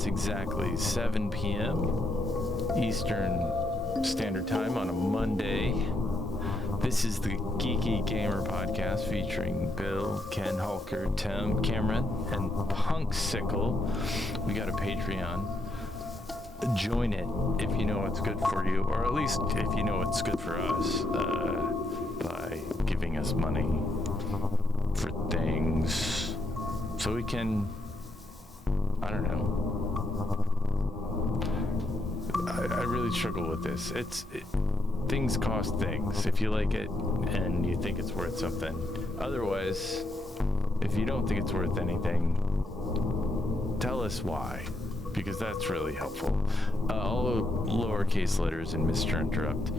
It's exactly 7 p.m. Eastern Standard Time on a Monday. This is the Geeky Gamer Podcast featuring Bill, Ken, Hulker, Tim, Cameron, and Punksicle. We got a Patreon. Join it if you know what's good for you, or at least if you know what's good for us, by giving us money for things so we can, I don't know. I really struggle with this. Things cost things if you like it and you think it's worth something. Otherwise, if you don't think it's worth anything, tell us why, because that's really helpful. All lowercase letters in Mr. Interrupt.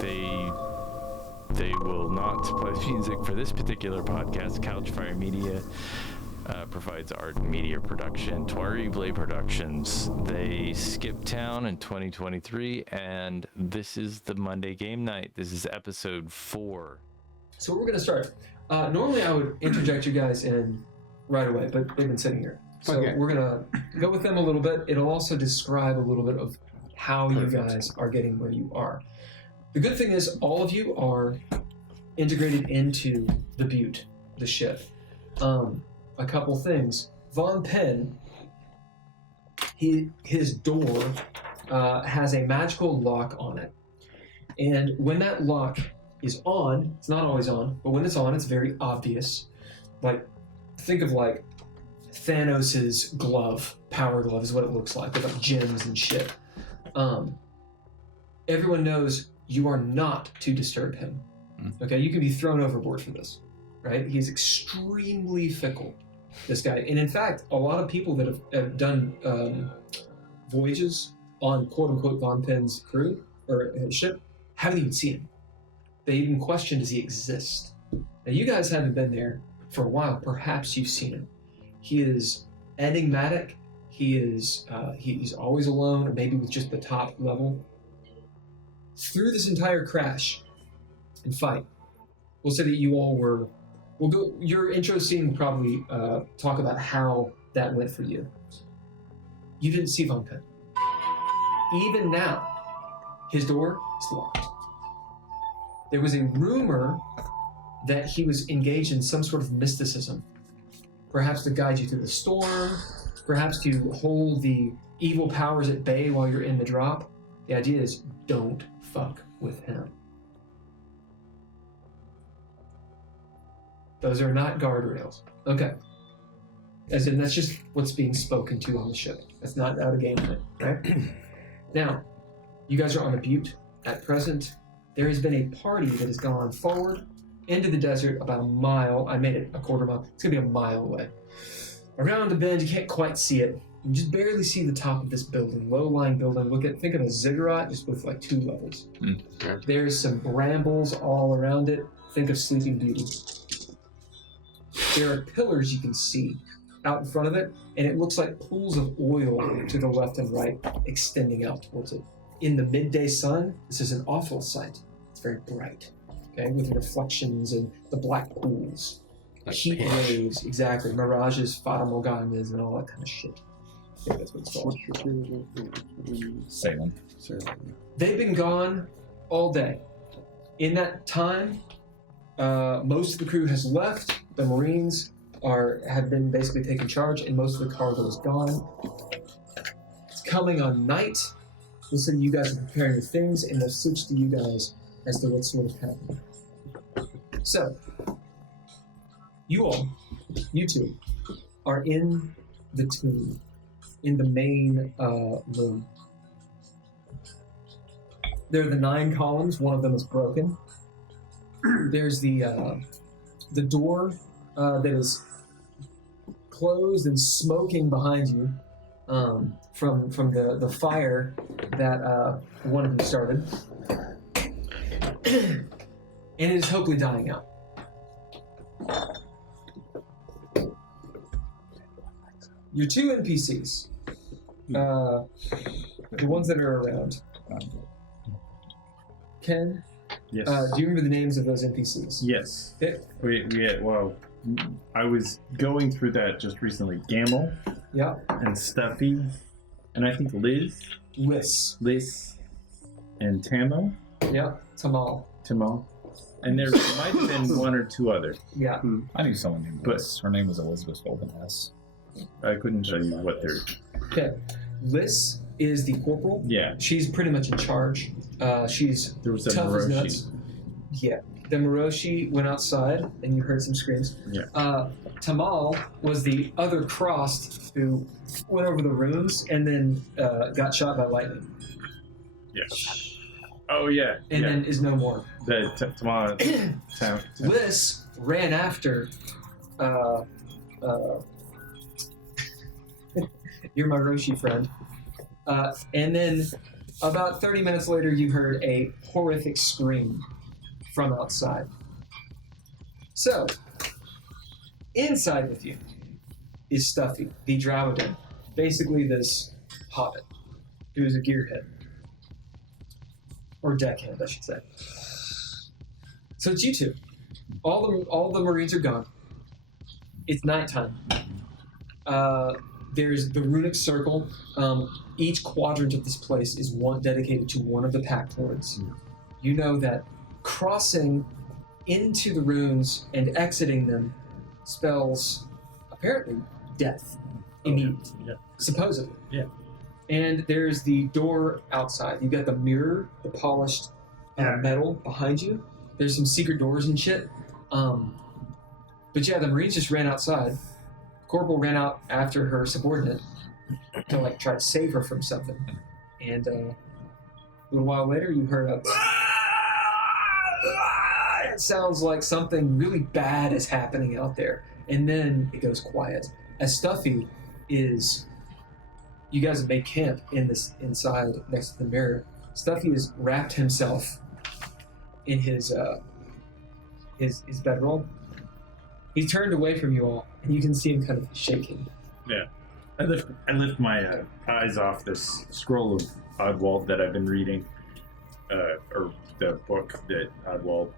They will not play music for this particular podcast. Couchfire Media provides art and media production. Twari Blade Productions. They skipped town in 2023, and this is the Monday game night. This is episode 4. So we're going to start. Normally I would interject you guys in right away, but they've been sitting here. So we're going to go with them a little bit. It'll also describe a little bit of how you guys are getting where you are. The good thing is all of you are integrated into the Butte, the ship. A couple things. Von Penn, his door has a magical lock on it. And when that lock is on, it's not always on, but when it's on, it's very obvious. Like, think of like Thanos's glove, power glove is what it looks like, with like gems and shit. Everyone knows you are not to disturb him. Okay, you can be thrown overboard for this, right? He's extremely fickle, this guy. And in fact, a lot of people that have done voyages on quote-unquote Von Penn's crew, or ship, haven't even seen him. They even question, does he exist? Now, you guys haven't been there for a while. Perhaps you've seen him. He is enigmatic. He's always alone, or maybe with just the top level. Through this entire crash and fight, we'll say that you all were. We'll go. Your intro scene will probably talk about how that went for you. You didn't see Von Penn. Even now, his door is locked. There was a rumor that he was engaged in some sort of mysticism, perhaps to guide you through the storm, perhaps to hold the evil powers at bay while you're in the drop. The idea is, don't fuck with him. Those are not guardrails. Okay. As in, that's just what's being spoken to on the ship. That's not out of game plan, right? Now, you guys are on a Butte. At present, there has been a party that has gone forward into the desert about a mile. I made it a quarter mile. It's going to be a mile away. Around the bend, you can't quite see it. You just barely see the top of this building, low-lying building. Think of a ziggurat just with like 2 levels. Okay. There's some brambles all around it. Think of Sleeping Beauty. There are pillars you can see out in front of it, and it looks like pools of oil to the left and right extending out towards it. In the midday sun, this is an awful sight. It's very bright, okay, with reflections and the black pools. Like heat waves, exactly. Mirages, Fata Morganas, and all that kind of shit. I think that's what it's called. Salem. They've been gone all day. In that time, most of the crew has left. The Marines have been basically taking charge, and most of the cargo is gone. It's coming on night. We'll say you guys are preparing your things, and they'll switch to you guys as to what's sort of happening. So, you two, are in the tomb, in the main room. There are the 9 columns. One of them is broken. There's the door that is closed and smoking behind you from the fire that one of you started, and it is hopefully dying out. Your 2 NPCs, the ones that are around. Ken, yes. Do you remember the names of those NPCs? Yes. Okay. Well, I was going through that just recently. Gamble Yeah. And Stuffy. And I think Liz, and Tamo. Yeah. Tamal. And there might have been one or two others. Yeah. I knew someone named Liz. Her name was Elizabeth Golden S. I couldn't tell you what they're... Okay. Liz is the corporal. Yeah. She's pretty much in charge. She's There was a tough as Moroshi. nuts. Yeah. The Myri'i went outside, and you heard some screams. Yeah. Tamal was the other crossed who went over the runes and then got shot by lightning. Yeah. Oh, yeah. And then is no more. The Tamala... Liz ran after your Myri'i friend. And then about 30 minutes later, you heard a horrific scream from outside. So, inside with you is Stuffy, the Drowden. Basically this hobbit, who is a gearhead. Or deckhand, I should say. So it's you two. All the Marines are gone. It's nighttime. There's the runic circle. Each quadrant of this place is dedicated to one of the Pact Lords. You know that crossing into the runes and exiting them spells apparently death immediately. Yeah. Supposedly. Yeah. And there's the door outside. You've got the mirror, the polished metal behind you. There's some secret doors and shit. But yeah, the Marines just ran outside. Corporal ran out after her subordinate to try to save her from something. And a little while later, you heard a... It sounds like something really bad is happening out there. And then it goes quiet. As Stuffy is... You guys have made camp inside next to the mirror. Stuffy has wrapped himself in his bedroll. He turned away from you all, and you can see him kind of shaking. Yeah. I lift my eyes off this scroll of Oddwald that I've been reading, or the book that Oddwald,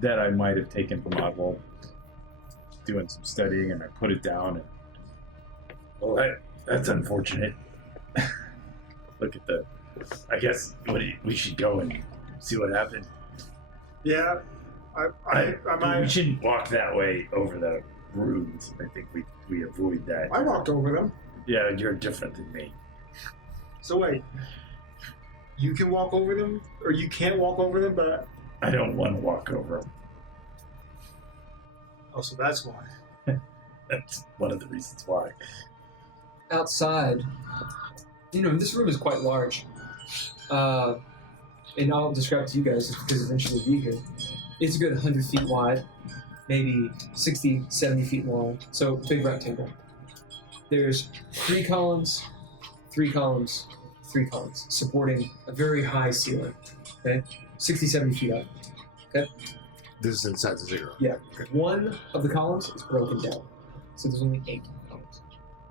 that I might have taken from Oddwald, doing some studying, and I put it down. And, well, that's unfortunate. Look at I guess we should go and see what happened. Yeah. We shouldn't walk that way over the ruins. I think we avoid that. I walked over them. Yeah, you're different than me. So wait, you can walk over them, or you can't walk over them, but... I don't want to walk over them. Oh, so that's why. That's one of the reasons why. Outside, this room is quite large. And I'll describe it to you guys because eventually you'll be here. It's a good 100 feet wide, maybe 60, 70 feet long. So big rectangle. There's 3 columns, 3 columns, 3 columns, supporting a very high ceiling. Okay? 60, 70 feet up. Okay? This is inside the zero. Yeah. One of the columns is broken down. So there's only 8 columns.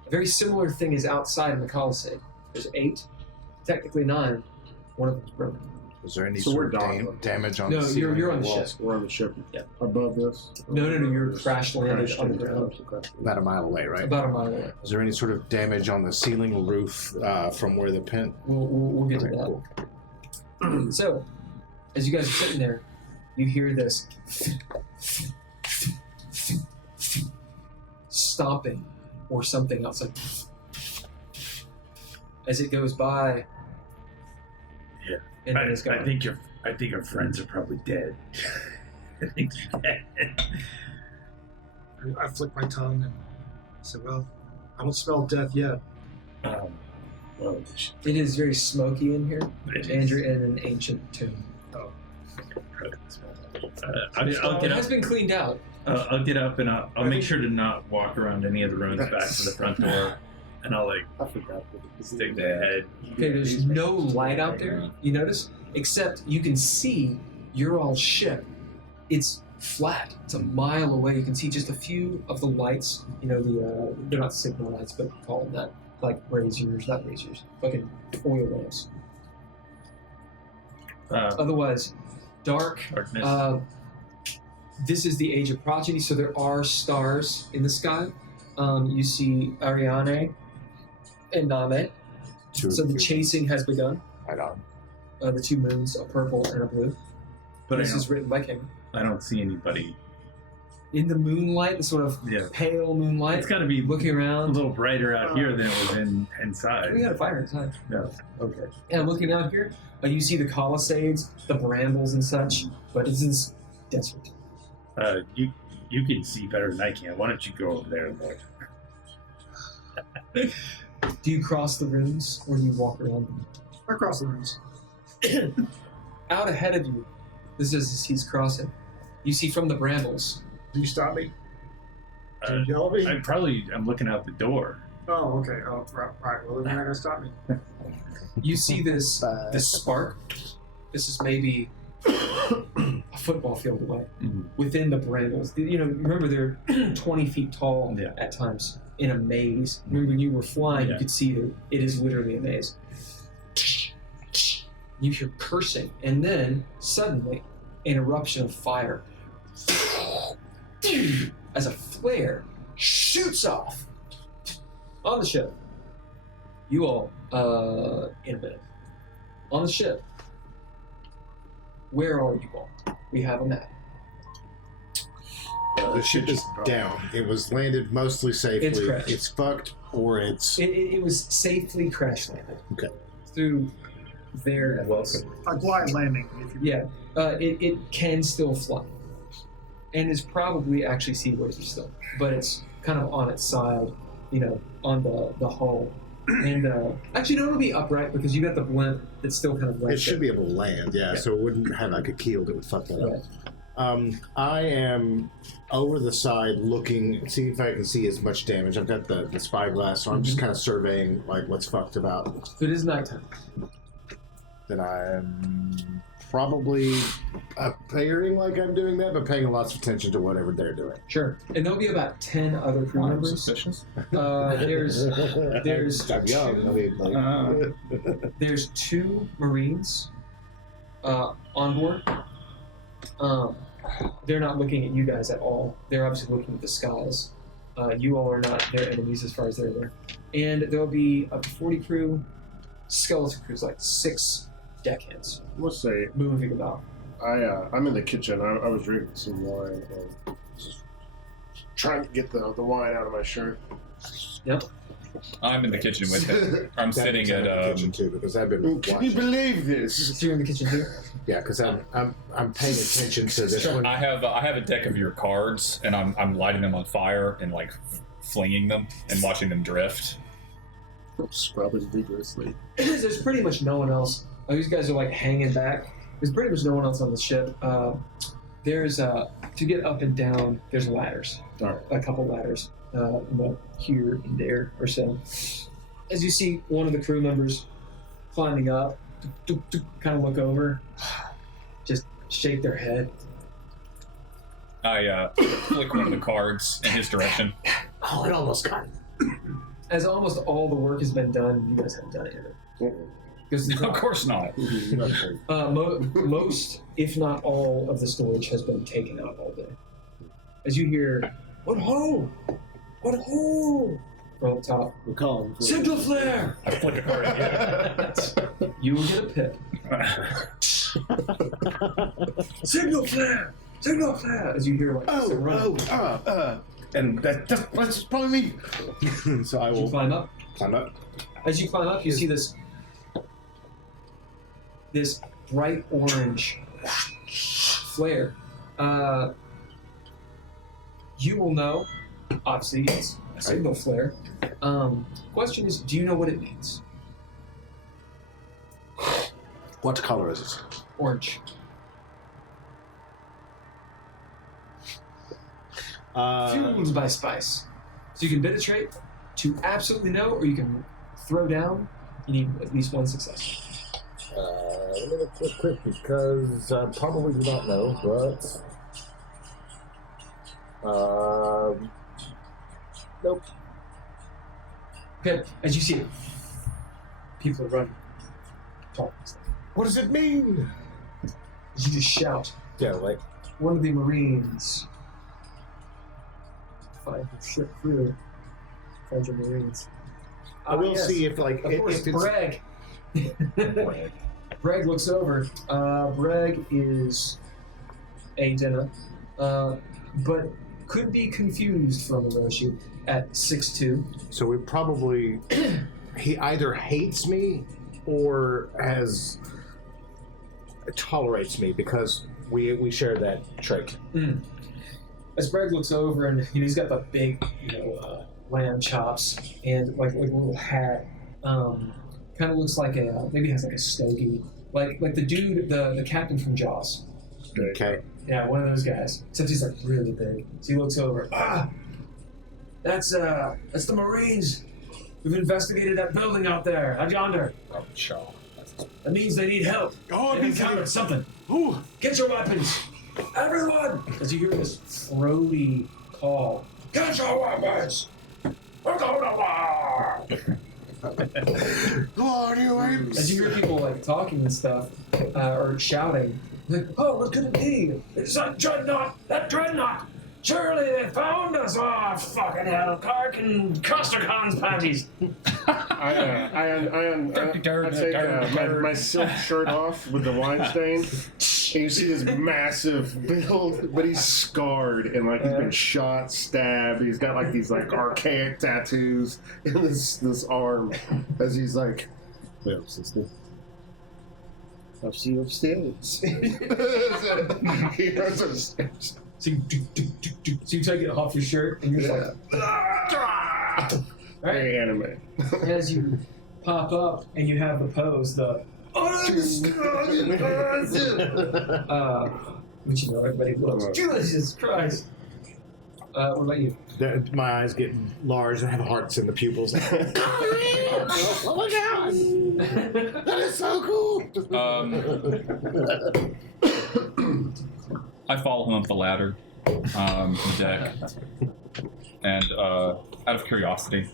A very similar thing is outside in the Colosseum. There's 8, technically 9. One of them is broken. Is there any So sort we're of damage on No, the ceiling? you're on or the walls? ship. We're on the ship. Yeah. Above this? No, you're crash landed on the ground. About a mile away, right? About a mile away. Is there any sort of damage on the ceiling or roof from where the pin? We'll get to Okay, that. cool. So, as you guys are sitting there, you hear this stomping or something outside. As it goes by, Yeah. and then it's gone. I think our friends are probably dead. I think they're dead. I flick my tongue and said, well, I don't smell death yet. Well, It is very smoky in here, it and is. you're in an ancient tomb. I'll It get has up. been cleaned out. I'll get up and I'll make sure to not walk around any of the ruins back to the front door, and I'll I forgot. stick the head. Okay, there's no light out there, you notice? Except you can see your all ship. It's flat. It's a mile away. You can see just a few of the lights. They're not signal lights, but call them that. Like razors, not razors. Fucking oil lamps. Otherwise, dark. Darkness. This is the age of progeny, so there are stars in the sky. You see Ariane and Name. Two So of the you. chasing has begun. Right on. The two moons, a purple and a blue. But This is written by King. I don't see anybody. In the moonlight, the sort of Yeah. pale moonlight, It's got to be looking a around. little brighter out here than it was inside. We got a fire inside. No. Okay. And looking out here, you see the Palisades, the brambles and such, but it's in desert. You can see better than I can. Why don't you go over there and look? Do you cross the rooms or do you walk around them? Across the rooms. Out ahead of you, this is as he's crossing, you see from the brambles. Do you stop me? Do you yell at me? I'm looking out the door. Oh, okay. Oh, right. Well, then you're not going to stop me. You see this spark. This is maybe a football field away, within the brambles. You know, remember they're 20 feet tall at times in a maze. Remember when you were flying, you could see that it is literally a maze. You hear cursing, and then suddenly an eruption of fire as a flare shoots off on the ship. You all, in a minute. On the ship, where are you all? We have a map. The ship is down. It was landed mostly safely. It's crashed. It's fucked, or it's... It was safely crash landed. Okay. Through their welcome. A glide landing. If you Yeah, it can still fly, and is probably actually seaworthy still, but it's kind of on its side, you know, on the hull. And actually, no, it'll be upright because you got the blimp that's still kind of. It should be able to land, yeah, so it wouldn't have like a keel that would fuck that Right. up. I am over the side looking, see if I can see as much damage. I've got the spyglass, so I'm just kind of surveying like what's fucked about. So it is nighttime. Then I'm probably appearing like I'm doing that, but paying lots of attention to whatever they're doing. Sure, and there'll be about 10 other crew members. Suspicious? There's I'm young. I mean, like, there's 2 Marines on board. They're not looking at you guys at all. They're obviously looking at the skies. You all are not their enemies as far as they're there. And there'll be up to 40 crew, skeleton crews, like 6 deckhands Let's say moving about. I'm in the kitchen. I was drinking some wine and just trying to get the wine out of my shirt. Yep. I'm in the kitchen with him. I'm that sitting means I'm in the at kitchen too because I've been Can you watching. believe this? So you're in the kitchen too? Yeah, because I'm paying attention to this one. I have a deck of your cards, and I'm lighting them on fire and like flinging them and watching them drift. Scrubbing vigorously. There's pretty much no one else. These guys are like hanging back. There's pretty much no one else on the ship. There's to get up and down. There's ladders. Alright. A couple ladders. Here and there or so. As you see one of the crew members climbing up, kind of look over, just shake their head. I flick one of the cards in his direction. Oh, it almost got it. As almost all the work has been done, you guys haven't done any of it. Because Of course not. most, if not all, of the storage has been taken out all day. As you hear, "What ho! What ho!" from the top. We're calling for Signal flare! I flick a card again. You will get a pip. Signal flare! Signal flare! As you hear like some running. And that's probably me. So I As you will climb up. climb up. As you climb up, you see this bright orange flare. You will know, obviously, it's a signal flare. Question is, do you know what it means? What color is it? Orange. Fueled by spice. So you can penetrate to absolutely know, or you can throw down. You need at least 1 success. Let me look real quick because I probably do not know, but nope. Okay, as you see it, people are running, talking stuff. What does it mean? As you just shout, Yeah, like one of the Marines, 5 ship crew, French Marines. I will Yes. see if like Of course, if it's Bragg. Bragg looks over. Bragg is a dinner, but could be confused from Orochi at 6'2". so we probably he either hates me or tolerates me because we share that trait. As Bragg looks over, and he's got the big, lamb chops and like a little hat. Kind of looks like maybe has like a stogie, like the dude, the captain from Jaws. Okay. Yeah, one of those guys. Except he's like really big. So he looks over. That's the Marines. We've investigated that building out there, out yonder. Oh, Shaw. That means they need help. They've encountered something. Ooh, get your weapons, everyone! As you hear this throaty call, get your weapons. We're going to war. Go on, you apes! As you hear people like talking and stuff, or shouting, like, oh, what could it be? It's that dreadnought! That dreadnought! Surely they found us! Oh, fucking hell! Kark and Costercon's panties! I take my silk shirt off with the wine stain, and you see this massive build, but he's scarred and like he's been shot, stabbed. He's got like these like archaic tattoos in this arm, as he's like, well, sister, I'll see you upstairs. He runs upstairs. So you take it off your shirt and you're just like, Very anime. as you pop up and you have the pose, which everybody loves. Jesus Christ. What about you? My eyes get large and have hearts in the pupils. Oh my god! That is so cool! I follow him up the ladder, the deck, and out of curiosity,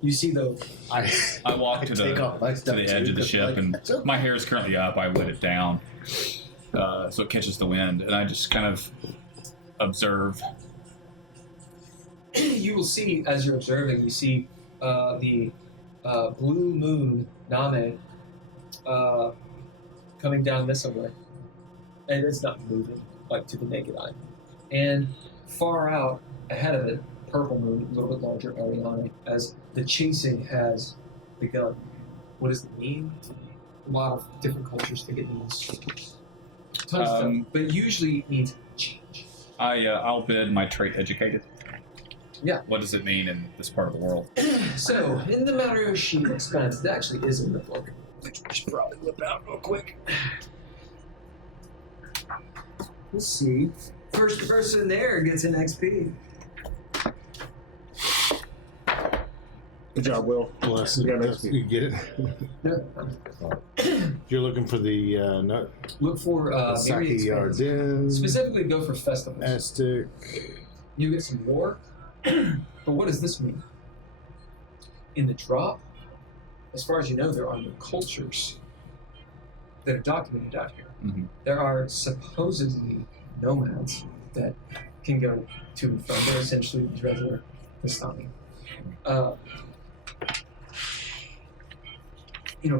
You see I walk to the edge of the ship, and my hair is currently up. I let it down, so it catches the wind, and I just kind of observe. you will see, as you're observing, you see the blue moon, Name, coming down this way. And it's not moving, like, to the naked eye. And far out, ahead of it, purple moon, a little bit larger, Ariane, as the chasing has begun. What does it mean? A lot of different cultures think it means tons of stuff, but usually it means change. I'll bid my trait educated. Yeah. What does it mean in this part of the world? So, in the Myri'i Expanse, it actually is in the book, which we should probably whip out real quick. Let's see. First person there gets an XP. Good job, Will. Bless You got it. You get it? Yeah. You're looking for the no, Look for Myri'i Saki Expanse. Yarden. Specifically, go for festivals. Aztec. You get some more. But what does this mean? In the drop, as far as you know, there are no cultures that are documented out here. Mm-hmm. There are supposedly nomads that can go to and from. They're essentially DreadLore Vistani.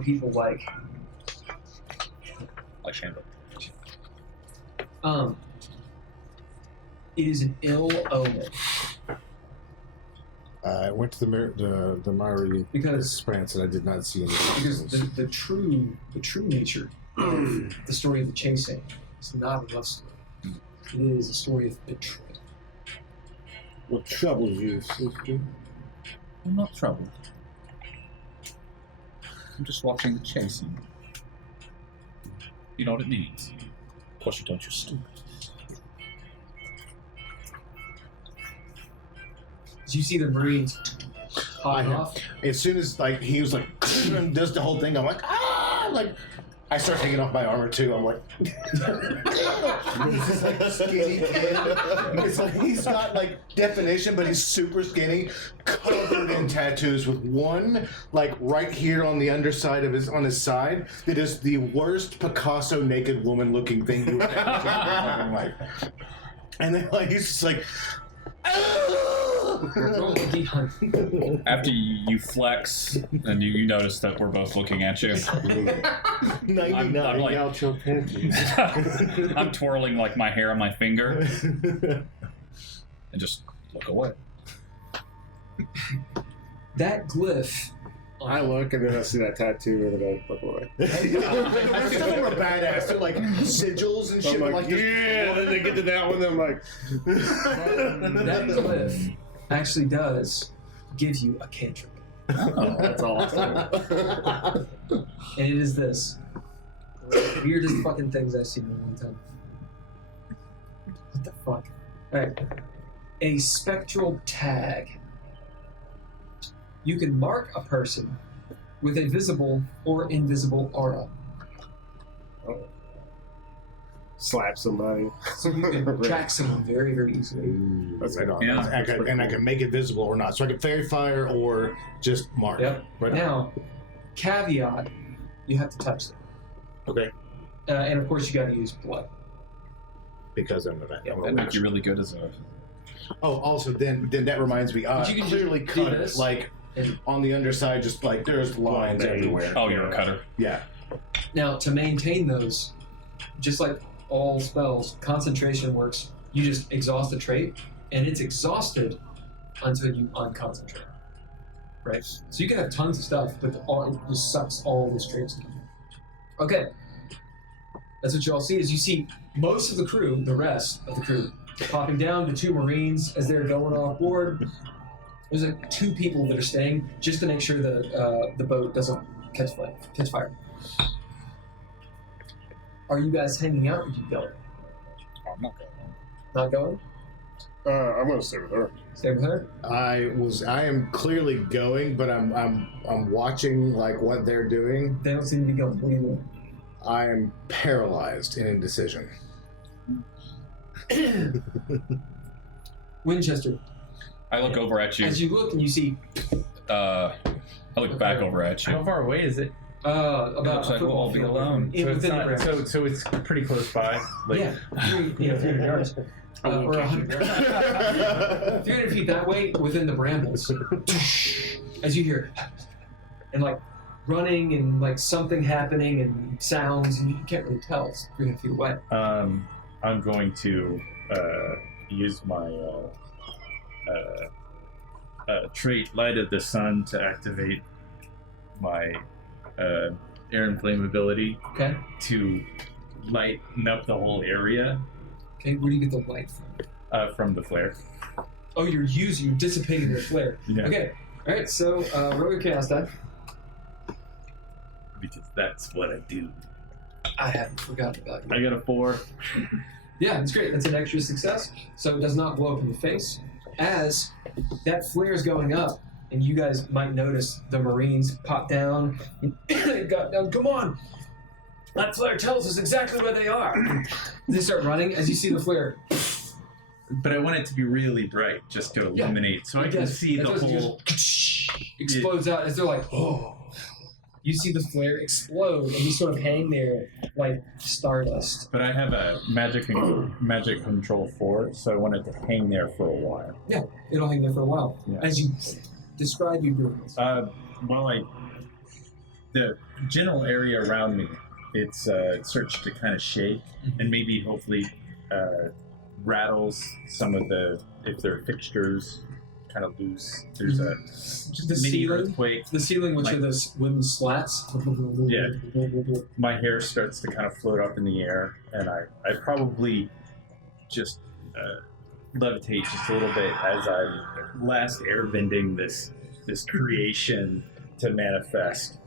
People like Shambo. it is an ill omen I went to the Myri'i because Expanse and I did not see any. because the true nature of the story of the chasing is not a love story. It is a story of betrayal. What troubles you, sister? I'm not troubled. I'm just watching the chasing. You know what it means. Of course you don't, you're stupid. As you see the Marines pop off, As soon as he was like and does the whole thing, I'm like I start taking off my armor too. I'm like, he's just like skinny kid. It's like he's got definition, but he's super skinny, covered in tattoos, with one right here on the underside of on his side that is the worst Picasso naked woman looking thing you've ever seen in your life. And then he's just like, Roll a D100. After you flex, and you notice that we're both looking at you. 99 I'm like- gaucho panties. I'm twirling like my hair on my finger and just look away. That glyph. I look and then I see that tattoo and then I look away. I still think we're badass. They're like sigils and shit. I'm like, like this. yeah. Then they get to that one, then I'm like, That glyph actually does give you a cantrip. oh, that's awesome. And it is this. Weirdest fucking things I've seen in a long time. What the fuck? Alright. A spectral tag. You can mark a person with a visible or invisible aura. Slap somebody. So you can track someone very, very easily. That's right on. Yeah. And I can make it visible or not. So I can fairy fire or just mark. Yep. Right on. Now, caveat, you have to touch them. Okay. And of course, you got to use blood. Because I'm a That'd make you really good as a... Oh, also, then that reminds me. But you can clearly just cut do it. this. Like, on the underside, just like, there's lines everywhere. Oh, you're a cutter. Yeah. Now, to maintain those, just like all spells, concentration works. You just exhaust a trait, and it's exhausted until you unconcentrate. Right? So you can have tons of stuff, but it just sucks all the traits. Okay. That's what you all see, is you see most of the crew, the rest of the crew, popping down to 2 Marines as they're going off board. There's like 2 people that are staying just to make sure that the boat doesn't catch fire. Are you guys hanging out or are you going? I'm not going. Not going? I'm gonna stay with her. Stay with her? I am clearly going, but I'm watching like what they're doing. They don't seem to be going. What are you doing? I am paralyzed in indecision. Winchester, I look over at you. as you look and you see I look back over at you. How far away is it? about looks like we'll all be alone. In, So it's within the not, ground. so it's pretty close by. Like, Yeah, 300 yards. Or 100 yards. 300 feet that way within the brambles. As you hear, and like running and like something happening and sounds, and you can't really tell. It's 300 feet away. I'm going to use my trait Light of the Sun to activate my air and flame ability Okay? to lighten up the whole area Okay, where do you get the light from? from the flare. Oh, you're dissipating the flare. Yeah. Okay, alright, so roll your chaos die. Because that's what I do. I haven't forgotten about you. I got a 4. Yeah, it's great. That's an extra success. So it does not blow up in the face. As that flare is going up, and you guys might notice the Marines pop down. Got down. Come on! That flare tells us exactly where they are. They start running as you see the flare. But I want it to be really bright, just to illuminate, so I can see the whole. Explodes out as they're like, oh. You see the flare explode, and you sort of hang there like stardust. But I have a magic control 4, so I want it to hang there for a while. Yeah, it'll hang there for a while. Yeah. As you describe you doing this. The general area around me, it's starts to kind of shake, and maybe hopefully rattles some of if there are fixtures kind of loose. There's a The mini ceiling, earthquake. the ceiling, which Like- are those wooden slats. Yeah. My hair starts to kind of float up in the air, and I probably just levitate just a little bit as I'm last airbending this creation to manifest.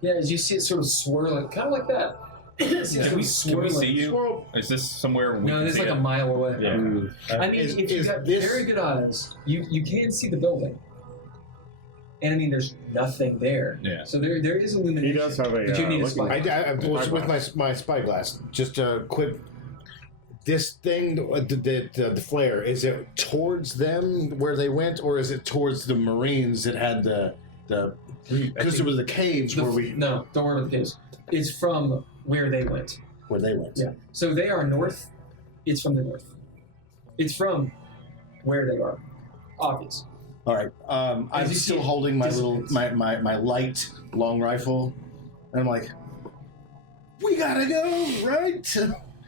Yeah, as you see it sort of swirling, kind of like that. It's Can sort we of see swirling. you? Is this somewhere we No, can it's see like a it? mile away. Yeah. I mean, if you is got this- very good eyes, you can see the building. And I mean, there's nothing there. Yeah. So there is He illumination. does have a. But you need a looking- spy. I was with my spyglass. Just a quick. This thing, the flare, is it towards them where they went, or is it towards the Marines that had the because it was the caves No, don't worry about the caves. It's from where they went. where they went. Yeah. So they are north. It's from the north. It's from where they are. Obvious. All right. I'm still holding my my light long rifle, and I'm like, we gotta go, right?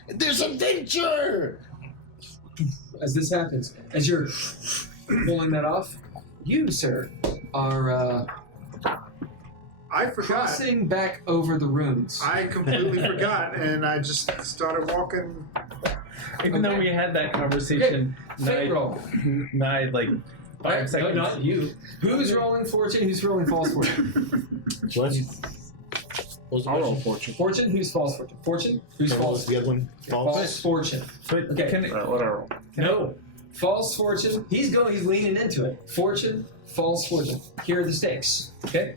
There's adventure. As this happens, as you're pulling that off, you, sir, are I forgot. crossing back over the runes. I completely forgot, and I just started walking. Even though we had that conversation, Fate roll. like 5 seconds. No, not you. Who's rolling fortune? Who's rolling false fortune? What's I'll roll fortune. Fortune. Who's false fortune? Fortune. Who's What was false? the other one? False fortune. But Okay. can All right, what I roll? No. False fortune. He's leaning into it. Fortune. False fortune. Here are the stakes. Okay.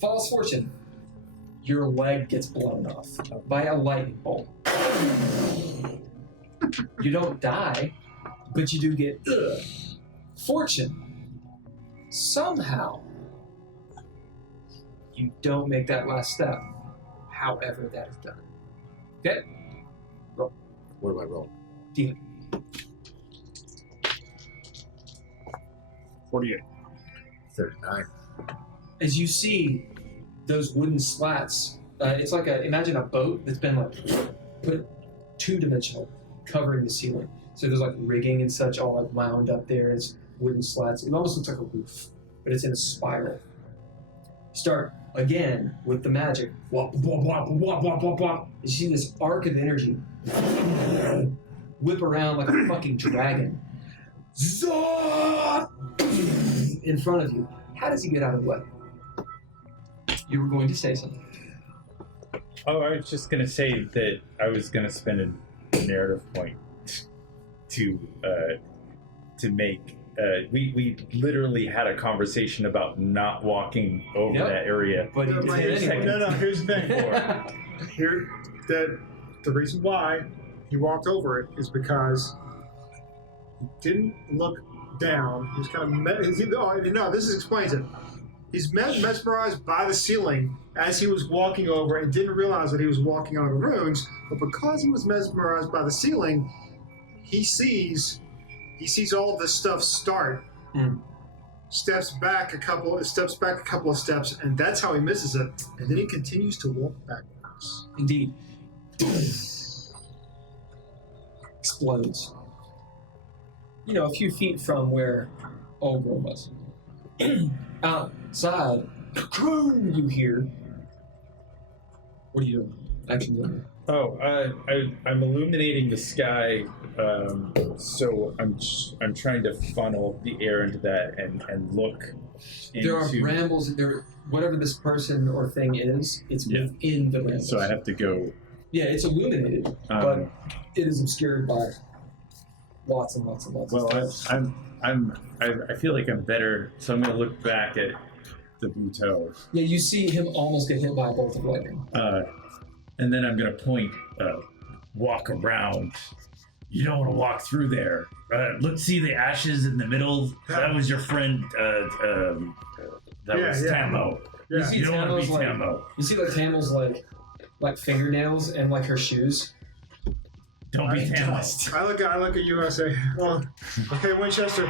False fortune. Your leg gets blown off by a lightning bolt. You don't die, but you do get fortune. Somehow, you don't make that last step. However, that is done. Okay. What do I roll? Deal. 48. 39. As you see those wooden slats, it's like imagine a boat that's been like put two-dimensional, covering the ceiling. So there's like rigging and such all like wound up there as wooden slats. It almost looks like a roof, but it's in a spiral. Start again with the magic. Wop, wop, wop, wop, wop, wop, wop. You see this arc of energy whip around like a fucking dragon. Zah! In front of you. How does he get out of the way? You were going to say something. Oh, I was just gonna say that I was gonna spend a narrative point to make. We literally had a conversation about not walking over that area. But he did it Here's anyway. no, here's the thing. Here, the reason why he walked over it is because he didn't look down. He was kind of this explains it. He's mesmerized by the ceiling as he was walking over and didn't realize that he was walking on the runes. But because he was mesmerized by the ceiling, he sees all of this stuff start. Steps back a couple of steps, and that's how he misses it. And then he continues to walk backwards. Indeed. Explodes. You know, a few feet from where Old Girl was. Outside, you hear. What are you doing? Action doing? Oh, I'm illuminating the sky, so I'm trying to funnel the air into that and look into... There are brambles. Whatever this person or thing is, it's within the brambles. So I have to go... Yeah, it's illuminated, but it is obscured by lots and lots and lots of stuff. I feel like I'm better, so I'm going to look back at the blue toe. Yeah, you see him almost get hit by a bolt of lightning. And then I'm going to point, walk around. You don't want to walk through there. Let's see the ashes in the middle. That was your friend, that was Tammo. Yeah. You see You don't want to Tammo's be like, Tammo. you see like Tammo's like fingernails and like her shoes. Don't be Tammo. I look at you and I say, "Oh, okay, Winchester.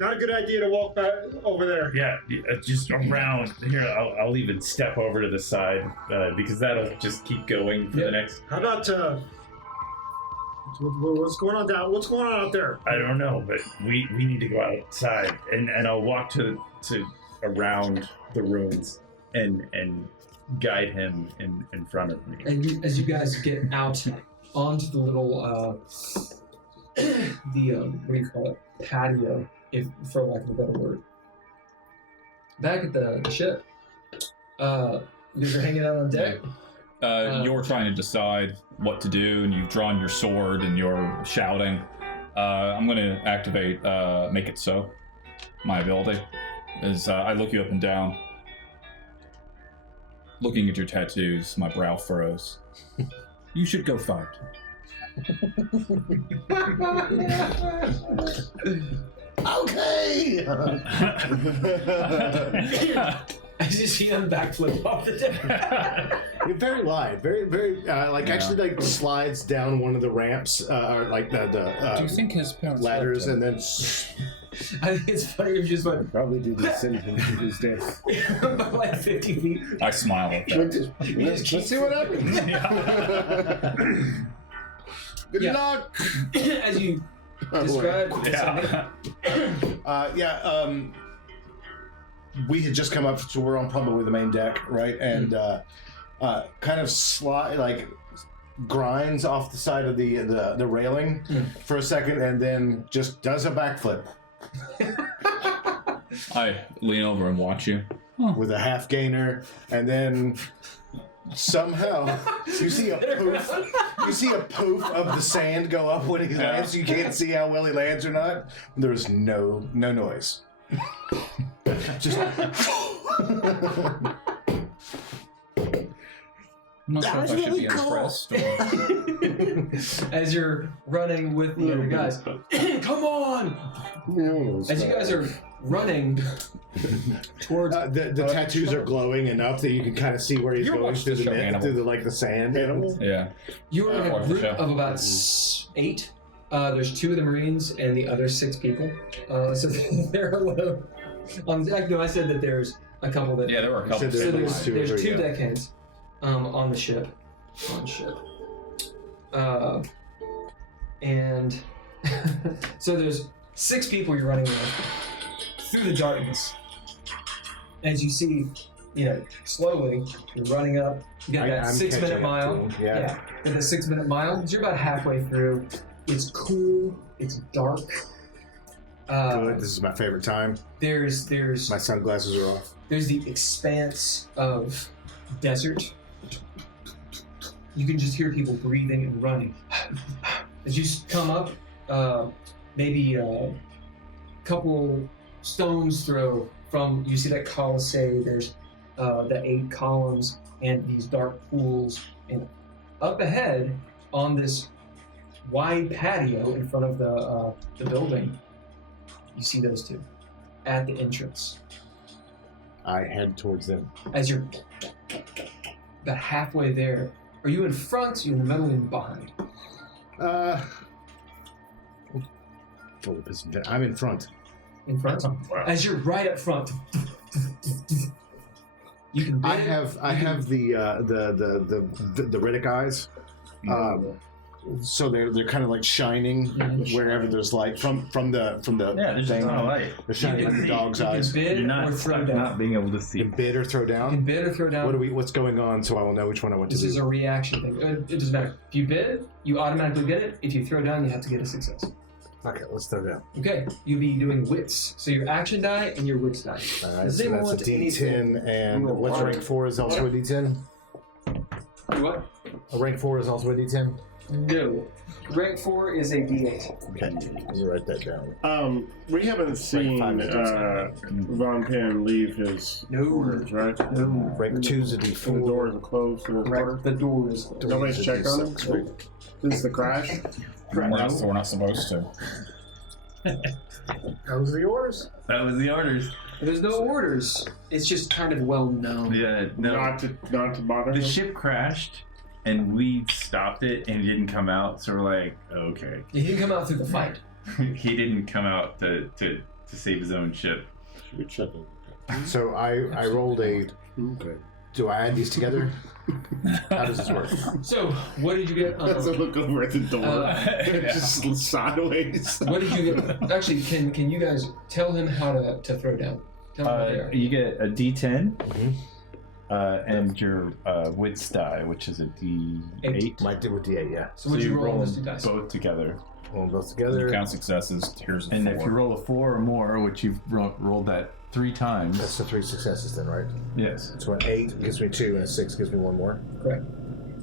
Not a good idea to walk back over there." Yeah, just around here. I'll even step over to the side because that'll just keep going for the next. How about what's going on What's going on out there? I don't know, but we need to go outside, and I'll walk to around the ruins and guide him in front of me. And as you guys get out onto the little what do you call it, patio, if for lack of a better word. Back at the ship, you guys are hanging out on deck. You're trying to decide what to do, and you've drawn your sword, and you're shouting. I'm going to activate Make It So, my ability. As I look you up and down. Looking at your tattoos, my brow furrows. You should go fight. Okay! As you see him backflip off the deck. You're very live, very actually like slides down one of the ramps, or like the Do you think his parents ladders, loved and him? then I think it's funny if you just went Probably do this in these days. about like 50 feet. I smile at that. Let's see what happens. Good Yeah. luck. As you described. Yeah. We had just come up, so we're on probably the main deck, right? And kind of like grinds off the side of the railing for a second, and then just does a backflip I lean over and watch you. with a half gainer, and then somehow you see a poof. You see a poof of the sand go up when he lands. You can't see how well he lands or not. There's no noise. Just I'm not sure if I should be impressed. As you're running with the other guys. Come on! As you guys are running towards the tattoos are glowing enough that you can kind of see where he's You going watched through the the show net, Animal. through the sand. Animal? Yeah. you are in a Watch the group show. of about 8. There's 2 of the Marines and the other 6 people. So they're alone. No, I said that there's a couple that. Yeah, there were a couple. You So said there's, Two or there's three, 2 yeah. deckhands on the ship. And so there's 6 people you're running with through the darkness. As you see, slowly you're running up. You got that I'm 6-minute catching up mile. to him, yeah. Got that 6-minute mile. You're about halfway through. It's cool. It's dark. Good. This is my favorite time. There's My sunglasses are off. There's the expanse of desert. You can just hear people breathing and running. As you come up, maybe a couple stones throw from, you see that Colosseum, there's the 8 columns and these dark pools. And up ahead on this wide patio in front of the building, you see those 2 at the entrance. I head towards them. As you're about halfway there, are you in front, you in the middle, and behind? I'm in front. In front? As you're right up front, you can. I have the Riddick eyes. So they're kind of like shining wherever there's light from the Yeah, there's just thing. not a light. They're shining like the dog's eyes. You can bid You're or not throw stuck down. not being able to You see. can bid or throw You can down. bid or throw down. What's going on so I will know which one I want to This do. is a reaction thing. It doesn't matter. If you bid, you automatically get it. If you throw down, you have to get a success. Okay, let's throw down. Okay, you'll be doing wits. So your action die and your wits die. Alright, Does so anyone that's a want anything? D10, and what's rank 4 is also a D10? What? A rank 4 is also a D10? No. Rank 4 is a D8. Okay, let me write that down. We haven't seen five is Von Pan leave his quarters, right? Rank 2 is a And the D4. doors are closed in his quarters. Right. The door is. Nobody's is a checked on him? D6. Since the crash? We're not supposed to. Those are the orders. That was the orders. There's no orders. It's just kind of well known. Yeah, no. Not to bother The him? ship crashed, and we stopped it, and it didn't come out. So we're like, okay. He didn't come out through the fight. He didn't come out to save his own ship. So I rolled a. Okay. Do I add these together? How does this work? So, what did you get? That's a look over at the door. Yeah. Just sideways. What did you get? Actually, can you guys tell him how to throw down? Tell him what they are. You get a D10 Mhm. and your wits die, which is a D8. Might do with D8, yeah. So, what'd you roll on roll those 2 dice? both together. Roll both You together. count successes. Here's a And 4. if you roll a 4 or more, which you've rolled that 3 times, That's the 3 successes then, right? yes. So an 8 gives me 2, and a 6 gives me 1 more. Correct.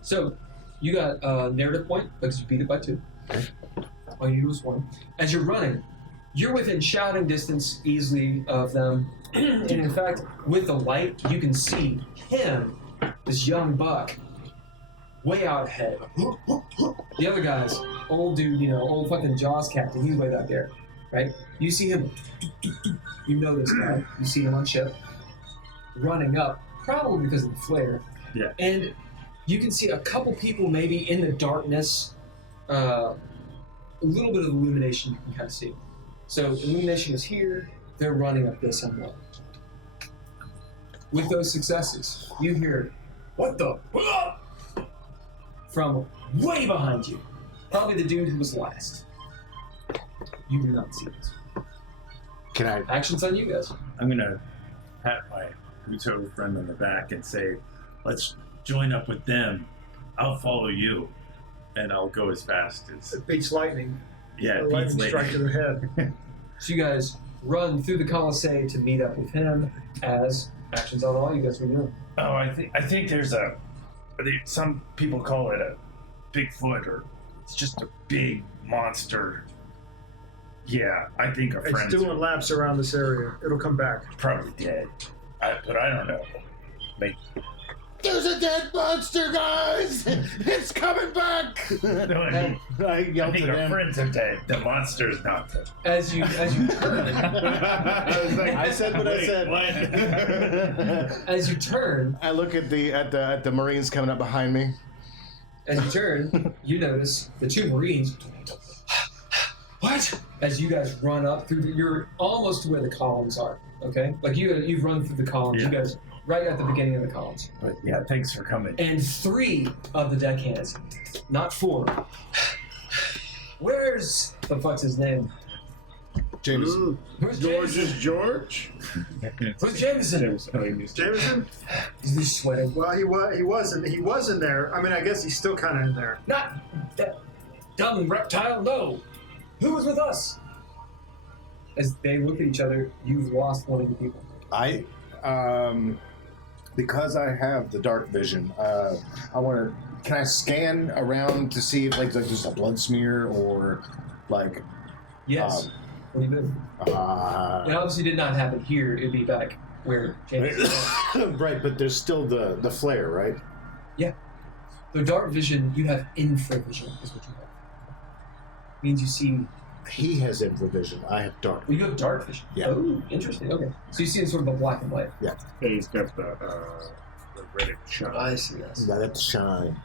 So, you got a narrative point because you beat it by 2. All you do is 1. As you're running, you're within shouting distance easily of them. And in fact, with the light, you can see him, this young buck, way out ahead. The other guys, old dude, old fucking Jaws captain, he's way back there, right? You see him, you know this guy, you see him on ship, running up, probably because of the flare. Yeah. And you can see a couple people maybe in the darkness, a little bit of illumination you can kind of see. So illumination is here. They're running up this unlock. With those successes, you hear, "What the?" from way behind you. Probably the dude who was last. You do not see this. Can I? Actions on you guys. I'm gonna pat my Uto friend on the back and say, "Let's join up with them. I'll follow you, and I'll go as fast as." It beats lightning. Yeah, A it beats lightning strike to the lightning. head. So you guys run through the Colosseum to meet up with him as actions on all you guys were doing. Oh, I think there's some people call it a Bigfoot, or it's just a big monster. Yeah, I think our It's friends doing are laps around this area. It'll come back. probably dead. But I don't know. There's a dead monster, guys! It's coming back! No, I yelled think to our them. friends are dead. The monster's not dead. As you turn, I said what I said. What? as you turn, I look at the Marines coming up behind me. as you turn, you notice the two Marines. What? As you guys run up through, you're almost to where the columns are. Okay, like you've run through the columns. You Yeah. guys right at the beginning of the columns. But yeah, thanks for coming. And 3 of the deckhands, not 4. Where's the fuck's his name? Jameson. Where's George Jameson? is George. Where's Jameson? Jameson? Is he sweating? Well, he was in there. I mean, I guess he's still kind of in there. Not that dumb reptile. No. Who was with us? As they look at each other, you've lost one of your people. Because I have the dark vision, I want to. Can I scan around to see if like there's a blood smear or like? Yes. What do you do? It obviously did not happen here. It'd be back where Jameson was. Right, but there's still the flare, right? Yeah. The dark vision, you have infravision, is what you have. Means you see. He has infravision. I have dark. Well, you have dark vision. Yeah. Oh, interesting. Okay. So you see in sort of a black and white. Yeah. And he's got the red shot. I see. Yes. Yeah, that's shine.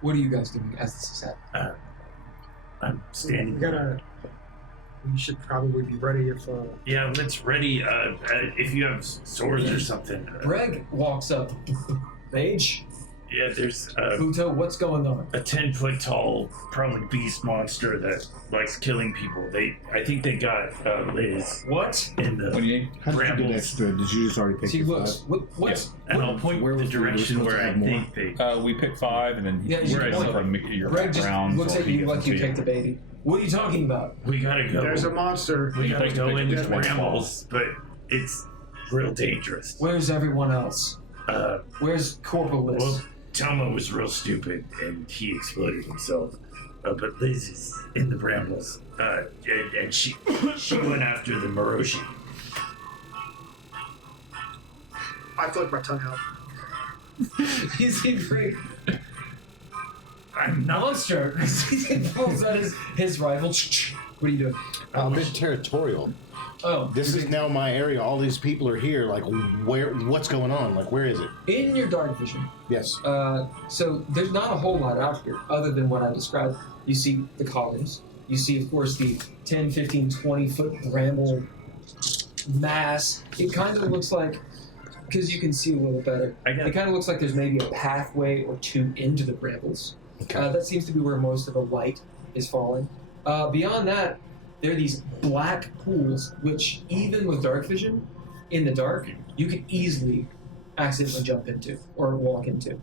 What are you guys doing as this is happening? I'm standing. We should probably be ready if. Yeah, let's ready. If you have swords or something. Greg walks up. Mage, Yeah, there's Futo, what's going on? a 10-foot tall, probably beast monster that likes killing people. I think they got Liz What? in the 28. brambles. Did you just already pick She looks. What's? And I'll point Where the was- direction where was where I supposed to think have they. We picked 5, and then Yeah, you Where I point. saw from your Greg just background. looks so at he you gets like to you see kicked a baby. What are you talking about? We gotta go. There's a monster. We gotta Thanks go to into pick the one brambles, but it's real dangerous. Where's everyone else? Where's Corporal Liz? Well, Tama was real stupid and he exploded himself. But Liz is in the brambles, and she went after the Moroshi. I flicked my tongue out. He's in free. I'm not. Monster! He pulls out his rifle. What are you doing? I'm a bit territorial. Oh, This is now my area. All these people are here. Like, what's going on? Like, where is it? in your dark vision. Yes. So there's not a whole lot out here other than what I described. You see the columns. You see, of course, the 10, 15, 20-foot bramble mass. It kind of looks like, because you can see a little better, it kind of looks like there's maybe a pathway or two into the brambles. Okay. That seems to be where most of the light is falling. Beyond that, there are these black pools, which even with dark vision, in the dark, you can easily accidentally jump into or walk into.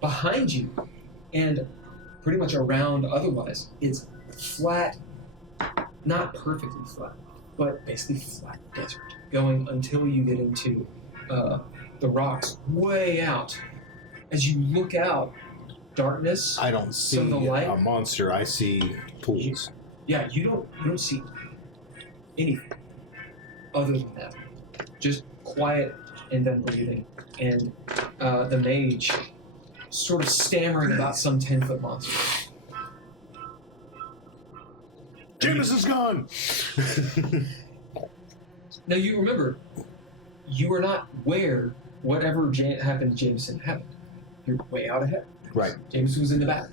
Behind you, and pretty much around otherwise, it's flat, not perfectly flat, but basically flat desert, going until you get into the rocks way out. As you look out, darkness. I don't see So the light- a monster. I see pools. Yeah, you don't see anything other than that. Just quiet and then breathing. And the mage sort of stammering about some 10-foot monster. Jameson's gone. Now you remember, you are not where whatever happened to Jameson happened. You're way out ahead. Right. James was in the back.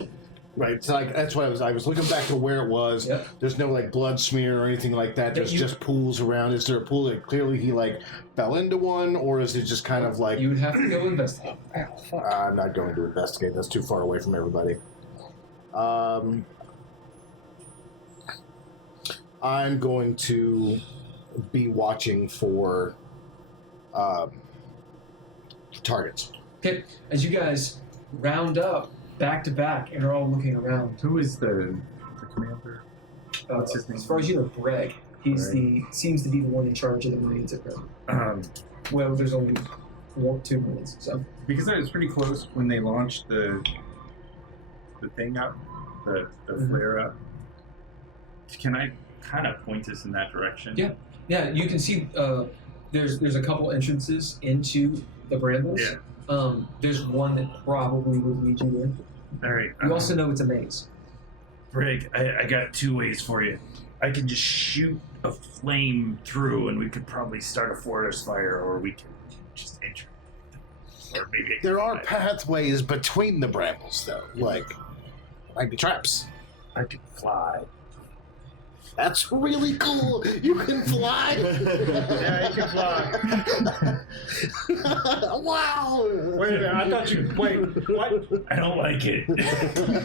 Right. So like that's what I was looking back to where it was. Yep. There's no like blood smear or anything like that. There's just pools around. Is there a pool that clearly he like fell into one, or is it just kind of like You would have to go investigate. I'm not going to investigate. That's too far away from everybody. I'm going to be watching for targets. Okay, as you guys round up back to back and are all looking around. Who is the commander? What's his name? As far as you know, Breg. He's seems to be the one in charge of the Marines at present. Well, there's only 2 Marines, so. Because I was pretty close when they launched the thing up, the flare up. Can I kind of point us in that direction? Yeah. Yeah, you can see there's a couple entrances into the brambles. Yeah. There's one that probably would lead you in. All right. You also know it's a maze. Brig, I got 2 ways for you. I can just shoot a flame through, and we could probably start a forest fire, or we can just enter. Or maybe There are pathways between the brambles, though. Like might be traps. I could fly. That's really cool. You can fly. Yeah, you can fly. Wow. Wait a minute, I thought you. Wait, what? I don't like it.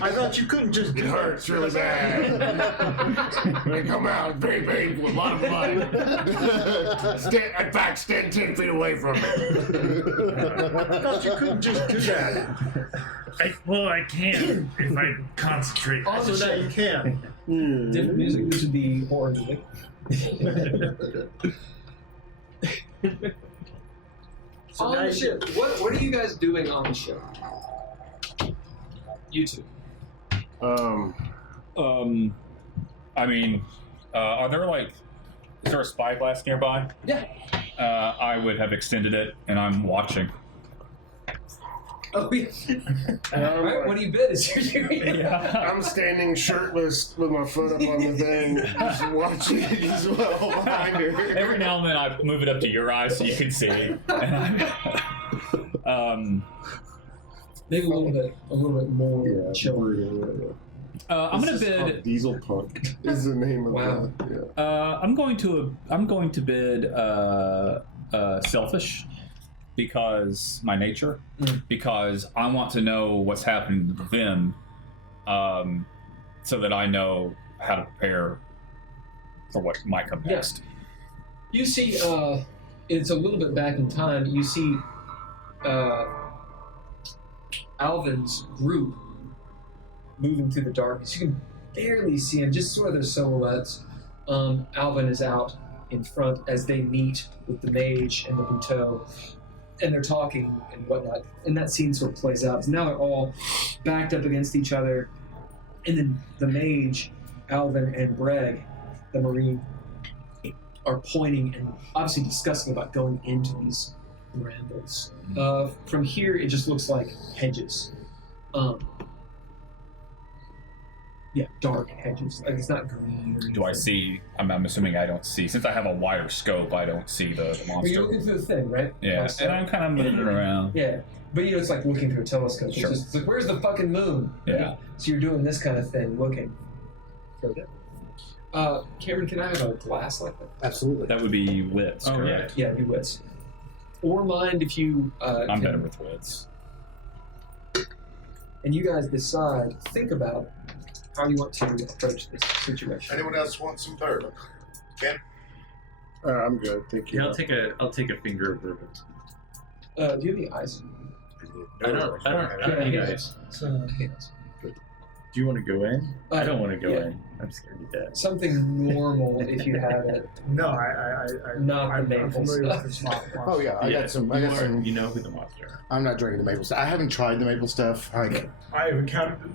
I thought you couldn't just do it. Hurts really bad. They come out very painful, a lot of blood. In fact, stand 10 feet away from me. I thought you couldn't just do that. I can if I concentrate. On the So now ship. you can. Different music. This would be horror music. So On now the you- ship. What are you guys doing on the ship? You two. I mean, are there like, is there a spyglass nearby? Yeah. I would have extended it, and I'm watching. Oh, yeah. Alright, what do you bid as you're doing it? I'm standing shirtless with my foot up on the thing, just watching it as well behind her. Every now and then I move it up to your eyes so you can see. Maybe a little bit more chill. I'm gonna This is called bid. Diesel Punk is the name of Wow. that. Yeah. I'm going to bid selfish, because my nature, because I want to know what's happening to them, so that I know how to prepare for what might come next. You see, it's a little bit back in time. You see Alvin's group moving through the darkness. You can barely see him, just sort of their silhouettes. Alvin is out in front as they meet with the mage and the Buteau, and they're talking and whatnot. And that scene sort of plays out. So now they're all backed up against each other. And then the mage, Alvin, and Breg, the Marine, are pointing and obviously discussing about going into these brambles. From here, it just looks like hedges. Yeah, dark hedges. Like it's not green. Or Do I anything. see? I'm assuming I don't see. Since I have a wider scope, I don't see the Well, you're monster. looking through the thing, right? Yeah, and I'm kind of moving around. Yeah, but you know, it's like looking through a telescope. Sure. It's like, where's the fucking moon? Yeah. So you're doing this kind of thing, looking. Cameron, can I have a glass like that? Absolutely. That would be wits, Oh, correct? Yeah, be wits. Or mind if you. I'm can- better with wits. And you guys decide, think about how you want to approach this situation. Anyone else want some bourbon? Ken? I'm good, thank you. Yeah, I'll take a finger of bourbon. Do you have any ice? I don't need ice. Do you want to go in? I don't want to go yeah. in. I'm scared to death. Something normal if you have it. No, I'm maple familiar stuff. with the small Oh yeah, I got some. You know who the monster are. I'm not drinking the maple stuff. I haven't tried the maple stuff. Like, I have encountered.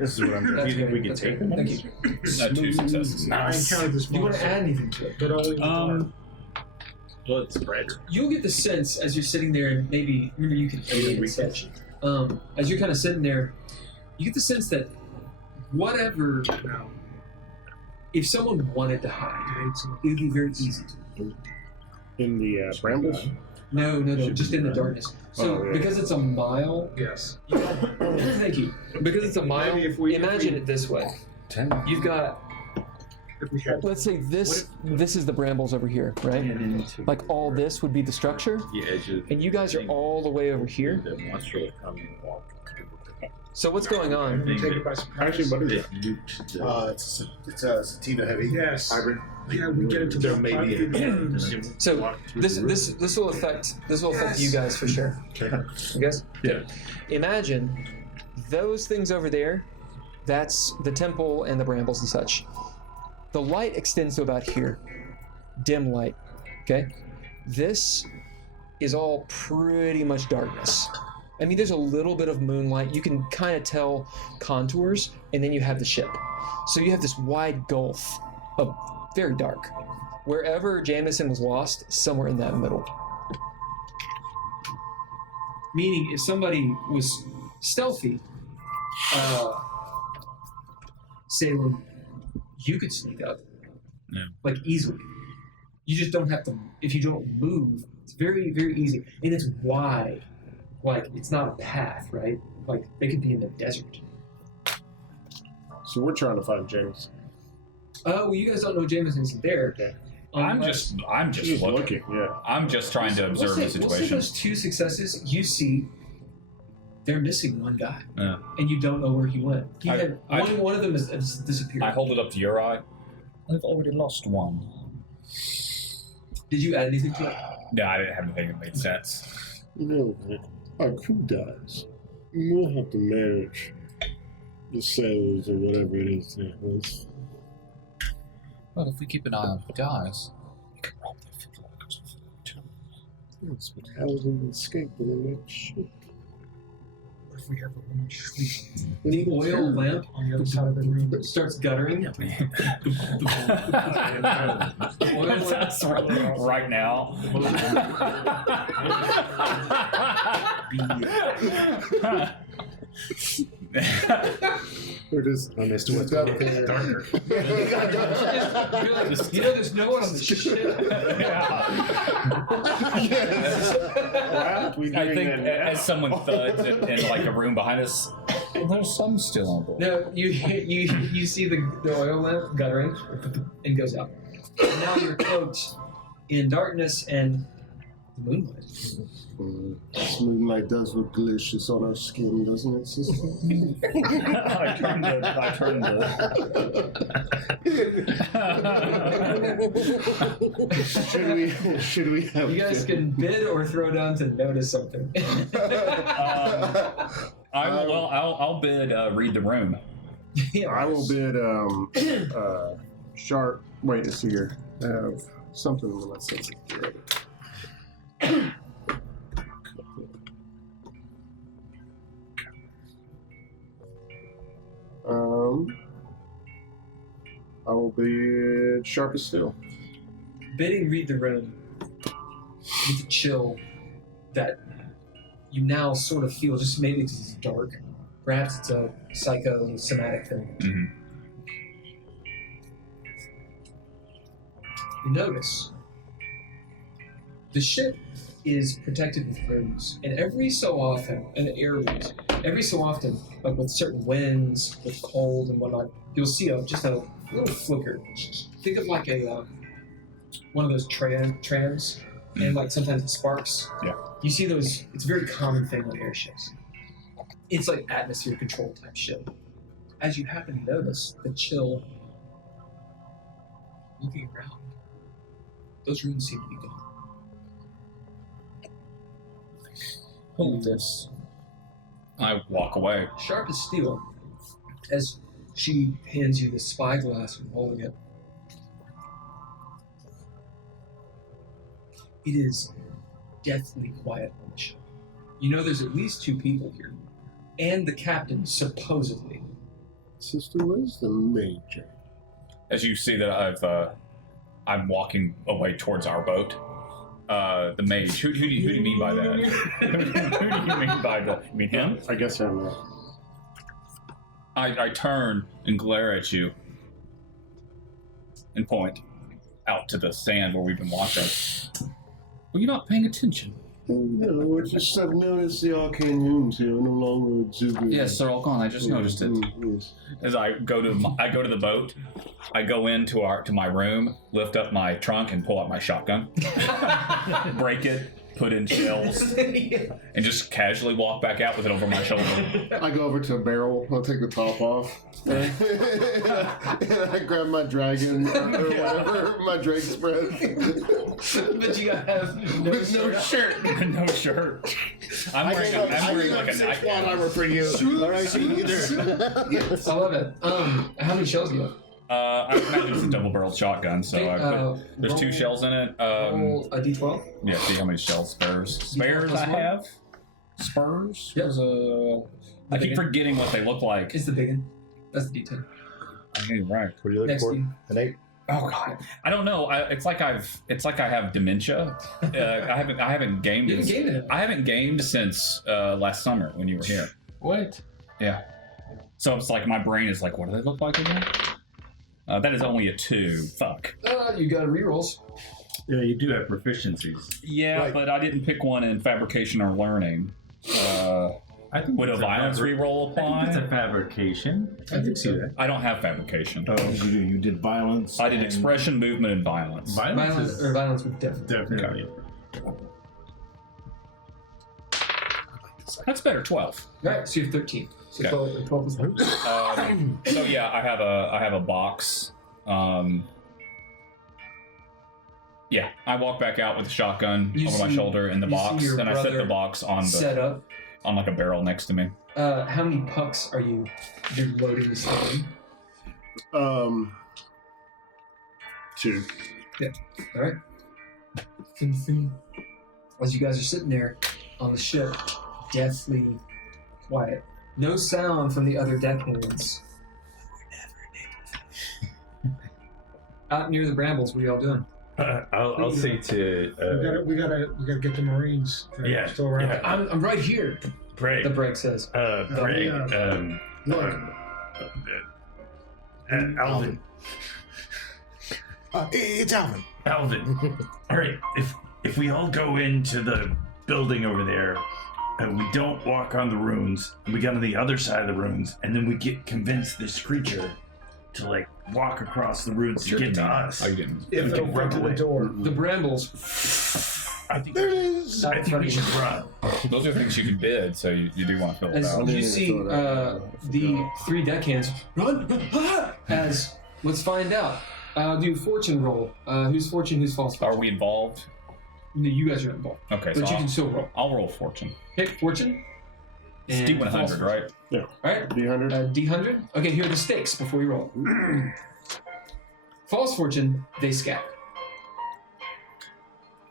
this is what I'm Do doing. you think we That's can take great. them? Thank you. 2 successes. I encountered this Do you want to monster, add anything to it? but only Well, it's spread. You'll get the sense as you're sitting there, and maybe remember you can aid and such. As you're kind of sitting there, you get the sense that whatever, if someone wanted to hide, it would be very easy to do. In the brambles? No, just in the darkness. So because it's a mile, Yes. thank you. Because it's a mile, Maybe if we imagine it this way. You've got, If we had Let's say this is the brambles over here, right? Like all this would be the structure, The edge of and you guys are all the way over here. the monster will come and walk. So what's going on? we take it by surprise. Actually, what is it? It's a sativa heavy Yes. hybrid. Yeah, we get into There may be So this will affect you guys for sure. Okay. You guys? Yeah. Imagine those things over there. That's the temple and the brambles and such. The light extends to about here. Dim light. Okay? This is all pretty much darkness. I mean, there's a little bit of moonlight. You can kind of tell contours, and then you have the ship. So you have this wide gulf of very dark. Wherever Jameson was lost, somewhere in that middle. meaning if somebody was stealthy, Salem, you could sneak up, like easily. You just don't have to. If you don't move, it's very, very easy, and it's wide. Like it's not a path, right? Like they could be in the desert. So we're trying to find James. Oh, well, you guys don't know Jameson isn't there. Okay. I'm just Just looking. Yeah. I'm just trying to observe the We'll say situation. those two successes, you see they're missing one guy, Yeah. and you don't know where he went. He I- had I- one of them has disappeared. I hold it up to your eye. I've already lost one. Did you add anything to it? No, I didn't have anything that made sense. You know, our crew dies. We'll have to manage the cells or whatever it is there was. Well, if we keep an eye on who dies, we can rob their footlockers. Yes, but how will we escape in the next ship? What if we have a woman sleep The oil lamp on the other side of the room? starts guttering. The oil lamp. That's right now. Or just I missed what's darker. darker. You're like, you know, there's no one on the ship. I think as someone thuds in like a room behind us, there's some still on board. No, you see the oil lamp guttering and goes out. And now you're cloaked in darkness and the moonlight. This moonlight does look delicious on our skin, doesn't it, sister? I turned Should we have? You guys can bid or throw down to notice something. I'll bid read the room. I will bid sharp. Wait, let's see here. I have something in my sense of hearing. I will be sharp as steel. Bidding read the room with a chill that you now sort of feel, just maybe because it's dark. Perhaps it's a psychosomatic thing. Mm-hmm. You notice the ship is protected with rooms, and every so often, and air rooms, every so often, like with certain winds, with cold and whatnot, you'll see just a little flicker. Think of like a one of those trams, and like sometimes it sparks. Yeah. You see those. It's a very common thing on airships. It's like atmosphere control type ship. As you happen to notice, the chill. Looking around, those rooms seem to be gone. Hold this. I walk away. Sharp as steel, as she hands you the spyglass and holding it. It is deathly quiet on the ship. You know there's at least 2 people here. And the captain, supposedly. Sister, where's the major? As you see that I'm walking away towards our boat. The mage. Who do you mean by that? Who do you mean by that? You mean him? I guess I'm not. I turn and glare at you and point out to the sand where we've been watching. Well, you're not paying attention. No, it's just I've noticed the arcane runes here no longer exist. Yes, they're all gone. I just noticed it. Yes. As I go to the boat, I go into to my room, lift up my trunk, and pull out my shotgun, break it, put in shells, and just casually walk back out with it over my shoulder. I go over to a barrel. I'll take the top off. And I grab my dragon or whatever, my drake spread. But you gotta have no shirt. No shirt. I'm wearing like a nightgown. armor for you. All right, so you Yes. I love it. How many shells do you have? I imagine it's a double-barreled shotgun, so there's 2 shells in it. Roll a d12. Yeah, see how many shells spares I have. Spurs? Yep. I keep forgetting what they look like. It's the big one. That's the d10. Okay, right. What are you looking Next for? to you. An 8? Oh God, I don't know. It's like I have dementia. I haven't gamed. You haven't gamed it. I haven't gamed since last summer when you were here. What? Yeah. So it's like my brain is like, what do they look like again? That is only a 2. Fuck. You got rerolls. Yeah, you do have proficiencies. Yeah, Right. but I didn't pick one in fabrication or learning. I think Would a violence reroll I think apply? it's a fabrication. I think so. I don't have fabrication. Oh, you did violence. I did and- expression, movement, and violence. Violence is Violence with death. definitely. That's better. 12. Right, so you have 13. So Okay. 12 is So yeah, I have a box. Yeah, I walk back out with the shotgun You over my see- shoulder in the you see box, your then I set the brother box on set up. like a barrel next to me. How many pucks are you're loading this thing in? 2. All right. As you guys are sitting there on the ship, deathly quiet. No sound from the other deckhands. Out near the brambles, what are y'all doing? I'll say to We gotta get the Marines. Yeah, Still around. yeah. I'm right here. Bray. The break says. Bray. Look. Alvin. It's Alvin. Alvin. All right. If we all go into the building over there, and we don't walk on the runes, and we get on the other side of the runes, and then we get convinced this creature to like walk across the runes to get to us. Oh, you didn't. If We they can run open the away. door. The brambles. I think There it is. I think we should run. Those are things you can bid, so you do want to fill it As out. you see the 3 deckhands run, as let's find out. Do fortune roll. Who's fortune? Who's false? Are we involved? No, you guys are not involved, Okay, but so you can still roll. I'll roll fortune. Okay, fortune. It's And D100, false. right? All right. D100. D100. Okay, here are the stakes before you roll. False fortune, they scatter.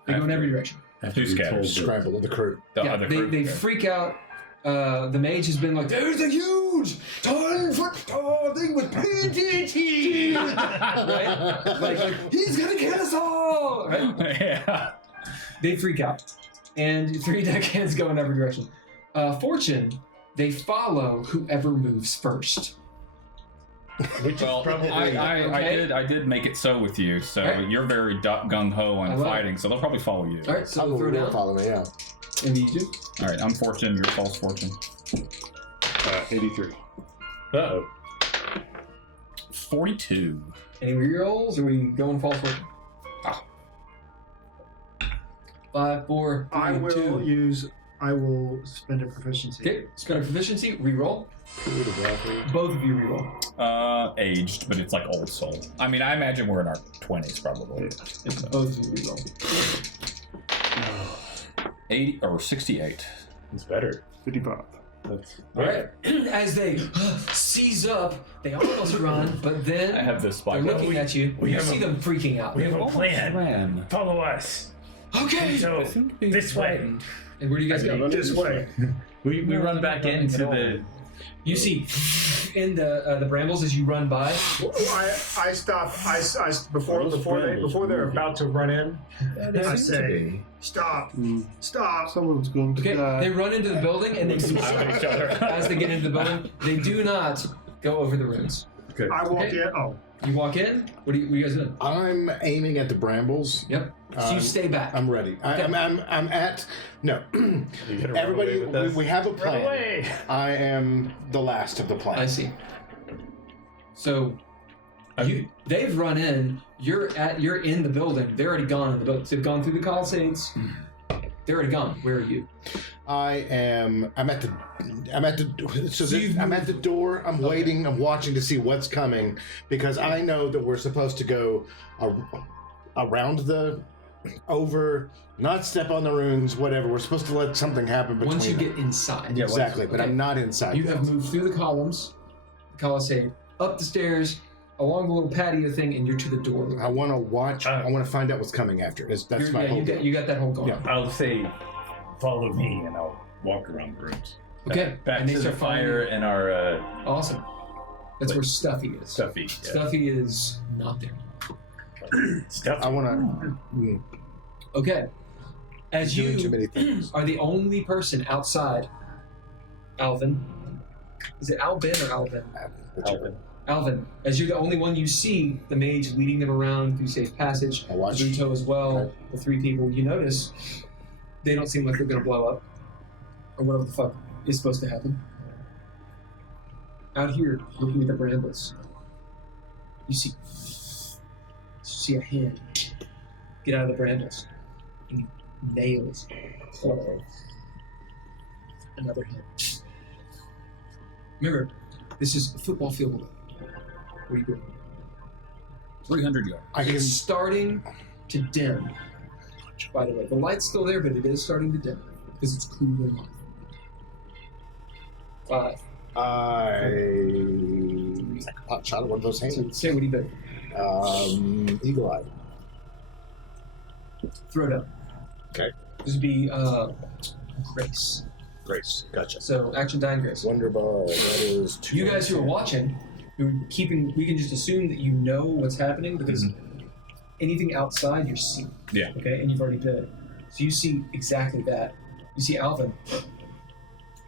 They go in every direction. Who scatters? Scramble with the crew. The Yeah, other they group? Okay. freak out. The mage has been like, there's a huge 10-foot tall thing with pointy teeth. Right? Like, he's gonna kill us all. Right? Yeah. They freak out. And 3 deckhands go in every direction. Fortune, they follow whoever moves first. Which Well, is probably I did make it so with you, so Alright. you're very gung ho I on love fighting, so they'll probably follow you. All right, so I'll throw go down. follow me, yeah. And you do. All right, I'm fortune, you're false fortune. 83. Uh-oh. 42. Any rerolls, or are we going false fortune? Ah. 5, 4, 3, I will 2. I will spend a proficiency. Okay, spend a proficiency, reroll. Both of you reroll. Aged, but it's like old soul. I mean, I imagine we're in our 20s probably. Both of you reroll. 80 or 68. It's better. 55. That's All right. As they seize up, they almost run, but I then have this they're spike. looking at you. we You have see a- them freaking out. we have a plan. Ran. Follow us. Okay. So this way. And where do you guys go? This way. We run back into the. You see in the brambles as you run by. I stop. Before they're about to run in. I say, stop, stop. Someone's going to Okay, die. they run into the building and they At each other. as they get into the building, they do not go over the runes. I walk Okay. in. Oh, You walk in. What are you guys doing? I'm aiming at the brambles. Yep. So you stay back. I'm ready. I'm at. No. Everybody, we have a plan. I am the last of the plan. I see. So, they've run in. You're in the building. They're already gone in the building. So they've gone through the Palisades. They're already gone. Where are you? I'm at the door. I'm waiting. I'm watching to see what's coming because I know that we're supposed to go around not step on the runes, whatever. We're supposed to let something happen between once you them. get inside. Yeah, exactly. But I'm not inside. You yet. have moved through the columns, the Palisade, up the stairs, along the little patio thing, and you're to the door. I want to watch. I want to find out what's coming after. That's my whole goal. You got that whole goal. Yeah. I'll say, follow me, and I'll walk around the rooms. Okay. Back and they to the start fire and our awesome. That's where Stuffy is. Stuffy. Yeah. Stuffy is not there. Stuffy. I want to. Okay. As Doing too you many things. are the only person outside, Alvin. Is it Albin or Alvin? Alvin. As you're the only one, you see the mage leading them around through safe passage. I watch. Zuto as well. Okay. The three people. You notice they don't seem like they're going to blow up or whatever the fuck is supposed to happen. Out here, looking at the brambles, you see a hand get out of the brambles and nails another hand. Remember, this is a football field away. What are you doing? 300 yards. It's starting to dim. By the way, the light's still there, but it is starting to dim because it's cooler light. 5. Hot shot at one of those hands. Say what do you think? Eagle eye. Throw down. Okay. This would be Grace. Grace. Gotcha. So action die and Grace. Wonder bar. That is 2. You guys who are watching, we can just assume that you know what's happening because anything outside you're seeing. Yeah. Okay, and you've already did it. So you see exactly that. You see Alvin.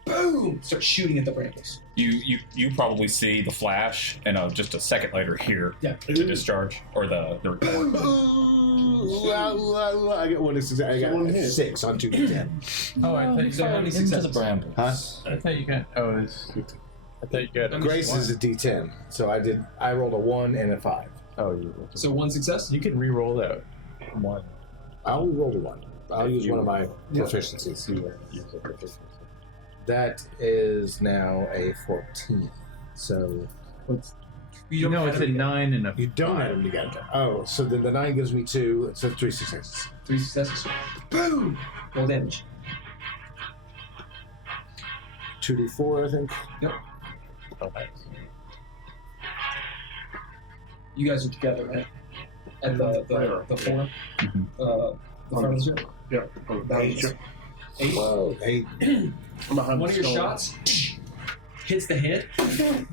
Boom! Start shooting at the brambles. You probably see the flash and just a second later hear the discharge or the report. I got one. I got 6 on 2 to 10. Oh, I thought you So how got many into successes? the brambles. Huh? I thought you got. Oh, I thought you got. Grace is a D10, so I rolled a 1 and a 5. Oh, you. So 1 success? You can re-roll that one. I'll roll a 1. I'll use one of my proficiencies. That is now a 14. So You don't it's a 9 and a. you don't add them together. Oh, so then the 9 gives me 2. So 3 successes. 3 successes. Boom! Roll damage. 2d4, I think. Yep. Oh, nice. You guys are together, right? At the forum? The front of the ship? Yep. About 8. 8? Whoa, 8. I'm behind One the of your stone. shots hits the hand,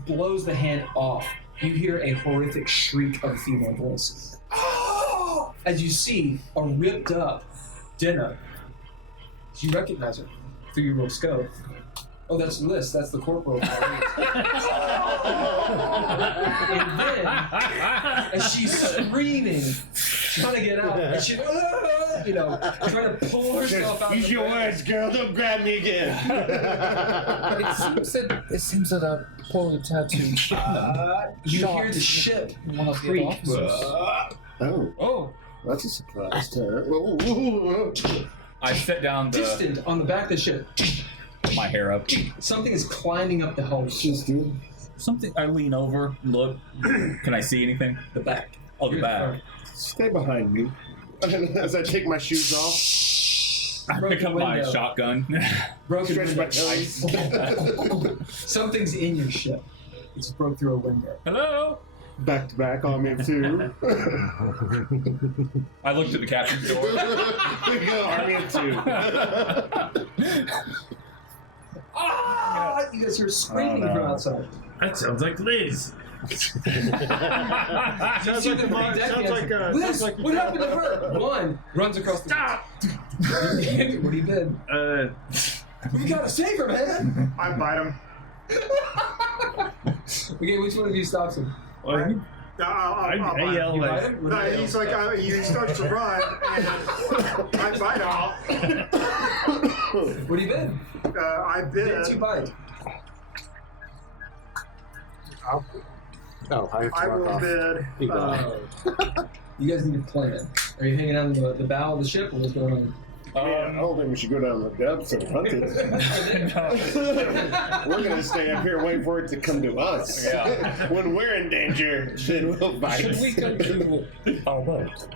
blows the hand off. You hear a horrific shriek of a female voice. Oh! As you see a ripped up Dinah. You recognize her through your little scope. Oh, that's Liz. That's the corporal. And then, as she's screaming, trying to get out, and she, trying to pull herself out. Use your words, girl. Don't grab me again. It seems that a poorly tattooed You hear the ship one of the creak. officers. Oh, That's a surprise to her. I set down distant on the back of the ship. my hair up. Something is climbing up the hull. Something. I lean over and look. Can I see anything? The back. Oh, the You're in back. front. Stay behind me. As I take my shoes off, I Broken pick up my window. shotgun. Broken stretch my window. toes. Something's in your ship. It's broke through a window. Hello. Back to back on me too. I looked at the captain's door. We go army of 2. Ah! You guys hear screaming from outside. That sounds like Liz. Sounds like Liz, what happened to her? One runs across the. Stop! What do you bid? We gotta save her, man. I bite him. Okay, which one of you stops him? Well, I yell You like, bite him? What do you He's do? like, he starts to run, and I bite him. What do you bid? I bid. Bids you bite. Oh, I have to I walk will off. bid. You guys need to plan. Are you hanging out on the bow of the ship, or what's going on? I don't think we should go down the depths and hunt it. We're gonna stay up here waiting for it to come to us. Yeah. When we're in danger, then we'll fight. Should we go to our boat?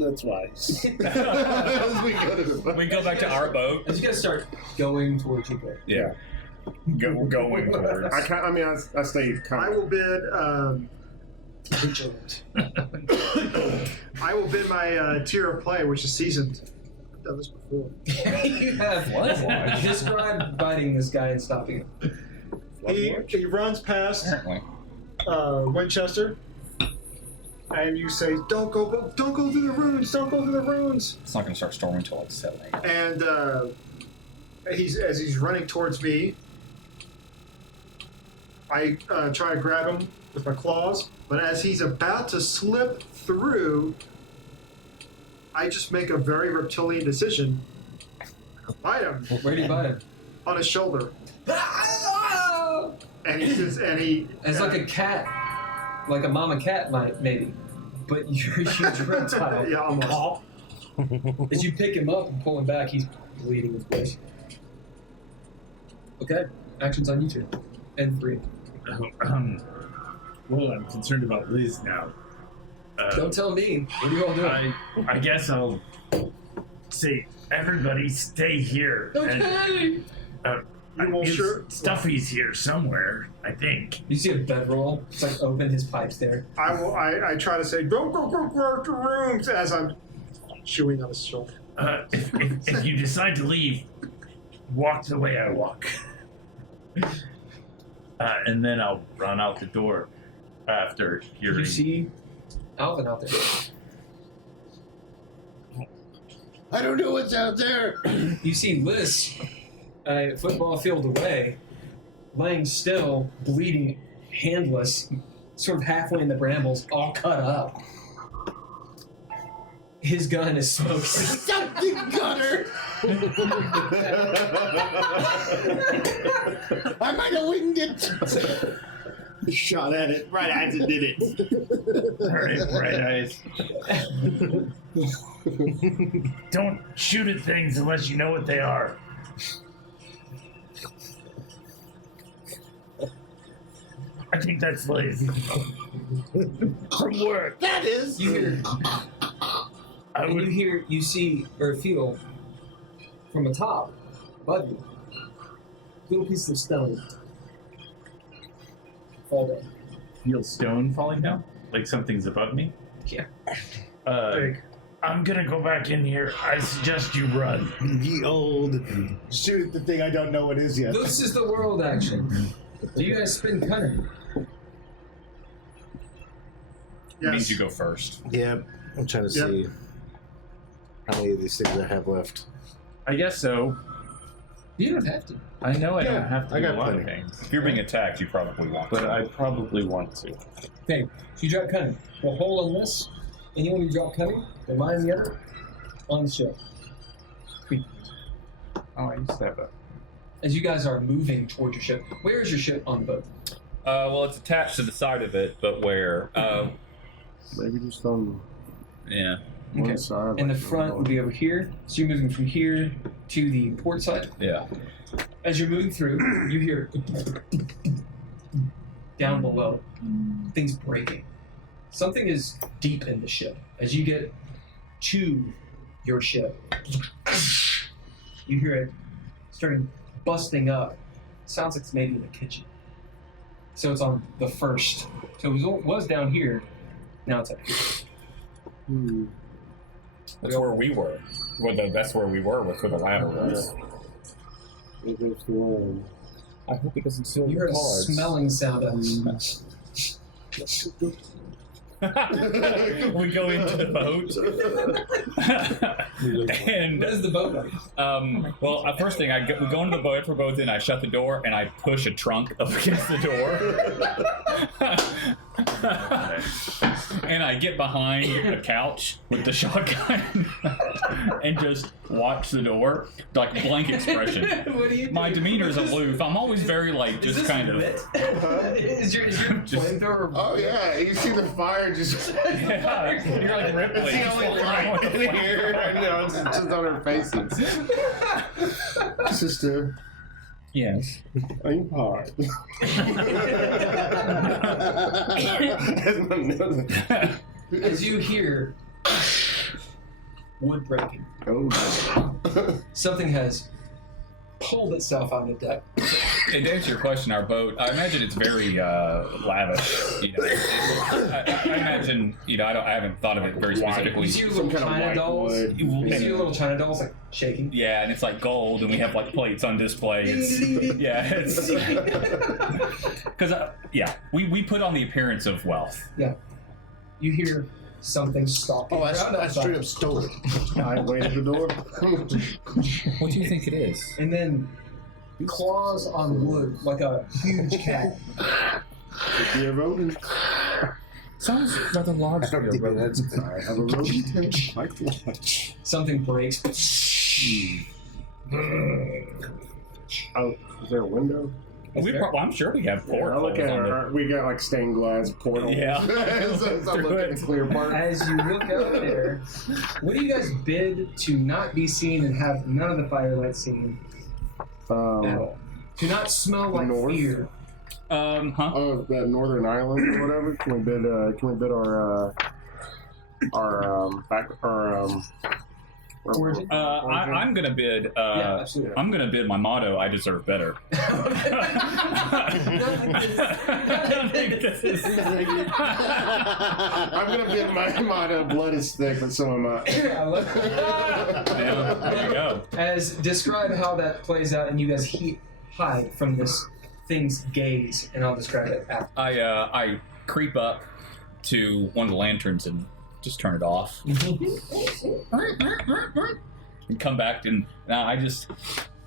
That's wise. we go to the boat. We go back to our boat. As you guys start going towards your boat. Yeah. Going towards. I stay I calm. will bid. Vigilant. I will bid my tier of play, which is seasoned. I've done this before. You have What? Describe biting this guy and stopping him. He runs past Apparently. Winchester, and you say, "Don't go through the ruins! Don't go through the ruins!" It's not going to start storming until like 7 a.m. And as he's running towards me, I try to grab him with my claws, but as he's about to slip through, I just make a very reptilian decision. Bite him Where do you bite him? on his shoulder, and he As like a cat, like a mama cat might, maybe. But you're a huge reptile. yeah, almost. As you pick him up and pull him back, he's bleeding with blood. Okay, action's on you two. And 3. well, I'm concerned about Liz now. Don't tell me. What are you all doing? I guess I'll say, everybody stay here. Okay. Stuffy's here somewhere, I think. You see a bedroll. It's like open his pipes there. I try to say, "Don't go to rooms," as I'm chewing on his shoulder. If you decide to leave, walk the way I walk. And then I'll run out the door after hearing. You see Alvin out there. I don't know what's out there. You see Liz, a football field away, laying still, bleeding, handless, sort of halfway in the brambles, all cut up. His gun is smoking. Something gutter. I might have winged it. Shot at it right as it did it. Right eyes. Don't shoot at things unless you know what they are. I think that's lazy. From work. That is. You hear, and you see or feel from atop above you, little pieces of stone fall down. Feel stone falling down? Like something's above me? Yeah. I'm gonna go back in here. I suggest you run. Ye old. Shoot at the thing I don't know what is yet. This is the world action. Do you guys spin cunning? It means you go first. Yep. I'm trying to see how many of these things I have left. I guess so. You don't have to. I know I Yeah, don't have to I do got a lot of plenty. things. If you're being attacked, you probably want But to. I probably want to. Okay, so you drop cunning. We'll hold on this. Anyone who drop cunning, remind the other on the ship. Oh, I used to have a... As you guys are moving towards your ship, where is your ship on the boat? Well, it's attached to the side of it, but where? Maybe just on Yeah. one Okay. side. And the like front would be over here. So you're moving from here to the port side. Yeah. As you're moving through, you hear down below things breaking. Something is deep in the ship. As you get to your ship, you hear it starting busting up. Sounds like it's maybe in the kitchen. So it's on the first. So it was down here. Now it's up here. That's where we were. That's where we were with where the ladder was. I hope he doesn't steal You the heard a cards. smelling sound of We go into the boat. And What is the boat like? well, first thing, we go into the boat, we're both in, I shut the door, and I push a trunk up against the door. And I get behind a couch with the shotgun and just watch the door, like blank expression. What do you do? My demeanor is aloof. I'm always very like Is just this kind of. lit? Is your flamethrower? Oh yeah, you see the fire just. Yeah, you're like Ripley. It's the only light in here. I know, it's just on our faces. Sister, Yes. I'm hard. As you hear wood breaking, something has pulled itself on the deck. And to answer your question, our boat, I imagine it's very lavish. You know, I imagine, you know, I haven't thought of it very specifically. You see little China dolls. You see little China dolls like shaking. Yeah, and it's like gold, and we have like plates on display. Yeah, it's because we put on the appearance of wealth. Yeah. You hear something stalking. Oh, I straight up stole it. I waited the door. What do you think it is? And then claws on wood like a huge cat. Be a rodent. Sounds rather large for your rodent. I have a rodent. Like to watch. Something breaks. Oh, is there a window? I'm sure we have I portals. look at we got like stained glass portal. Yeah. So I'm looking at the clear part. As you look out there, what do you guys bid to not be seen and have none of the firelight seen at all? To not smell like north? fear. Oh, that northern island or whatever. Can we bid Origin? I'm gonna bid. Yeah, absolutely. I'm gonna bid my motto. I deserve better. Not like this. I'm gonna bid my motto, blood is thick, but so am I. I love it. Yeah, there you go. As describe how that plays out, and you guys hide from this thing's gaze, and I'll describe it after. I creep up to one of the lanterns and just turn it off. And come back and I just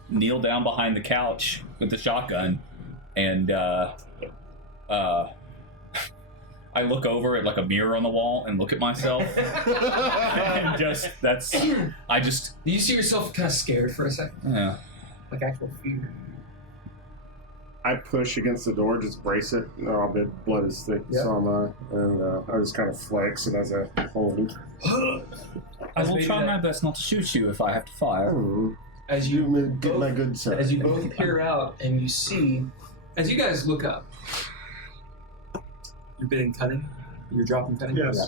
kneel down behind the couch with the shotgun and I look over at like a mirror on the wall and look at myself and Do you see yourself kind of scared for a second? Yeah. Like actual fear? I push against the door, just brace it. No, I'll bid blood is thick, so am I. And I just kind of flex it as I hold. I will try my best not to shoot you if I have to fire. As you get my good side. As you both peer out and you see, as you guys look up, you're bidding cunning. You're dropping cunning. Yes. Yeah.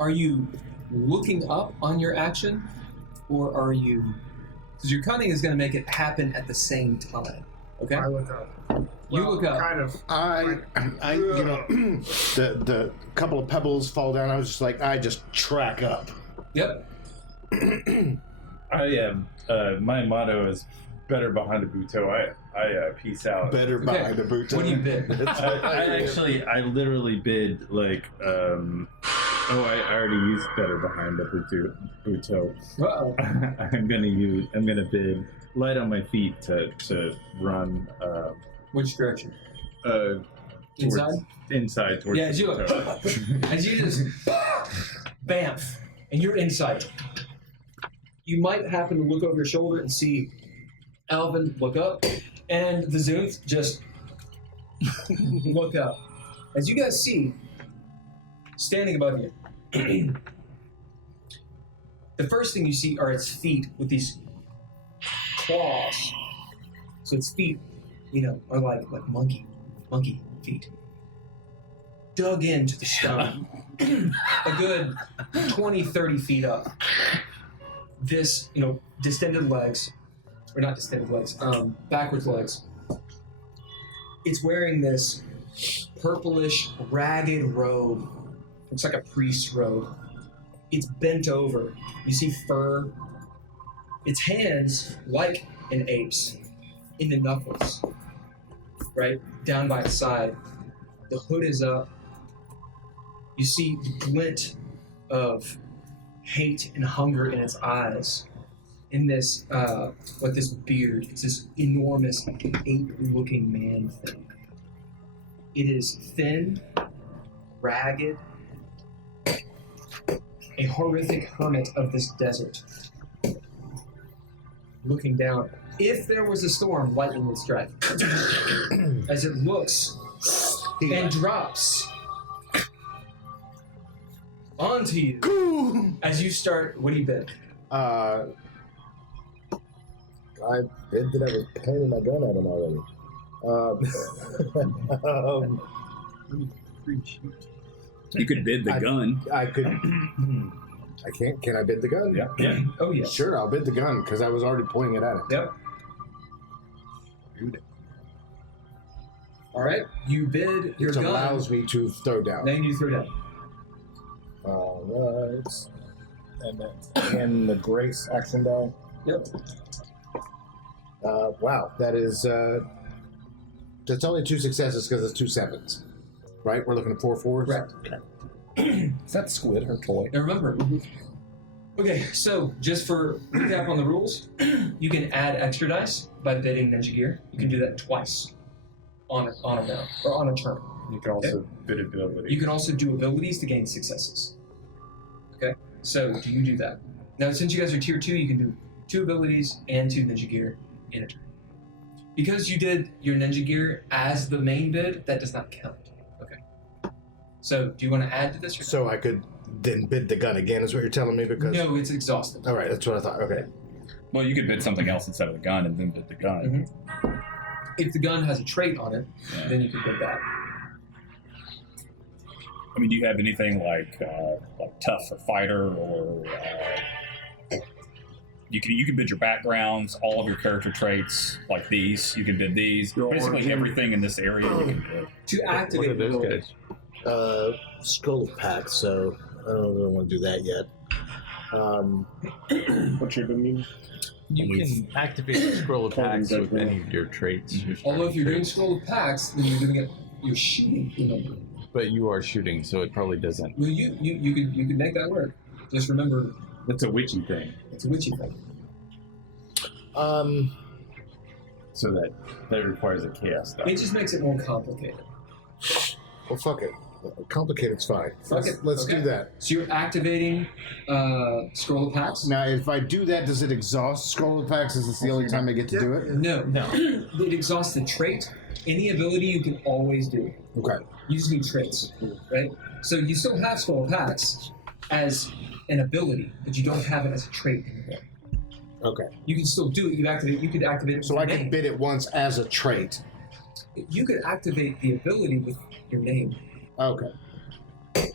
Are you looking up on your action, or are you? Because your cunning is going to make it happen at the same time. Okay. I look up. You look up. Kind of. I you know, the couple of pebbles fall down. I was just like, I just track up. Yep. I am. My motto is better behind a buto. I peace out. Better behind the boot. What do you bid? I literally bid like I already used better behind the buto. Uh-oh. I'm gonna bid light on my feet to run Which direction? towards, inside towards Yeah, as you the look, buto. as you just bamf, and you're inside. You might happen to look over your shoulder and see Alvin look up, and the Zooth just look up. As you guys see, standing above you, the first thing you see are its feet with these claws. So its feet, are like monkey feet. Dug into the stone. A good 20, 30 feet up. This, distended legs, or not distended legs, backwards legs. It's wearing this purplish, ragged robe. Looks like a priest's robe. It's bent over. You see fur. Its hands, like an ape's, in the knuckles, right? Down by its side. The hood is up. You see the glint of hate and hunger in its eyes. In this, this beard. It's this enormous, ape-looking man thing. It is thin, ragged, a horrific hermit of this desert, looking down. If there was a storm, lightning would strike. As it looks and drops onto you. As you start, what do you bid? I bid that I was pointing my gun at him already. You could bid the gun. I could. I can't. Can I bid the gun? Yeah. Oh, yeah. Sure, I'll bid the gun because I was already pointing it at him. Yep. All right. You bid your Which gun. allows me to throw down. Now you throw down. All right. And the grace action die. Yep. Wow, that is. That's only 2 successes because it's 2 sevens, right? We're looking at 4 fours. Correct. Is that squid her toy? Now remember. Okay, so just for recap on the rules, you can add extra dice by bidding Ninja Gear. You can do that twice on a round or on a turn. You can also bid ability. You can also do abilities to gain successes. Okay, so do you do that? Now, since you guys are tier 2, you can do 2 abilities and 2 Ninja Gear in a turn. Because you did your Ninja Gear as the main bid, that does not count. Okay. So, do you want to add to this? Or So I could then bid the gun again, is what you're telling me? Because no, it's exhausted. All right, that's what I thought. Okay. Well, you could bid something else instead of the gun and then bid the gun. Mm-hmm. If the gun has a trait on it, then you could bid that. I mean, do you have anything like tough or fighter or you can bid your backgrounds, all of your character traits like these. You can bid these. Basically everything in this area you can bid. To activate What are those guys? Scroll pack, so I don't really want to do that yet. What you're doing? You can activate the scroll of packs with any of your traits. Although if you're doing scroll of packs, then you're doing it. You're shooting. Remember. But you are shooting, so it probably doesn't. Well, you could make that work. Just remember, It's a witchy thing. it's a witchy thing. So that requires a chaos die. It just makes it more complicated. Well, fuck it. Complicated's fine. Fuck it. Let's Okay. do that. So you're activating scroll of packs? Now, if I do that, does it exhaust scroll of packs? Is this the only time I get to do it? No. It exhausts the trait. Any ability you can always do. Okay. You just need traits, right? So you still have scroll of packs as an ability, but you don't have it as a trait anymore. Okay. You can still do it. You could activate it. So with I your can name. bid it once as a trait. You could activate the ability with your name. Okay.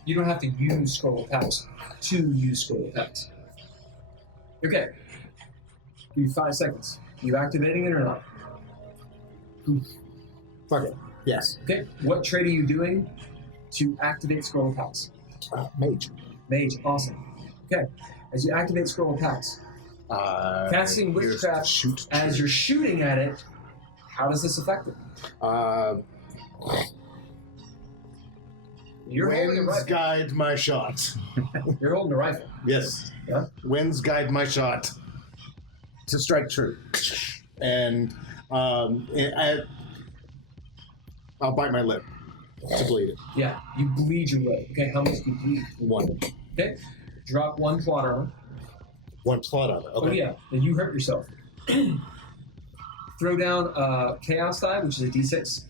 You don't have to use scroll of packs to use scroll of packs. Okay. Give you 5 seconds. You activating it or not? Fuck it. Yes. Okay. What trait are you doing to activate scroll of packs? Mage. Mage. Awesome. Okay. As you activate scroll of packs, casting here's witchcraft shoot as you're shooting at it, how does this affect it? You're holding a Winds rifle. guide my shot. You're holding a rifle. Yes. Yeah. Winds guide my shot to strike true. And I'll bite my lip to bleed it. Yeah. You bleed your lip. Okay. How much do you bleed? 1. Okay. Drop 1 plot armor. 1 plot on it. Okay. Oh yeah. Then you hurt yourself. Throw down a chaos die, which is a d6.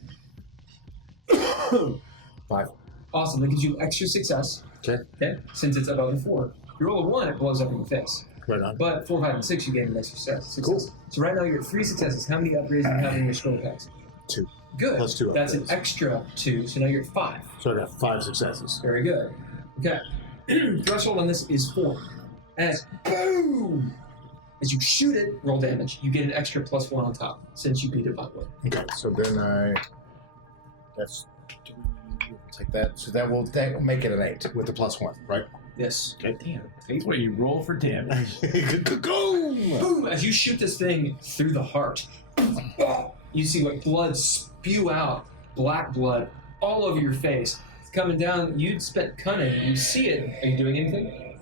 5. Awesome. That gives you extra success. Okay. Okay. Since it's above a 4. If you roll a 1, it blows up in your face. Right on. But 4, 5, and 6, you gain an extra success. Cool. So right now you're at 3 successes. How many upgrades do you have in your scroll packs? 2. Good. Plus 2 That's an upgrades. extra 2. So now you're at 5. So I got 5 successes. Very good. Okay. Threshold on this is 4. And boom! As you shoot it, roll damage. You get an extra +1 on top since you beat it by 1. Okay. So then that's take that. So that will make it an 8 with the +1, right? Yes. God damn. That's what you roll for damage. Boom! As you shoot this thing through the heart, you see what blood spew out, black blood, all over your face. It's coming down. You'd spent cunning. You see it. Are you doing anything?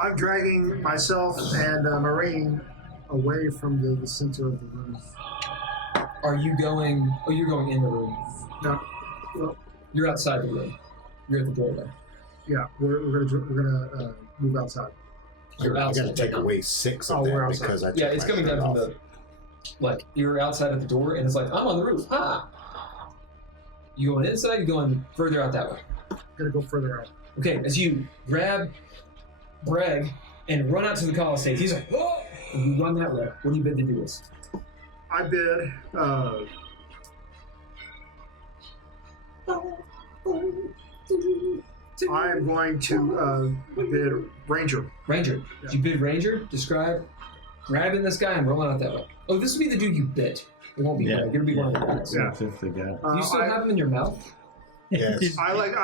I'm dragging myself and Marine away from the center of the room. Are you going? Oh, you're going in the room. No. Well, You're outside the room. You're at the doorway. yeah, we're gonna move outside. You're I got to outside. take away 6 Oh, of we're that outside. because I took Yeah, it's my coming down shirt from off. the. Like you're outside at the door, and it's like I'm on the roof. Ah. You going inside? You going further out that way? Gonna go further out. Okay, as you grab Bragg and run out to the Coliseum, he's like, oh! And you run that way. What do you bid to do this? I bid. I am going to bid Ranger. Ranger. Yeah. You bid Ranger? Describe grabbing this guy and rolling out that way. Oh, this will be the dude you bit. It won't be Bragg. It'll be one of the guys. Yeah. Just the guy. Do you still have him in your mouth? Yes. I let go.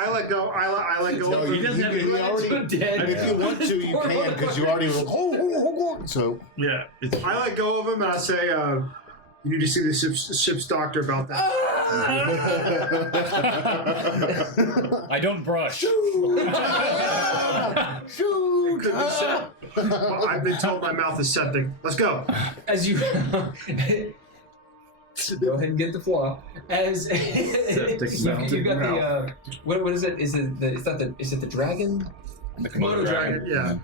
I let go. No, of you, him. you already, Dead. if you want to, you can because you already were like, so Yeah. It's, I let go of him and I say, "You need to see the ship's doctor about that." I don't brush. shoot. Well, I've been told my mouth is septic. Let's go. As you go ahead and get the flaw. As you got the what is it? Is it the dragon? The Komodo dragon. Yeah.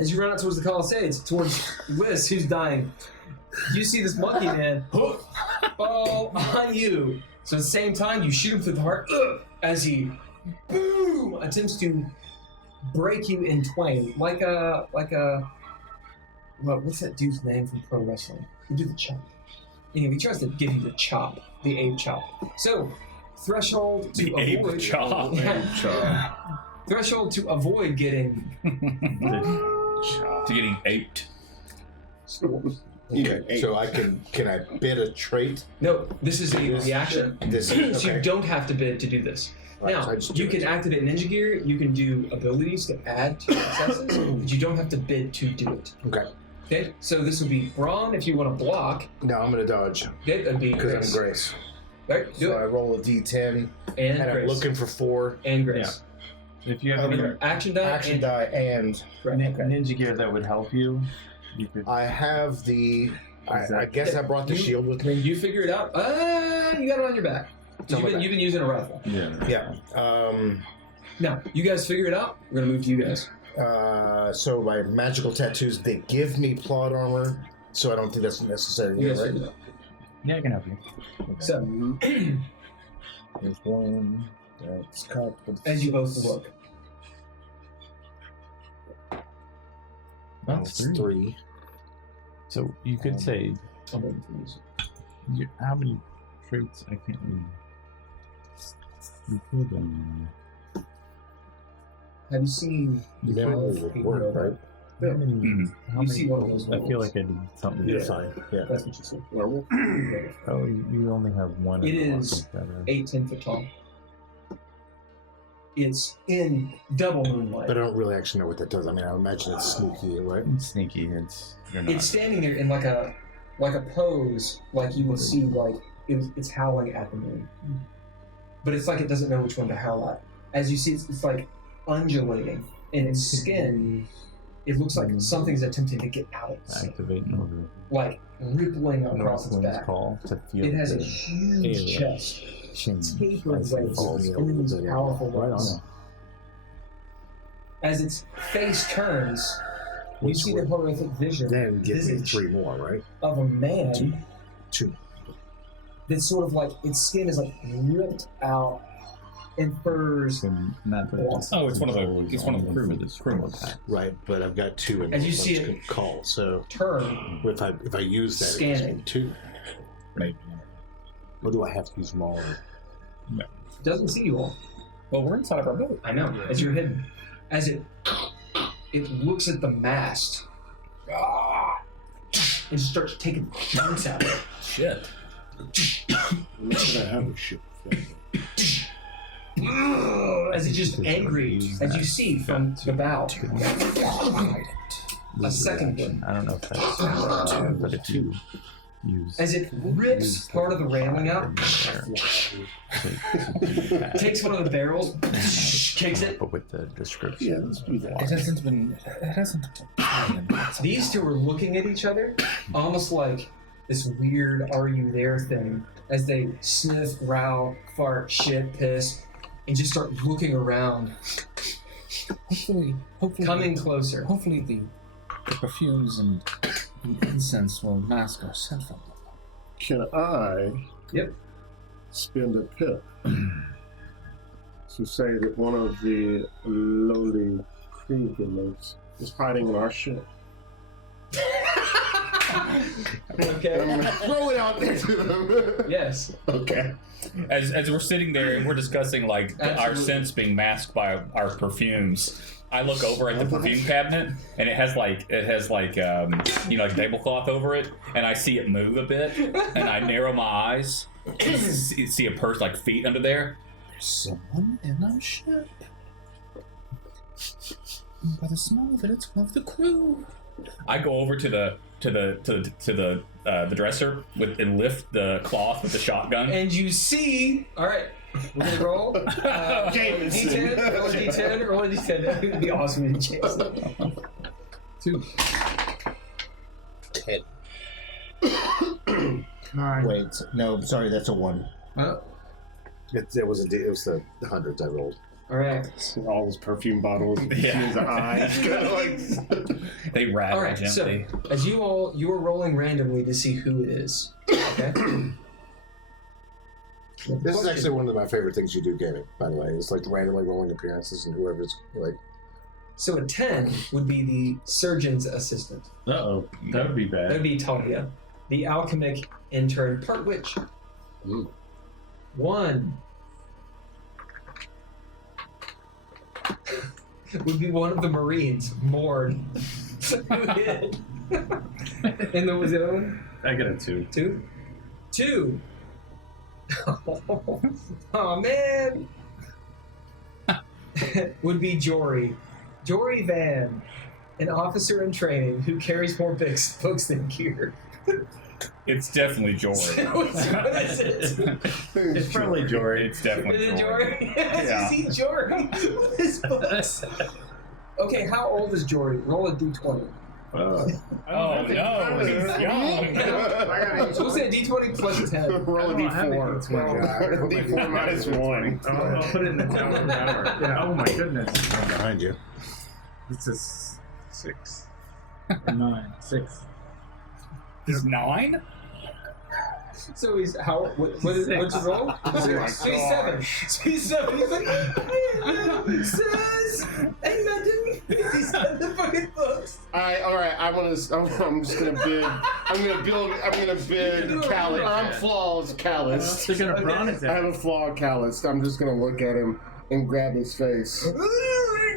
As you run out towards the Coliseum, towards Wiz, who's dying, you see this monkey man fall on you. So at the same time, you shoot him through the heart as he boom attempts to break you in twain, like a what's that dude's name from pro wrestling? Who did the chop? Anyway, he tries to give you the chop, the ape chop. So threshold to The ape avoid chop. Yeah. Threshold to avoid getting To getting aped. Okay, so I can I bid a trait? No, this is a reaction. This is So you okay. don't have to bid to do this. Right, Now, so I just do you can it. activate Ninja Gear, you can do abilities to add to successes, but you don't have to bid to do it. Okay. Okay, so this would be Brawn if you want to block. No, I'm gonna dodge Okay, that'd be because Grace. I'm Grace. Right, do So I it. roll a D10 And and I'm Grace. looking for 4 And Grace. if you have Okay. any Action die. action and, die and Right. ninja gear that would help you, you could. I have the. I guess I brought the You- shield with I mean, me. you figure it out. You got it on your back. 'Cause On my back. You've been using a rifle. Yeah. Yeah. Now, you guys figure it out. We're gonna move to you guys. So my magical tattoos, they give me plot armor, so I don't think that's necessary You here, guys right? figure it out. Yeah, I can help you. So, There's one. That's cocked with as you both look, That's 3. So you could say, I'm waiting for you. how many traits? I can't read. You could. Have you seen? You memory would work, right? Yeah. Mhm. How You many see one of those I feel werewolves. like I did something. Yeah, different. fine. Yeah. That's what you see. Werewolf. Oh, you only have one. It of the is ones that are- 8-10 foot tall. It's in double moonlight. But I don't really actually know what that does. I mean, I imagine it's sneaky, right? It's sneaky. You're not. It's standing there in like a pose, like you would see like it's howling at the moon. But it's like it doesn't know which one to howl at. As you see, it's like undulating in its skin. It looks like something's attempting to get out of its skin, activate in order. like rippling I don't know across what its one's back. called to feel. It has a the huge alien chest, change. tapered I see. waist, Oh, and yeah, then these yeah, powerful right legs. on. As its face turns, you Which see the would horrific vision Then give me visage 3 more, right? of a man 2. that's sort of like its skin is like ripped out and furs. Not that it's Oh, it's one of the crewmen. Right, but I've got 2 in As there, you so see it's it- good call. So Turn. if I use that, it gives me Scanning. 2. Maybe. Or do I have to use them all? It doesn't see you all. Well, we're inside of our boat. I know. As you're hidden. As it looks at the mast. And starts taking chunks out of it. Shit. I have a ship. As it's just angry, as you see from the bow. A second one. I don't know if that's but if you use As it rips part of the railing out, takes one of the barrels, kicks it. but with the description. Yeah, let's do that. It hasn't. These two are looking at each other, almost like this weird "Are you there?" thing as they sniff, growl, fart, shit, piss, and just start looking around, Hopefully, coming closer. Hopefully, the perfumes and incense will mask our scent from them. Can I spend a pip to say that one of the lowly crew members is hiding in our ship? Okay. I'm gonna throw it out there to them. Yes. Okay. As we're sitting there and we're discussing like our Absolutely. scents being masked by our perfumes, I look over at the perfume cabinet and it has like like tablecloth over it, and I see it move a bit, and I narrow my eyes and see a person like feet under there. There's someone in our ship. By the smell of it, it's one of the crew. I go over to the dresser and lift the cloth with the shotgun. And you see, all right, we're gonna roll. D10, roll a D10, roll a D10. That would be awesome if Jason. 2. 10. Wait, no, sorry, that's a 1. Oh, It was the hundreds I rolled. all right. All those perfume bottles. Yeah. His eyes. They rattle All right. gently. So, as you are rolling randomly to see who it is. Okay. This is actually one of my favorite things you do gaming, by the way. It's like randomly rolling appearances and whoever's like. So a 10 would be the surgeon's assistant. Uh-oh. That would be That bad. would be Talia, the alchemic intern, part witch. Ooh. 1 would be one of the Marines, Morn. Who hid? And there was the other one? I got a 2. 2? 2. Oh man. Would be Jory. Jory Van, an officer in training who carries more books than gear. It's definitely Jory. What is it? It's probably Jory. It's definitely Is it Jory. Jory? Yeah. You see Jory with his books. Okay, how old is Jory? Roll a d20. Oh no, he's young. So we'll say a d20 plus 10. Roll a I don't have d4. D4 minus 1. I'll put it in the tower. Yeah. Oh my goodness. I'm behind you. It's a 6. 9. 6. He's 9? So he's how? What's his roll? Oh my So he's 7. So he's 7. He's like, says, ain't nothing. He's got the fucking books. All right. I'm just gonna bid. I'm gonna bid Callus. I'm flawless Callus. They're gonna prawn it I have down. a flaw Callus. I'm just gonna look at him and grab his face.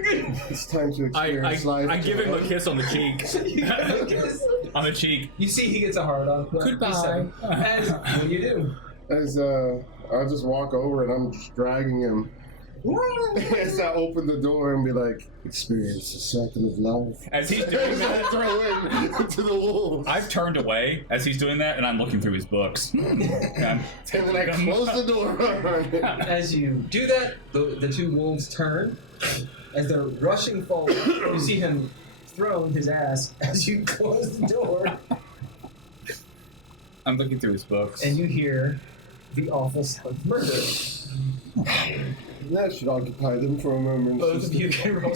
It's time to experience life. I give him a kiss on the cheek. You got a kiss. On the cheek. You see, he gets a hard on. Goodbye. And what do you do? As I'll just walk over and I'm just dragging him. As I open the door and be like, experience the cycle of life. As he's doing that, Throw him into the wolves. I've turned away as he's doing that, and I'm looking through his books. And then I close the door. As you do that, the two wolves turn. As they're rushing forward, you see him thrown his ass as you close the door, I'm looking through his books. and you hear the awful sound of murder. That should occupy them for a moment. Both of you can roll.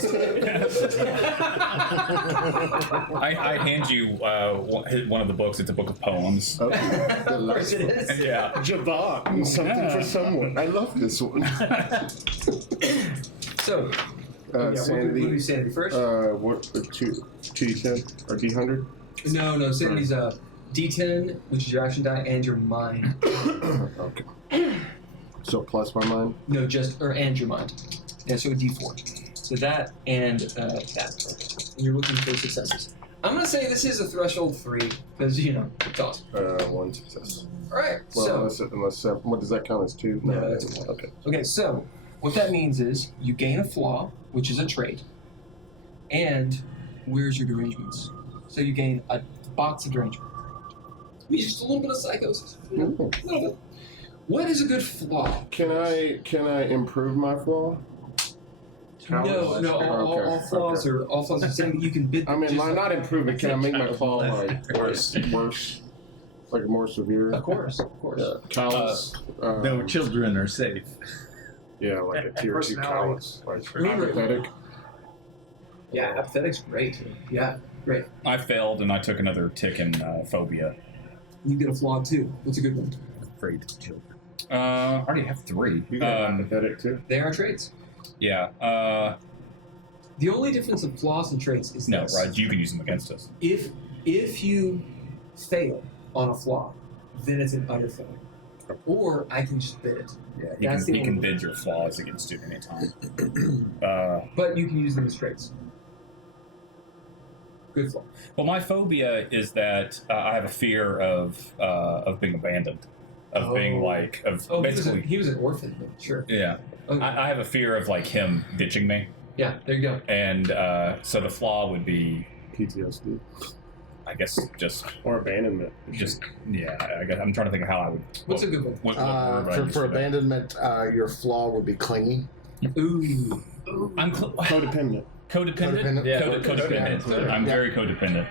I hand you one of the books. It's a book of poems. Okay. The Of course last it one. is. Yeah. Jabot, something for someone. I love this one. So, we'll do sanity first. What? 2d10 or d100? No, Sanity's D10, which is your action die, and your mind. Okay. So plus my mind. No, and your mind. Yeah, so a D4. So that and that. And you're looking for successes. I'm gonna say this is a threshold 3 because it's awesome. 1 success. All right. Well, so unless what does that count as 2? No, that's a 1. Okay. Okay, so what that means is you gain a flaw, which is a trait, and where's your derangements? So you gain a box of derangement. Just a little bit of psychosis. A little bit. What is a good flaw? Can I improve my flaw? No, all flaws are saying that you can bid. I mean, just not improve it. Can I make my claw like worse? Like a more severe. Of course. Yeah, callus. No children are safe. Yeah, like a tier 2 Personality. callus. Like Remember- apathetic. Yeah, apathetic's great. Yeah, great. I failed and I took another tick in phobia. You get a flaw too. What's a good one? Afraid of children. I already have 3. You got apathetic too. They are traits. Yeah. The only difference of flaws and traits is No, this. right? You can use them against us. If you fail on a flaw, then it's an utter failure. Or I can just bid it. Yeah, That's he the can only- bid your flaws against you anytime. But you can use them as traits. Good flaw. Well, my phobia is that I have a fear of being abandoned, of being like Oh, basically. he was an orphan, but sure. Yeah, Okay. I have a fear of like him ditching me, Yeah, there you go. and so the flaw would be, PTSD. I guess, just Or abandonment. yeah. I guess, I'm trying to think of how I would. What's a good one? What word would I use For that? abandonment, your flaw would be clingy. Ooh. I'm Codependent. codependent. Yeah, Codependent. yeah. I'm very codependent.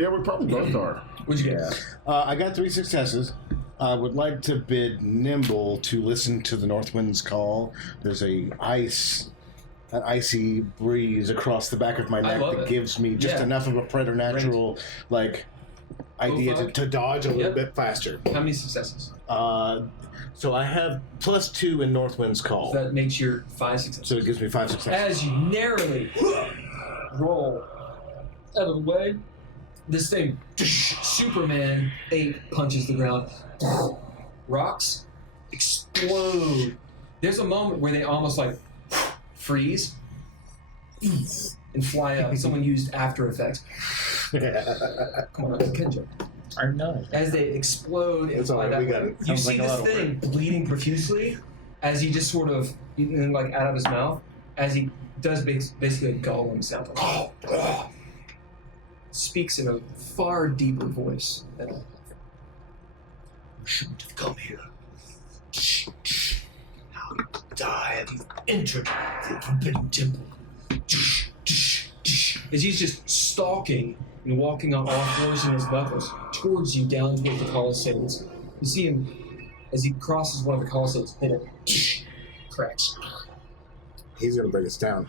Yeah, we probably both are. What'd you get? I got 3 successes. I would like to bid Nimble to listen to the North Wind's call. There's an icy breeze across the back of my neck love that it. gives me just Yeah. enough of a preternatural idea fuck. to dodge a little Yep. bit faster. How many successes? So I have +2 in North Wind's call. That makes your 5 successes. So it gives me 5 successes. As you narrowly roll out of the way, this thing, Superman 8 punches the ground. Rocks explode. There's a moment where they almost like freeze and fly up. Someone used After Effects. Come on, Kenjo. I know. As they explode and It's all fly right, that we got way. it. You Sounds see like a lot this of thing bleeding profusely as he just sort of, like out of his mouth, as he does basically a Gollum sound. Like, speaks in a far deeper voice than I shouldn't have come here. Now you die and you've entered the forbidden temple. As he's just stalking and walking on all fours in his buckles towards you down toward the Colosseums. You see him as he crosses one of the Colosseums, hit it, cracks. He's going to bring us down.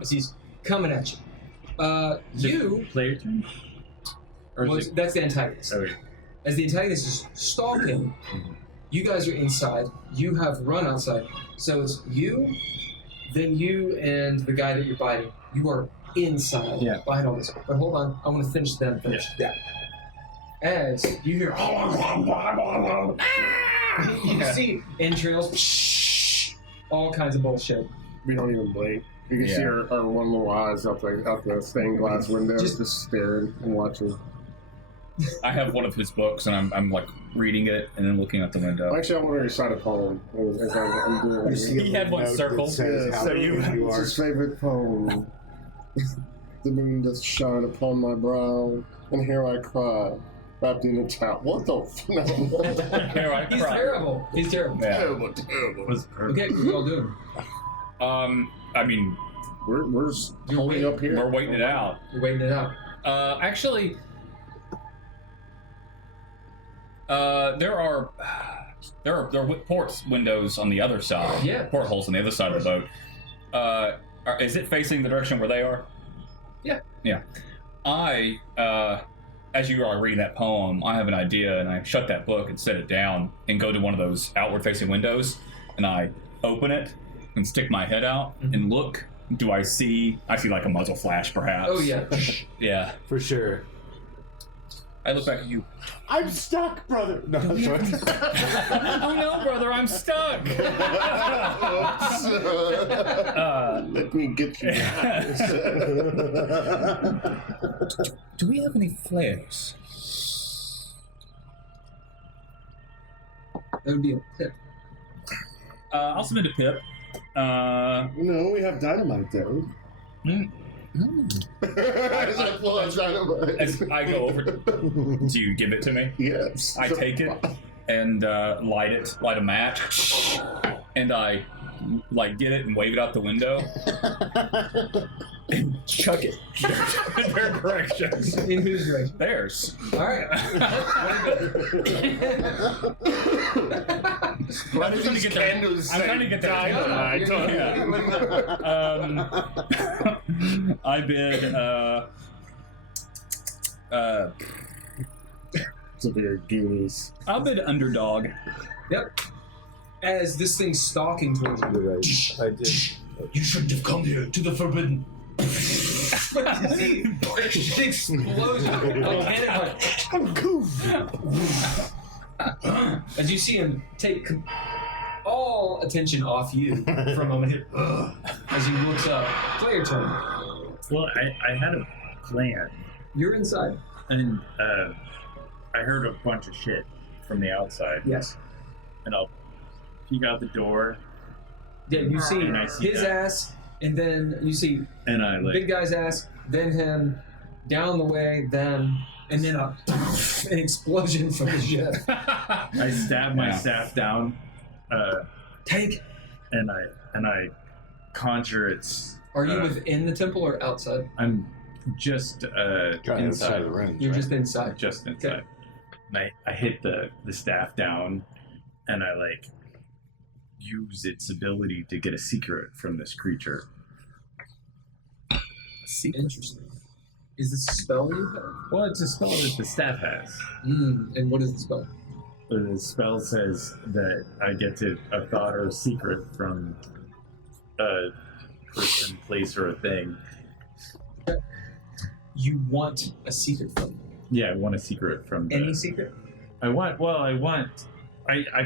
As he's coming at you. You, Player turn? Or well, is it? that's the antagonist. Okay. As the antagonist is stalking, you guys are inside. You have run outside. So it's you, then you, and the guy that you're biting. You are inside behind all this. But hold on, I'm going to finish them first. Yeah. As you hear, you see entrails, all kinds of bullshit. We don't even blink. You can see our one little eyes out the stained glass window, just staring and watching. I have one of his books, and I'm like reading it and then looking out the window. Actually, I want to recite a poem as I'm doing You it. see a He had little one note circled. that says how so good you it's are. his favorite poem. The moon doth shine upon my brow, and here I cry, wrapped in a towel. What the f***? Here I He's cry. terrible. He's terrible. Yeah. Terrible, terrible. Okay, what are you all doing? I mean, We're holding up here. we're waiting it out. You're waiting it out. Actually, there are ports windows on the other side. Yeah. Portholes on the other side of the boat. Is it facing the direction where they are? Yeah. Yeah. As you are reading that poem, I have an idea, and I shut that book and set it down and go to one of those outward-facing windows, and I open it and stick my head out and look. Do I see like a muzzle flash, perhaps? Oh, yeah. Yeah. For sure. I look back at you. I'm stuck, brother. No, I'm sorry. Oh no, brother, I'm stuck. Let me get you. Do we have any flares? That would be a tip. I'll submit a Pip. No, we have dynamite though. As I pull out dynamite. As I go over, do you give it to me? Yes. I take it and light a match, and I like get it and wave it out the window. Chuck it. Their directions. In whose direction? Theirs. All right. Why does these candles I'm trying to get that. I bid. It's a very Goonies. I'll bid underdog. Yep. As this thing's stalking towards you. You're right. I did. You shouldn't have come here to the forbidden. An explosion of cannon. As you see him take all attention off you for a moment here, as he looks up. Play your turn. Well, I had a plan, You're inside. and I heard a bunch of shit from the outside. Yes. And I'll peek out the door, Yeah, you see And I see his that. ass, and then you see and I big guy's ass, then him, down the way, them, and then an explosion from the ship. I stab my staff down, Take. and I conjure its. Are you within the temple or outside? I'm just Inside inside. of the range. You're right? just inside. Just inside. And I hit the staff down, and I use its ability to get a secret from this creature. Interesting. Is this a spell you have? Well, it's a spell that the staff has. And what is the spell? The spell says that I get a thought or a secret from a person, place, or a thing. You want a secret from them. Yeah, I want a secret from Any secret? I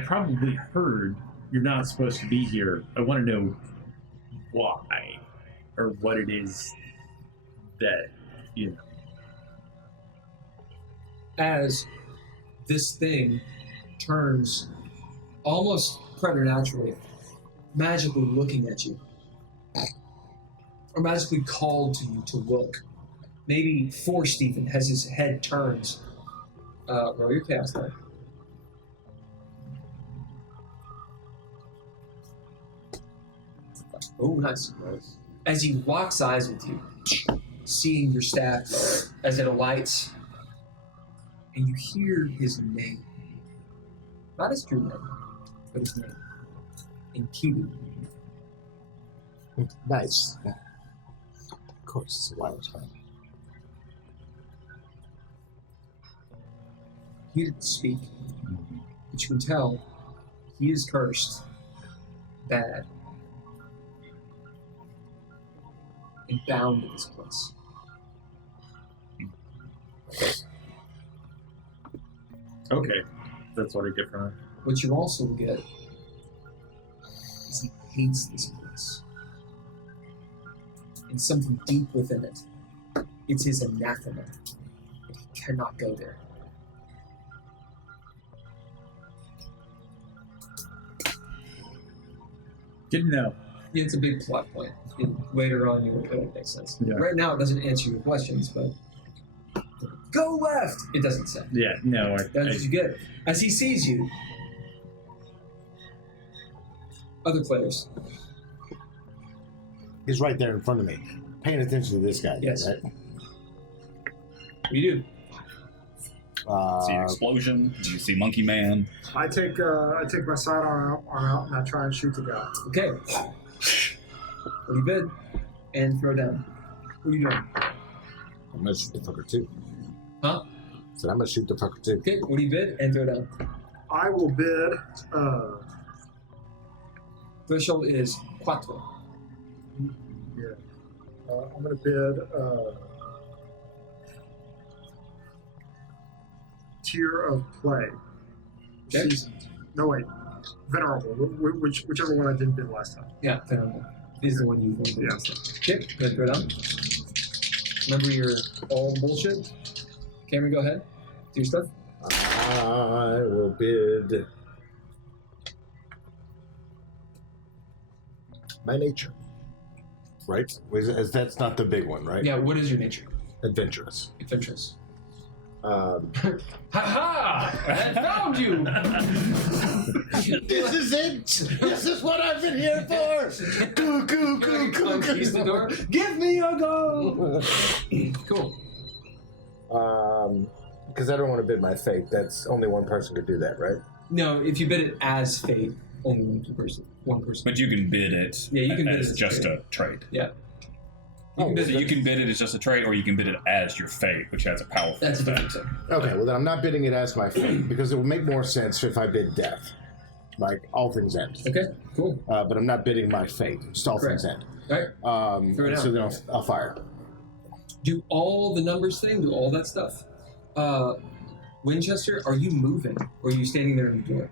probably heard you're not supposed to be here. I want to know why, or what it is that, As this thing turns almost preternaturally, magically looking at you, or magically called to you to look, maybe forced even as his head turns. Roll your chaos die. Oh, nice. As he locks eyes with you, seeing your staff as it alights, and you hear his name. Not his true name, but his name. In Kiwi. Nice. Of course, it's a wireless phone. He didn't speak, but you can tell he is cursed, bad, and bound in this place. Okay, that's what I get from it. What you also get is he hates this place. And something deep within it. It's his anathema. And he cannot go there. Didn't know. Yeah, it's a big plot point. Later on, it'll make sense. Yeah. Right now, it doesn't answer your questions, but go left. It doesn't say. Yeah, no. That's what you get. As he sees you, other players. He's right there in front of me, paying attention to this guy. Yes. Right? What do you do? See an explosion. You see Monkey Man. I take my sidearm out and I try and shoot the guy. Okay. What do you bid? And throw down. What are you doing? I'm gonna shoot the fucker too. Huh? So I'm gonna shoot the fucker too. Okay, what do you bid? And throw down. I will bid. Threshold is 4. I'm going to bid tier of play. Okay. Seasoned. No wait, venerable. Whichever one I didn't bid last time. Yeah, Venerable. Is the one you want to Yeah. Okay, go ahead, throw down. Remember your all bullshit. Cameron, go ahead. Do your stuff. I will bid My nature. Right? That's not the big one, right? Yeah, what is your nature? Adventurous. Adventurous. um, Ha ha! I found you! This is it. This is what I've been here for. Goo, goo, goo, goo, Keys the goo. door. Give me a go. Cool. Because I don't want to bid my fate. That's only one person could do that, right? No, if you bid it as fate, only one person. But you can bid it. Yeah, you can bid it as as just trade. a trade. Yeah. So you can bid it as just a trade, or you can bid it as your fate, which has a powerful That's a effect. different thing. Okay, well then I'm not bidding it as my fate because it will make more sense if I bid death, like all things end. Okay, cool. But I'm not bidding my fate. Just all Correct. things end. All right. Fair enough. So then I'll fire. Do all the numbers thing, do all that stuff. Winchester, are you moving? Or are you standing there in the door?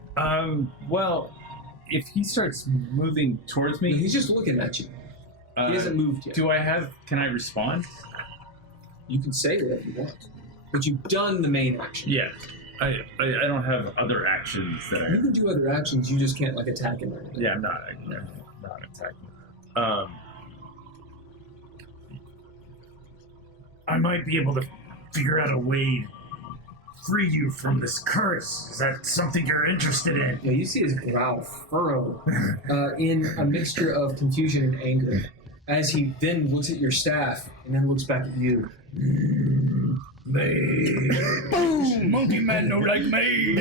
Well, if he starts moving towards me, He's just looking at you. He hasn't moved yet. Can I respond? You can say whatever you want. But you've done the main action. Yeah. I don't have other actions that You can do other actions, you just can't like attack him or anything. Yeah, I'm not attacking. I might be able to figure out a way to free you from this curse. Is that something you're interested in? Yeah, you see his brow furrow in a mixture of confusion and anger as he then looks at your staff and then looks back at you. Boom! Monkey man don't like me.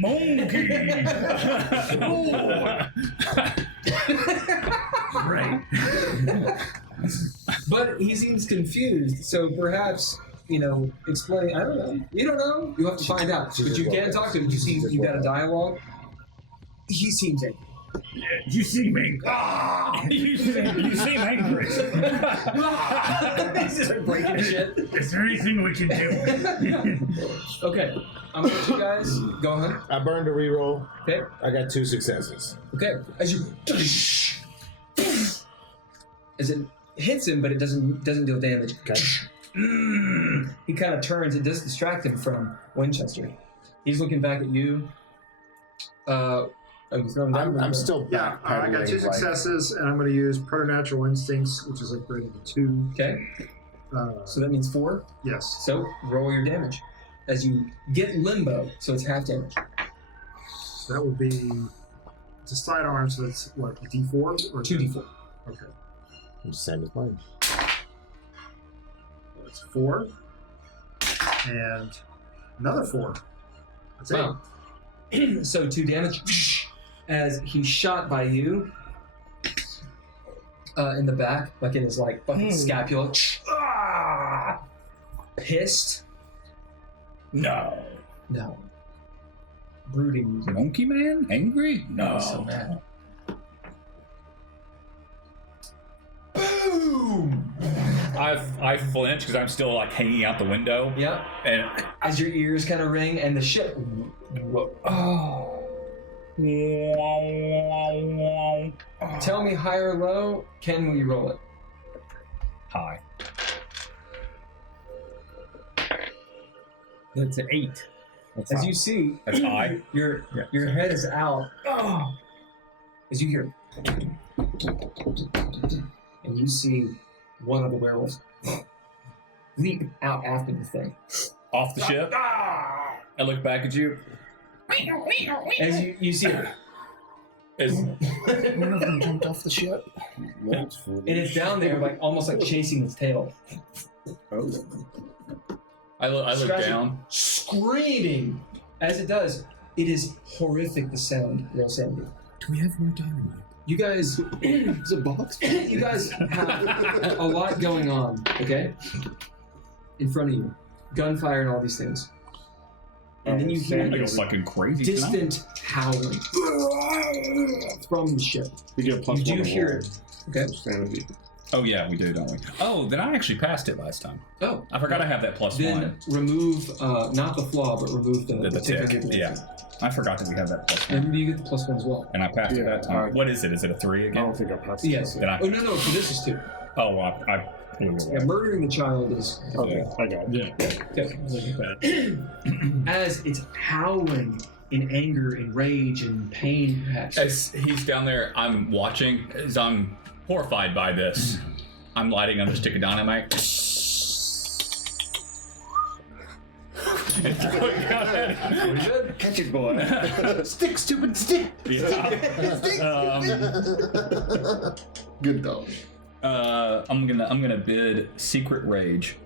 Monkey. Right. But he seems confused, so perhaps, explain. I don't know. You don't know. You have to find out. But you can talk to him. You see, you got a dialogue. He seems angry. Yeah, you seem angry. You seem angry. He's just breaking shit. Is there anything we can do? Okay, I'm gonna let you guys go ahead. I burned a reroll. Okay. I got 2 successes. Okay. As it hits him, but it doesn't deal damage. Okay. He kind of turns. It does distract him from Winchester. He's looking back at you. Are you throwing down? I'm still Yeah, I got 2 successes, and I'm going to use Preternatural Instincts, which is upgraded to 2. Okay. So that means 4. Yes. So roll your damage as you get limbo. So it's half damage. So that would be it's a sidearm, so that's what, a D4 or 2d4. Okay. Same as mine. That's 4. And another 4. That's 8. Wow. So 2 damage as he's shot by you in the back, like in his fucking scapula. Pissed? No. No. Brooding. Monkey man? Angry? No. So mad. Boom! I flinch because I'm still hanging out the window. Yep. And As your ears kind of ring and the ship. Oh. Tell me high or low. Ken, will you roll it? High. That's an 8. As you see, That's high. your head is out. Oh. As you hear, and you see one of the werewolves leap out after the thing. Off the ship. I look back at you. As you see it, One of them jumped off the ship. and it's down there, almost chasing its tail, I look Scratching. down. screaming. As it does, it is horrific. The sound, real sandy. Do we have more dynamite? You guys, It's a box. you guys have a lot going on, okay? In front of you, gunfire and all these things, and then you hear I go this fucking crazy tonight. distant howling from the ship. We get a plus You 1 do to hear roll. it. Okay. Sanity. Oh yeah, we do, don't we? Oh, then I actually passed it last time. Oh. I forgot I have that plus Then 1. remove not the flaw, but remove the tick tick. under the Yeah. I forgot that we have that plus 1. And you get the +1 as well. And I passed it Yeah, that time. What is it? Is it a 3 I again? don't think I passed. Yes. Then I- Oh no, for this is 2. Oh, well, I blew it Yeah, away. murdering the child is Okay, I got it. okay. As it's howling in anger and rage and pain, perhaps. As he's down there, I'm watching, as I'm horrified by this. I'm lighting another stick of dynamite. and throw it down at him. Pretty good. Catch it, boy. Stick, stupid, stick. Good dog. I'm gonna bid Secret Rage.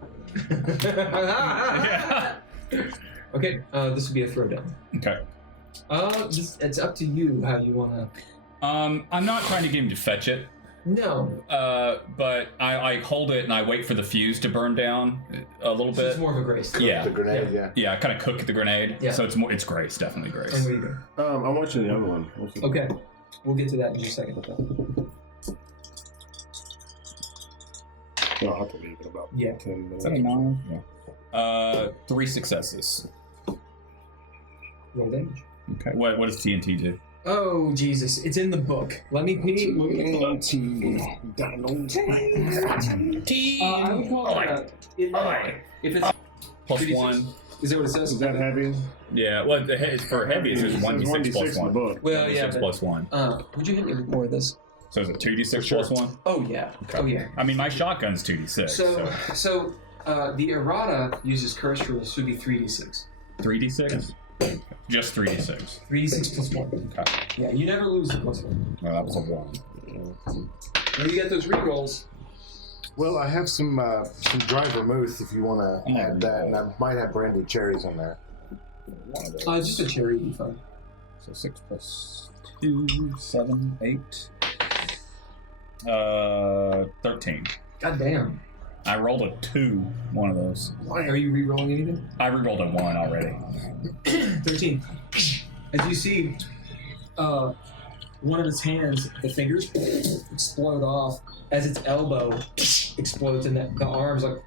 Yeah. Okay, this would be a throwdown. Okay. It's up to you how you want to. I'm not trying to get him to fetch it. No. But I hold it and I wait for the fuse to burn down a little bit. It's more of a grace. Yeah. The grenade, yeah. Yeah, I kind of cook the grenade. Yeah. So it's grace, definitely grace. And where you go? I'm watching the other one. Okay, we'll get to that in just a second. I'll have to leave in about 10 minutes. Is that a 9? Yeah. 3 successes. Roll damage. Okay. What does TNT do? Oh Jesus! It's in the book. Let me peek. I would call if it's Plus 3d6. 1. Is that what it says? Is that heavy? Yeah. Well, it's for heavy. It's just 1d6 plus in the 1. book. Well, yeah. 6 plus 1. Would you hit me with more of this? So is it 2d6 plus 1? Oh yeah. Okay. Oh yeah. I mean, my shotgun's 2d6. So the errata uses curse rules, so it'd be 3d6. 3d6? Just 3d6. 3d6 plus 1. Okay. Yeah, you never lose the plus 1. Well, that was a 1. When you get those rerolls, Well, I have some dry vermouth if you want to I'm add gonna that, and I might have brandied cherries in there. One of those. just a cherry would be fun. So 6 plus 2, 7, 8. 13. God damn. I rolled a 2, one of those. Why are you rerolling anything? I rerolled a 1 already. 13. As you see, one of its hands, the fingers explode off as its elbow explodes, and the arms like,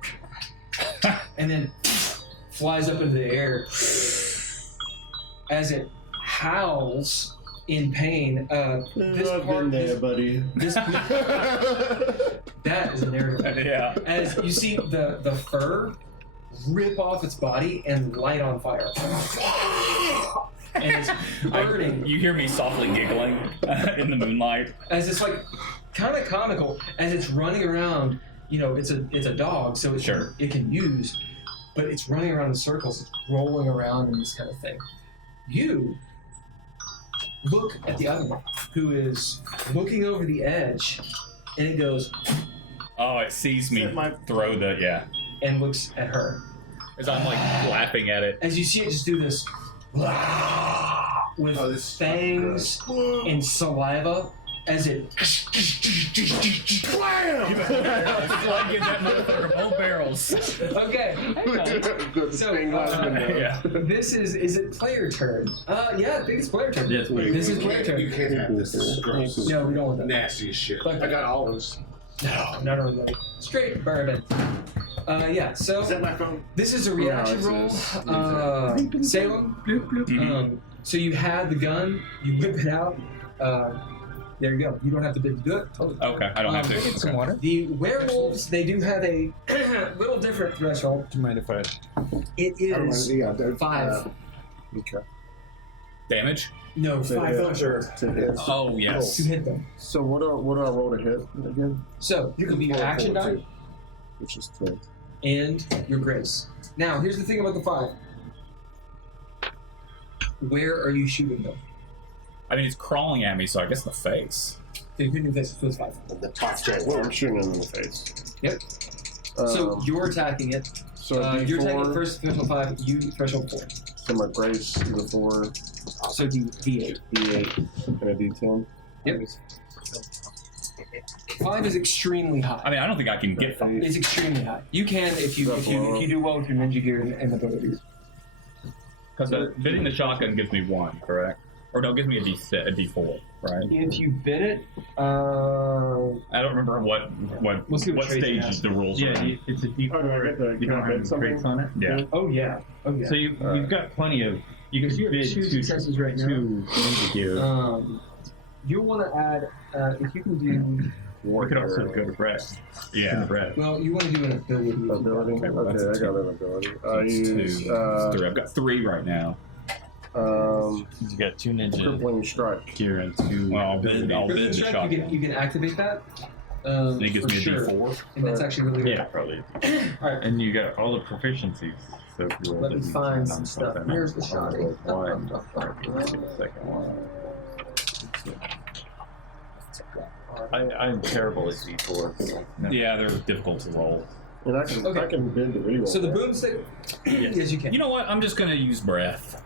and then flies up into the air as it howls in pain. This I've part, been there, this, buddy. this that is a narrative. Yeah. As you see the fur rip off its body and light on fire. And it's burning. You hear me softly giggling in the moonlight. As it's like kind of comical as it's running around. You know, it's a dog, so it can use, but it's running around in circles, it's rolling around and this kind of thing. You look at the other one, who is looking over the edge, and it goes Oh, it sees me throw the, and looks at her. As I'm like laughing at it. As you see it just do this with fangs and saliva as it Like that motherfucker both barrels. okay. So this is it player turn? Yeah, I think it's player turn. Yes, This is player turn. You can't have this. This is gross. No, we don't want that. Nasty as shit. Fuck I got olives. No. Straight bourbon. Yeah, so Is that my phone? this is a reaction roll. Salem. So you had the gun, you whip it out. There you go. You don't have to bid to do it. Okay, I don't have to. Get some water. The werewolves, they do have a little different threshold. Do you mind if I? It is 5. Okay. Damage? No, 5 To hit. Oh, yes. to hit them. So what do I roll to hit again? So you can be your action die Which is 12. and your grace. Now, here's the thing about the 5. Where are you shooting them? I mean, it's crawling at me, so I guess the face. So you couldn't do this, so it's 5. The top jet. Well, I'm shooting him in the face. Yep. So you're attacking it. So You're attacking it D4. first, threshold 5, you threshold 4. So my grace is a 4, So D8. D8, and a D10. Yep. 5 is extremely I high. mean, I don't think I can get from It's extremely high. You can if you do well with your ninja gear and abilities. because bidding the shotgun gives me 1, correct? Or no, it gives me a D4, right? If you bid it, I don't remember what We'll see what traits you stage have. the rules are. It's a D4. Oh, do I get the- You can I don't bid have something? traits on it. Yeah. oh yeah. So you've got plenty of. You can You have bid 2 two successes right now. ninja gear. You want to add, if you can do, We could also go to bread. Yeah. Bread. well, you want to do an ability. Ability? Okay, well, Okay, that's I got two. an ability. I That's use 2. That's 3. I've got 3 right now. You got 2 ninja crippling strike. gear and 2. Well, I'll bid the Crystal Strike, shotgun. you can activate that. And he gives for me a sure. D4. And that's actually really Yeah, good. probably. All right. And you got all the proficiencies. So if you roll Let me the find D10 some on stuff. something, Here's the I'll shoddy. roll one. The second one. I'm terrible at D4. No. Yeah, they're difficult to roll. And I Okay. can bend the reroll. So the boomstick, yes, you can. You know what? I'm just gonna use breath.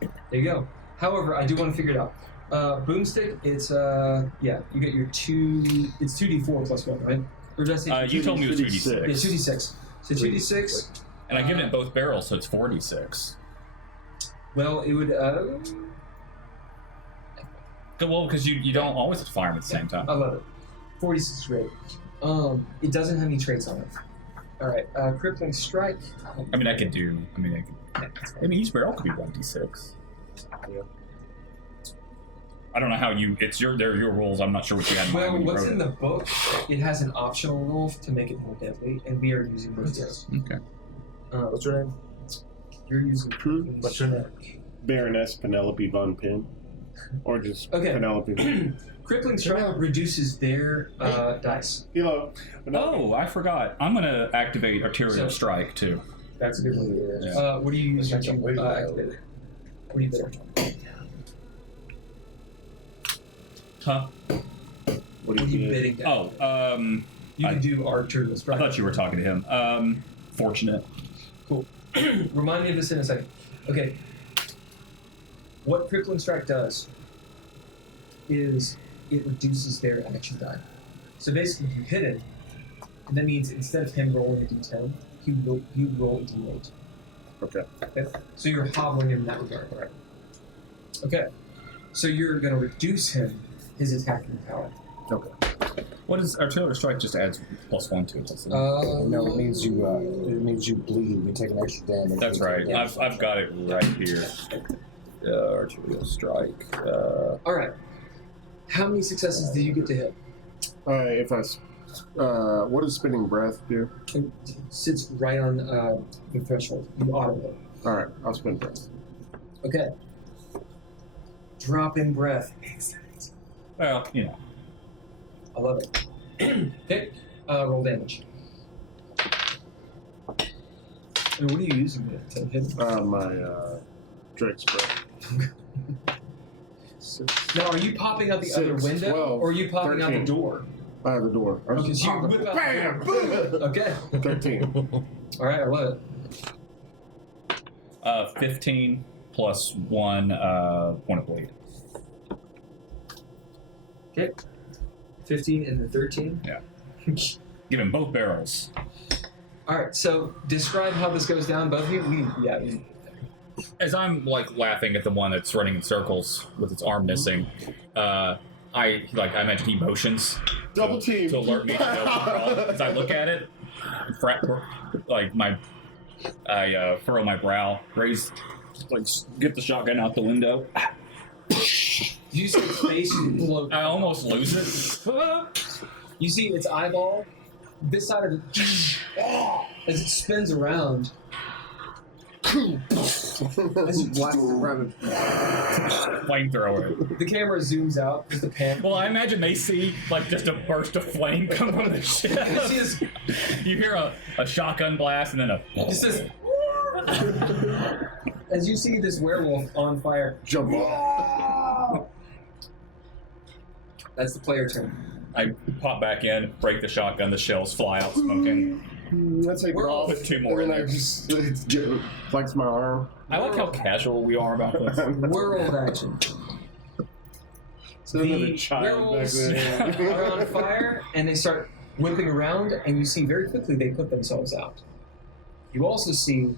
There you go. However, I do want to figure it out. Boomstick, it's yeah, you get your it's 2d4 plus 1, right? Or did I say You told me it was 2d6. Yeah, 2d6. So 2d6. And I give it both barrels, so it's 4d6. Well, it would. Well, because you don't always have to fire them at the same time. I love it. 46 is great. It doesn't have any traits on it. All right, crippling strike. I mean, each barrel could be 1d6. I don't know how they're your rules. I'm not sure what you had in mind Well, when you what's wrote in it. the book? It has an optional rule to make it more deadly, and we are using both those. Okay. What's your name? You're using crippling What's your name? strike. Baroness Penelope Von Pin. Or just Okay. Penelope. Crippling strike reduces their dice. Hello. Oh, I forgot. I'm gonna activate arterial strike too. That's a good one. Yeah. What do you use to activate it? What do you better? Huh? What are you bidding down? Oh, You can do arterial I strike. thought you were talking to him. Fortunate. Cool. Remind me of this in a second. Okay. What crippling strike does is it reduces their action die. So basically, if you hit him, and that means instead of him rolling a d10, he roll a d8. Okay. So you're hobbling him in that regard. Right. Okay. So you're going to reduce his attacking power. Okay. What is arterial strike? Just adds +1 to it. No, it means you bleed. You take an extra damage. That's right. Yeah. I've got it right here. Arterial strike. All right. How many successes do you get to hit? What does spinning breath do? It sits right on the threshold. You automate. All right, I'll spin breath. Okay. Drop in breath. Excellent. Well, I love it. Okay. Roll damage. And what are you using it to hit? My Drake's breath. Now, are you popping out the other 6, window, 12, or are you popping 13. out the door? I have the door. Okay, so you whip out Bam! the door. Boom! Okay. 13. All right, I love it. 15 plus 1 point of bleed. Okay. 15 and the 13. Yeah. Give him both barrels. All right, so describe how this goes down, both of you. As I'm laughing at the one that's running in circles with its arm missing, I imagine he motions Double team. to alert me to know what's wrong. As I look at it, I furrow my brow, raise, get the shotgun out the window. You see its face float. I almost lose it. You see its eyeball, this side of it, as it spins around. As you blast it around. Flamethrower. The camera zooms out, just a pan. Well, I imagine they see just a burst of flame come from the ship. You hear a shotgun blast and then a. Just this. As you see this werewolf on fire, Jump off. that's the player turn. I pop back in, break the shotgun, the shells fly out smoking. Let's take it off. Put 2 more in And then there. I just flex my arm. I like how casual we are about this. World action. So another The child back werewolves there. are on fire, and they start whipping around, and you see very quickly they put themselves out. You also see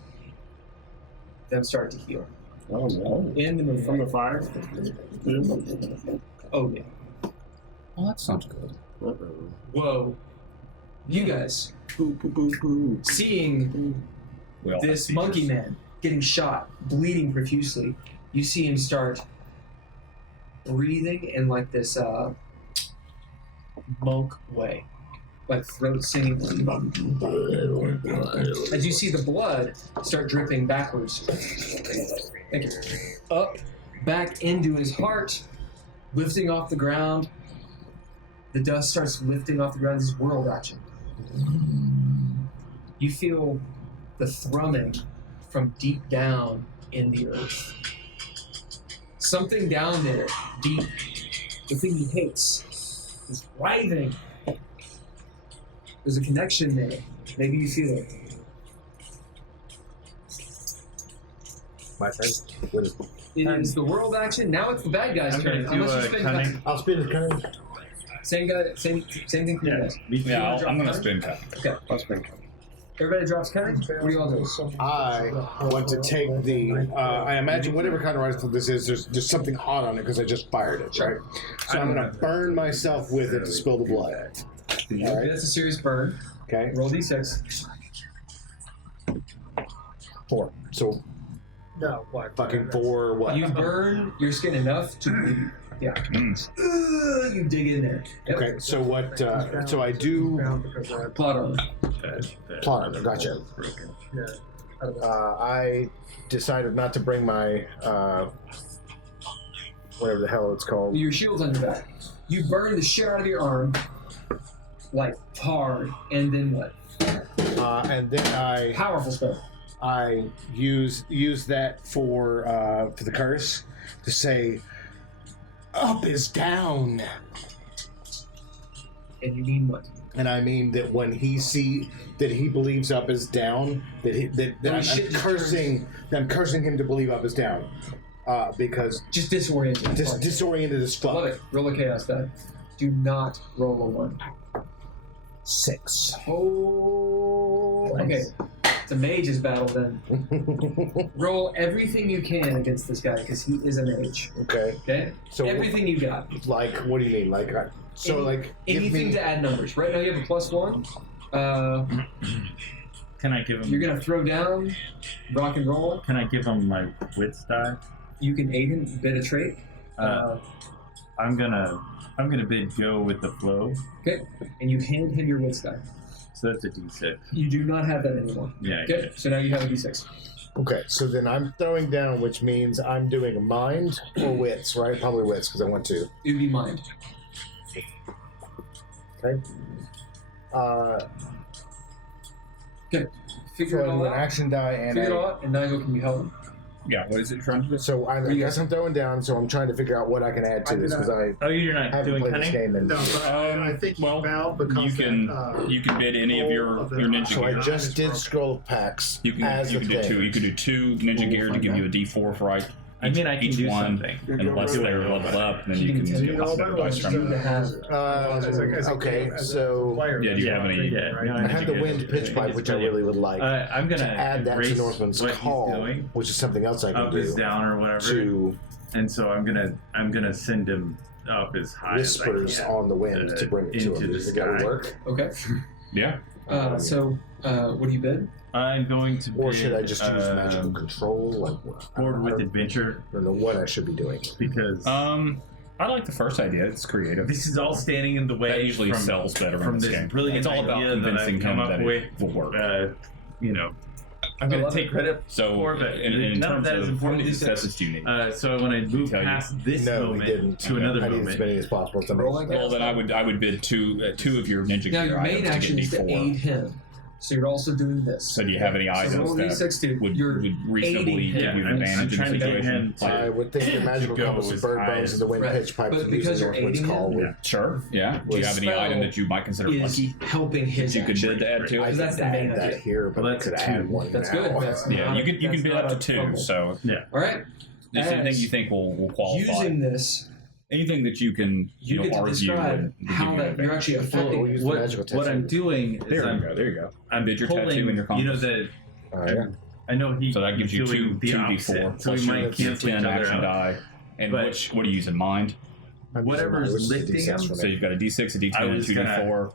them start to heal. Oh no. In the From the movie. fire? Oh, yeah. Well, that sounds good. Whoa. You guys, Boo, boo, boo, boo. seeing We all have this seizures. monkey man getting shot, bleeding profusely, you see him start breathing in this monk way, throat singing. As you see the blood start dripping backwards. Thank you. Up, back into his heart, lifting off the ground. The dust starts lifting off the ground. This is world action. You feel the thrumming from deep down in the earth. Something down there, deep, the thing he hates, is writhing. There's a connection there. Maybe you feel it. My friend, what is It is the world action. Now it's the bad guy's I'm turn. gonna do Unless you a spend cunning. time. I'll spin his cunning. Same guy. Same thing for you guys. Yeah, I'm gonna spin cut. Okay. I'll spin cunning. Everybody drops cunning. What do you all do? I want to take the. I imagine whatever kind of rifle this is, there's something hot on it because I just fired it, right? So I'm going to burn myself with it to spill the blood. All right. That's a serious burn. Okay. Roll d6. 4. So No, what? fucking 4. What? You burn your skin enough to bleed. Yeah. You dig in there. Yep. Okay. So what? So I do Plot armor. plot armor. Gotcha. I decided not to bring my whatever the hell it's called. Your shield's on your back. You burn the shit out of your arm, like hard, and then what? And then Powerful spell. I use that for the curse to say, "Up is down," And you mean what? and I mean that when he believes up is down, that Oh, I'm shit, just cursing him to believe up is down, because Just disoriented. disoriented as Love fuck. it. Roll a chaos die. Do not roll a 1. 6. Oh. Okay. It's a mage's battle then. Roll everything you can against this guy because he is a mage. Okay. Okay? So Everything you got. like, what do you mean? Like, give Anything me. to add numbers. Right now you have a +1. Can I give him? You're gonna throw down, rock and roll. Can I give him my wits die? You can aid him, bid a trait. I'm gonna bid go with the flow. Okay. And you hand him your wits die. So that's a D6. You do not have that anymore. Yeah. Okay. So now you have a d6. Okay, so then I'm throwing down, which means I'm doing a mind or wits, right? Probably wits because I want to. It would be mind. Okay. Okay. Figure So it I all do an out. action die and Figure it all out. And Nigel, can you help him? Yeah, what is it trying to do? So I guess I'm throwing down. So I'm trying to figure out what I can add to this because I Oh, you're not haven't doing played this cunning? game in. No, but I think well, Val because you can bid any of your ninja So I gear. just did scroll of packs. You can as do a 2. thing. You can do 2 ninja gear to give you a D4 for right. I mean, I can each do one, something. unless they're level up, then you can continue do to positive roll dice it? from. To have Okay, so Yeah, do you have any? I have the wind pitch pipe, which I really would like. I'm gonna to add that to erase Northman's what he's call, doing, which is something else I can up is do. down or whatever. To And so I'm gonna send him up as high whispers as I can. on the wind to bring it to into him. the Does it gotta sky. work? Okay. Yeah. So, what do you bid? I'm going to Or bid, should I just use magical control? Like, board with adventure I don't know what I should be doing. because I like the first idea. It's creative. this is all standing in the way That usually from, sells better from in this this game. brilliant It's all about idea that convincing I've come him up that with. it will work. I'm going love to take credit So, for, but in none of terms that is of how important. many successes do you need? So when I move Tell you. past this No, we moment didn't. to another I need as moment, many as possible. Rolling. Well, then I would bid two of your ninja Now, gear your main items to action get is to D4. aid him. So you're also doing this. So do you have any So items roll that d6 to would you're reasonably aiding give him. you an I'm advantage in trying the to get situation? him to- I would think your magical go compass, as bird high bones, as- and the wind Right. pitch pipe. But and because using you're Northwind's aiding call him- would- Yeah, sure. Yeah. Do you have any spell item that you might consider is lucky helping his that you could action. bid to add to I it? That's could the main add that idea. here, but Well, I could that's add 2. one That's now. good. That's Yeah, not- you can that's bid not up to a 2. fumble. So All right. just anything As you think will qualify. Using this, Anything that you can you get to argue describe and how give you that an you're actually Well, affecting. use the what, magical what I'm tattoo. doing is There you I'm go. There you go. I'm Bid your pulling, tattoo and your compass. you know that Yeah. I know he So that gives you he's doing 2 the 2d4 opposite, so plus we your might cancel each 10 other action out. die. And But- what do you use in mind? I'm Whatever's using my lifting D6 him, for So me. you've got a d6, a d10, I and was 2d4.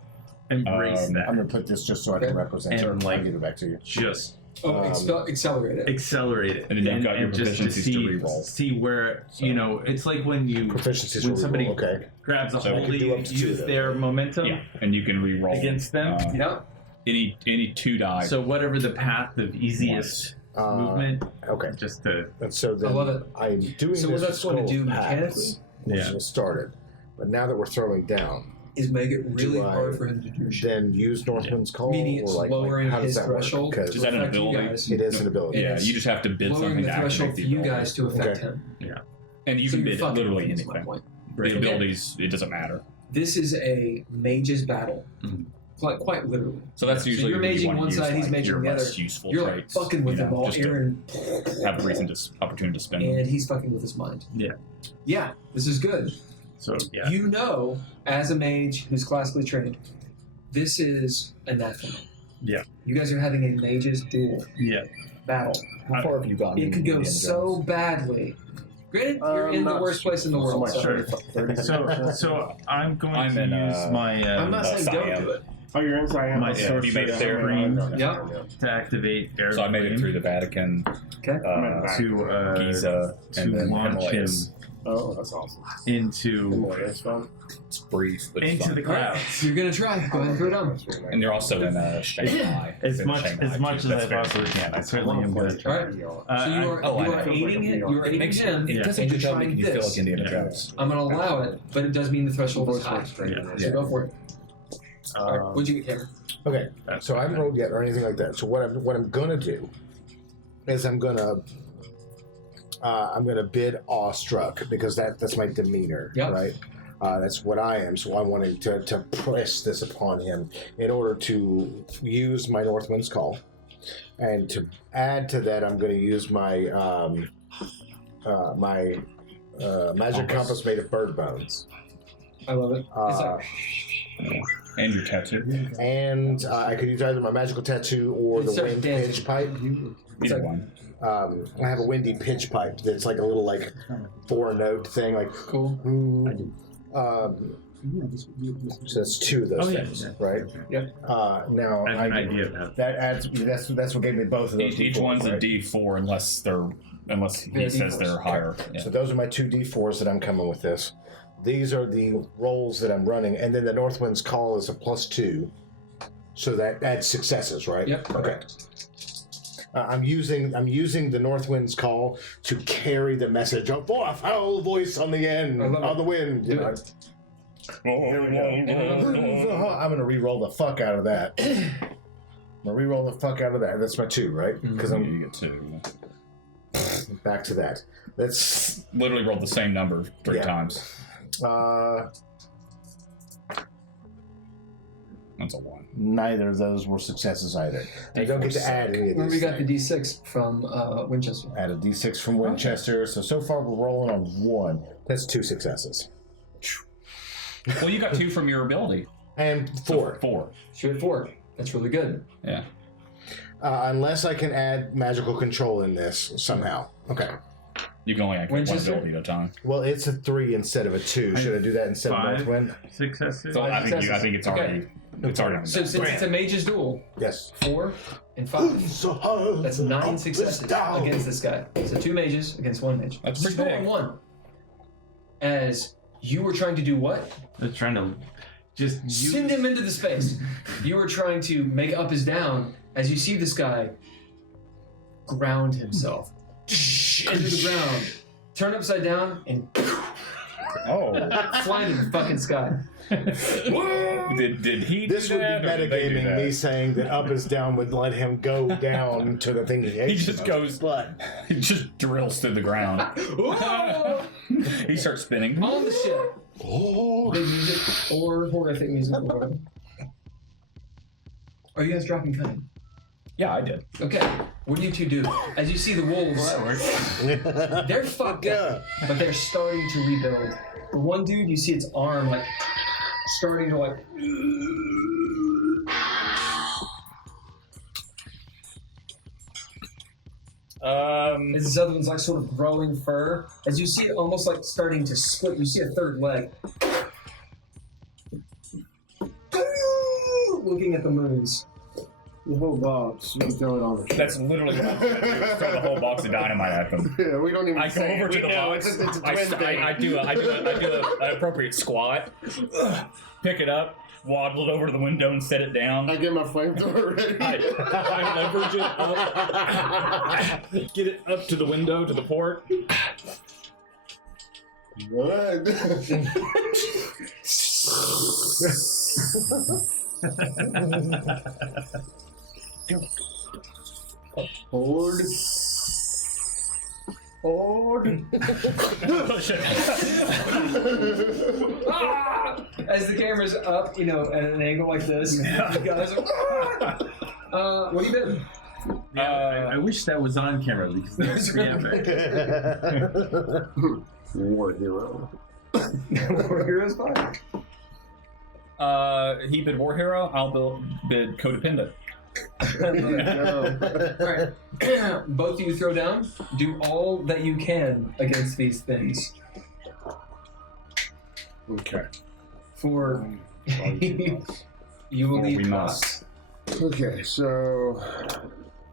Embrace that. I'm going to put this just so I can represent And, it. like, I'll give it back to you. Just Accelerate it. accelerate it, And then you've got your just proficiencies to see, reroll. see where you know it's like when you Proficiencies when for somebody reroll, okay. grabs a So we hold, could do you up to 2 use then. their momentum Yeah, and you can re-roll against them. Yep. Any 2 die. So whatever the path of easiest movement, Okay. just to And so then I love it. I'm doing So this what that's going to scroll do of paths, mechanically? which Yeah. just started. But now that we're throwing down, is make it really Do I hard for him to do shit. Then use Northwind's Call? Meaning it's or lowering how does his that work? threshold. Because Is that an affect you ability? guys. it is an ability. Yeah, you just have to bid Lowering something the to threshold activate for the you ability. guys to affect Okay. him. And you So can you're bid fucking literally is my anything. point. The abilities, it doesn't matter. This is a mage's battle. Mhm. Quite literally. So that's usually you're when you maging want to one use, side, he's like, maging your the other. less useful You're traits. like fucking with you him know, all just to Aaron, have a reason to opportunity to spend them. and he's fucking with his mind. Yeah. Yeah, this is good. So yeah. You know, as a mage who's classically trained, this is anathema. Yeah. You guys are having a mage's duel Yeah. battle. How far have you gotten? It could go so badly. Granted, you're in the not worst place in the world. So. Sure. So I'm going I'm to in, use my I'm not saying don't Siam. do it. Oh, you're inside. My Yeah, you made it there. Yeah. to activate air So I made it through the Vatican, Okay. to Giza, and then launch him Himalayas. Oh, that's awesome. into Himalayas fun. It's brief, but it's into fun. the clouds. You're gonna try. Go ahead and throw it on. And you're also in Shanghai. As In much Shanghai, as much too. as I That's very possibly can. I certainly am going to try. Alright. So you are, oh, I you are know. aiding it. You are It aiding makes him. it Yeah. doesn't And just you're make trying you feel this. like Indiana Yeah. Jones. I'm gonna allow it, but it does mean the threshold is high. So go for it. Alright, what'd you get, Cameron? Okay, so I haven't rolled yet or anything like that. So what I'm gonna do is I'm gonna bid awestruck because that's my demeanor, Yep. right? That's what I am. So I wanted to press this upon him in order to use my Northwind's Call, and to add to that, I'm going to use my magic compass made of bird bones. I love it. It's like, And your tattoo. And I could use either my magical tattoo or It the starts wind dancing. pitch pipe. Either one. I have a windy pitch pipe that's like a little like 4-note thing, like cool. So that's 2 of those Oh, yeah. things, right? Yep. Now I have an idea of that. that adds. That's what gave me both of those. Each D4s, one's a right? D4 unless he Yeah, says D4s. they're higher. Yeah. So those are my 2 D4s that I'm coming with this. These are the rolls that I'm running, and then the Northwind's Call is a +2, so that adds successes, right? Yep. Okay. I'm using the Northwind's Call to carry the message of a foul voice on the end I love of it. the wind. Do You know? it. Here we go. I'm gonna re-roll the fuck out of that. I'm gonna re-roll the fuck out of that. That's my 2, right? Because I'm You get 2. back to that. That's Literally rolled the same number 3 Yeah. times. That's a 1. neither of those were successes either. I don't get to add any of Where these. we got the things. D6 from Winchester. Add a D6 from Winchester. So far we're rolling on 1. That's 2 successes. Well, you got 2 from your ability. And So 4. 4. Straight 4. That's really good. Yeah. Unless I can add magical control in this somehow. Okay. You can only activate one Winchester? ability at a time. Well, it's a 3 instead of a 2. Should I do that instead of 5 Northwind? successes. So I think it's Okay. already. It's already. So since it's a mage's duel, Yes. 4 and 5. So That's 9 successes down. against this guy. So 2 mages against 1 mage. That's Just pretty go on big. 1. As you were trying to do what? They're trying to just use. Send him into the space. You were trying to make up his down as you see this guy ground himself into the ground, turn upside down, and Oh. fly into the fucking sky. Did he? This do would be that, or did they do metagaming that? me saying that up is down would let him go down to the thing he hates. He just the most. goes. But He just drills through the ground. Whoa! He starts spinning. On the ship. oh, Big music or horrific music or whatever. Are you guys dropping cunning? Yeah, I did. Okay, what do you 2 do? As you see the wolves, they're fucked up, but they're starting to rebuild. The one dude, you see its arm like starting to like. As this other one's like sort of growing fur. As you see it almost like starting to split, you see a 3rd leg. Looking at the moons. The whole box. You can throw it on the ship. That's literally what I was going to do. Throw the whole box of dynamite at them. Yeah, we don't even I go say over it. to We the know box. It's a twin thing. I do an appropriate squat. Pick it up, waddle it over to the window, and set it down. I get my flamethrower ready. I leverage it up, get it up to the window, to the port. What? Horde. Ah! As the camera's up, at an angle like this, you guys are. What have you been? I wish that was on camera because that's pretty epic. War hero. War hero's fine. He bid war hero. I'll bid codependent. Alright. Both of you throw down. Do all that you can against these things. Okay. For you will need We plus. must. Okay, so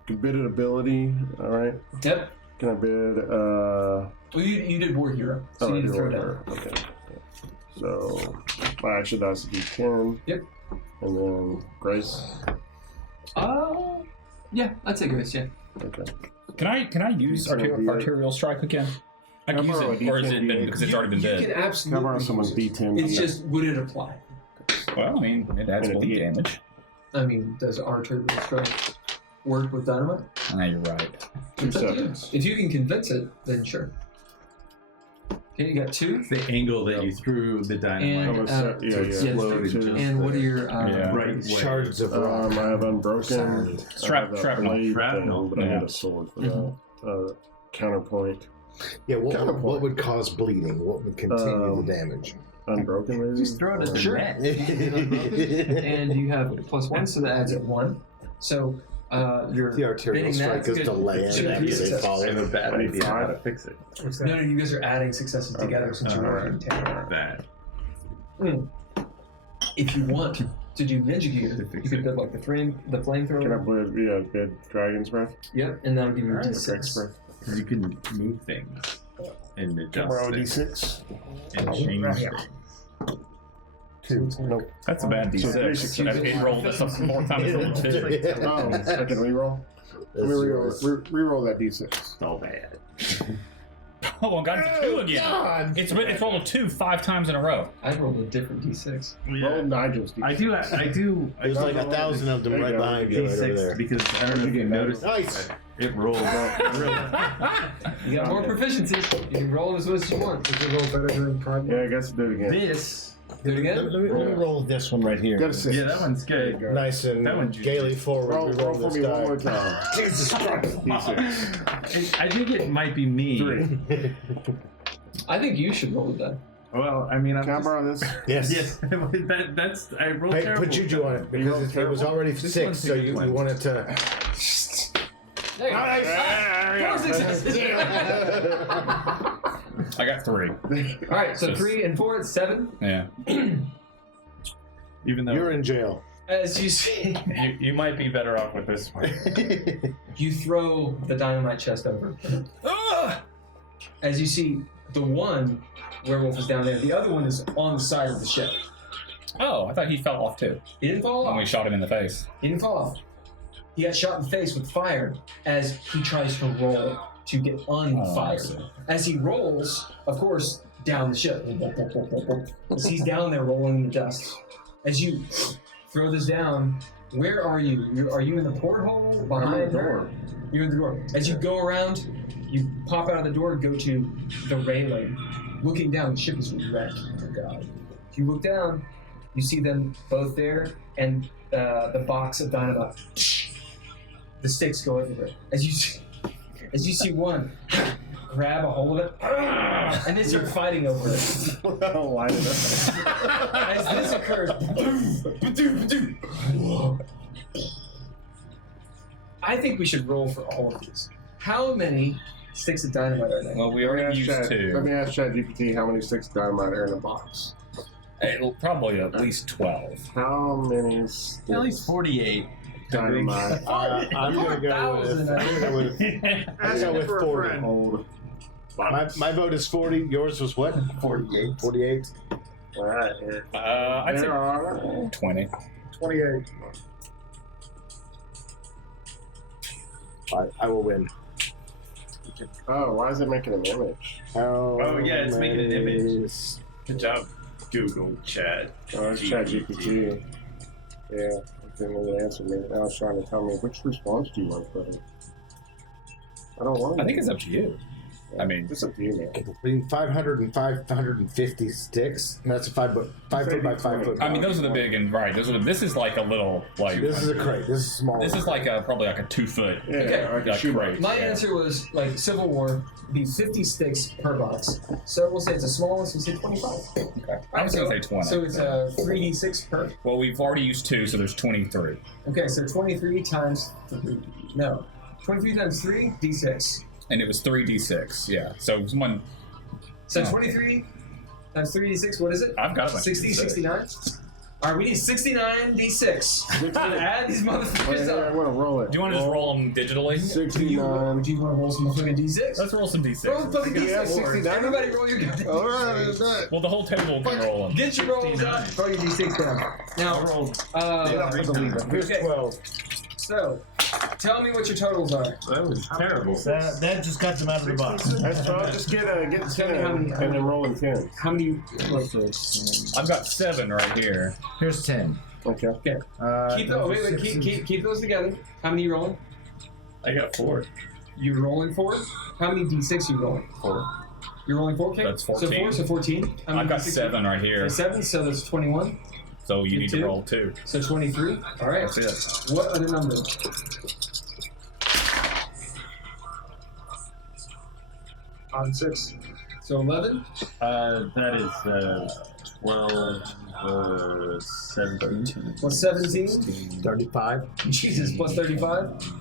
bid an ability. All right. Yep. Can I bid? Well, you did war hero, so you need to throw down. Okay. So my action dice is D10. Yep. And then Grace. Yeah, I'd say Grace. Yeah. Okay. Can I use arterial strike again? I can use it, or is it been because it's already been You bid? can Can I absolutely. borrow someone's use it. D10? It's just would it apply? Well, I mean, it adds And a bleed D8. damage. I mean, does arterial strike work with dynamite? You're right. It's up to you. 7. If you can convince it, then sure. Okay, you got 2. The angle that you threw the dynamite And, Yeah. exploded Two. just And what are your Yeah. right way. Shards of rock. I have unbroken. Sound. I have a blade Shrapnel. thing, but I Yeah. need a sword for that. Counterpoint. Yeah, Counterpoint. what would cause bleeding? What would continue the damage? Unbroken, maybe? Just throw it at the Sure. net. and you have +1, so that adds at 1. So you're The arterial bidding that strike is good. delaying Two after they successes. fall. I have a bad idea how to 25. fix it. No, you guys are adding successes together since you're working 10. Bad. If you want to do Ninja Gear, you could bid like the Can I flamethrower. bid Dragon's Breath? Yep, and that'll give you a Dragon's D6. Breath. Because you can move things and Can I borrow adjust a things D6? and change things. 2. Nope. That's a bad So three D6. successes. It rolled this up 4 times. It rolled 2. Oh, I can reroll? Let me reroll that D6. So bad. Oh, well, got it 2 again. It's rolled a 2 5 times in a row. I rolled a different D6. Roll Nigel's D6. I do. There's like 1,000 of them There you right go. behind you, right over D6 there. because I don't know if you noticed. Nice. It rolled. You got more proficiencies. You can roll as much as you want. Did you roll better than Prime? Yeah, I guess do it again. This. Do it again. Let me roll this one right here. Got a 6. Yeah, that one's good. Nice and That one's gaily forward. Roll, we roll roll for this me one more die. time. Jesus Christ. D6. I think it might be me. 3. I think you should roll with that. Well, I mean, I'm Can I just, borrow this? Yes. yes. that's I rolled Hey, terrible. put Juju on it because it was already This 6, one's a so good you one. wanted to. There you go. 4 successes. I got 3. All right, so 3 and 4, it's 7. Yeah. Even though You're in jail. As you see, you might be better off with this one. you throw the dynamite chest over. As you see, the one werewolf is down there. The other one is on the side of the ship. Oh, I thought he fell off too He didn't fall when we off. shot him in the face. He didn't fall off. He got shot in the face with fire as he tries to roll to get unfired. As he rolls, of course, down the ship. As he's down there rolling in the dust. As you throw this down, where are you? Are you in the porthole behind her? You're in the door. As you go around, you pop out of the door, go to the railing. Looking down, the ship is wrecked. Oh God. If you look down, you see them both there, and the box of dynamite. The sticks go everywhere. As you see one grab a hold of it, and they start fighting over it. Line it up. As this occurs, I think we should roll for all of these. How many sticks of dynamite are there? Well, we already used Let 2. me ask ChatGPT how many sticks of dynamite are in the box. It'll probably at least 12. How many sticks At least 48. dynamite? I'm gonna go with. I'm gonna go with. I'm gonna go with 40. Hold. My vote is 40. Yours was what? 48. 48. All right. I'd say There are 20. 28. I will win. Oh, why is it making an image? Oh, yeah, it's making an image. Good job. Google Chat. Oh, it's ChatGPT. Yeah, it didn't really answer me. Now it's trying to tell me which response do you want to put in. I don't want. I think it's up to you. I mean, it's up to you, man. Between 500 and 550 sticks. And that's a 5 foot by 5 foot. I mean, those are the big and right. This is like a little like. This is a crate. This is small. This is like probably like a 2 foot. Yeah, Okay. like a shoebox. My answer was like Civil War, be 50 sticks per box. So we'll say it's a small one, so we'll say 25. Okay. I was gonna say 20. So it's 3d6 per. Well, we've already used 2, so there's 23. Okay, so 23 times 3. No. 23 times 3, d6. And it was 3d6. Yeah. So one. So 23 times 3d6, what is it? I've got a bunch. 60, 69? Alright, we need 69 d6. We're going to add these motherfuckers I up. want to roll it. Do you want to just roll them digitally? 69. Would you want to roll some fucking d6? Let's roll some d6. Roll fucking d6. Yeah, 69. Everybody roll your goddamn All right, let's do it. Well, the whole table can roll them. Get your rolls up. Throw your d6 down. Now, Here's okay. 12. So, tell me what your totals are. That was terrible. That just got them out of the box. That's fine. Just get 10 and then rolling 10. How many? I've got 7 right here. Here's 10. Okay. Okay. Keep those together. How many you rolling? I got 4. You're rolling 4? How many d6 you rolling? 4. You're rolling 4, okay? That's 14. So 4, so 14. How many I've got D6? 7 right here. So 7, so that's 21. So you need to 2. roll 2. So 23. All right. That's it. What other number? On 6. So 11. That is 12, 17. Plus 17. 35. Jesus, plus 35.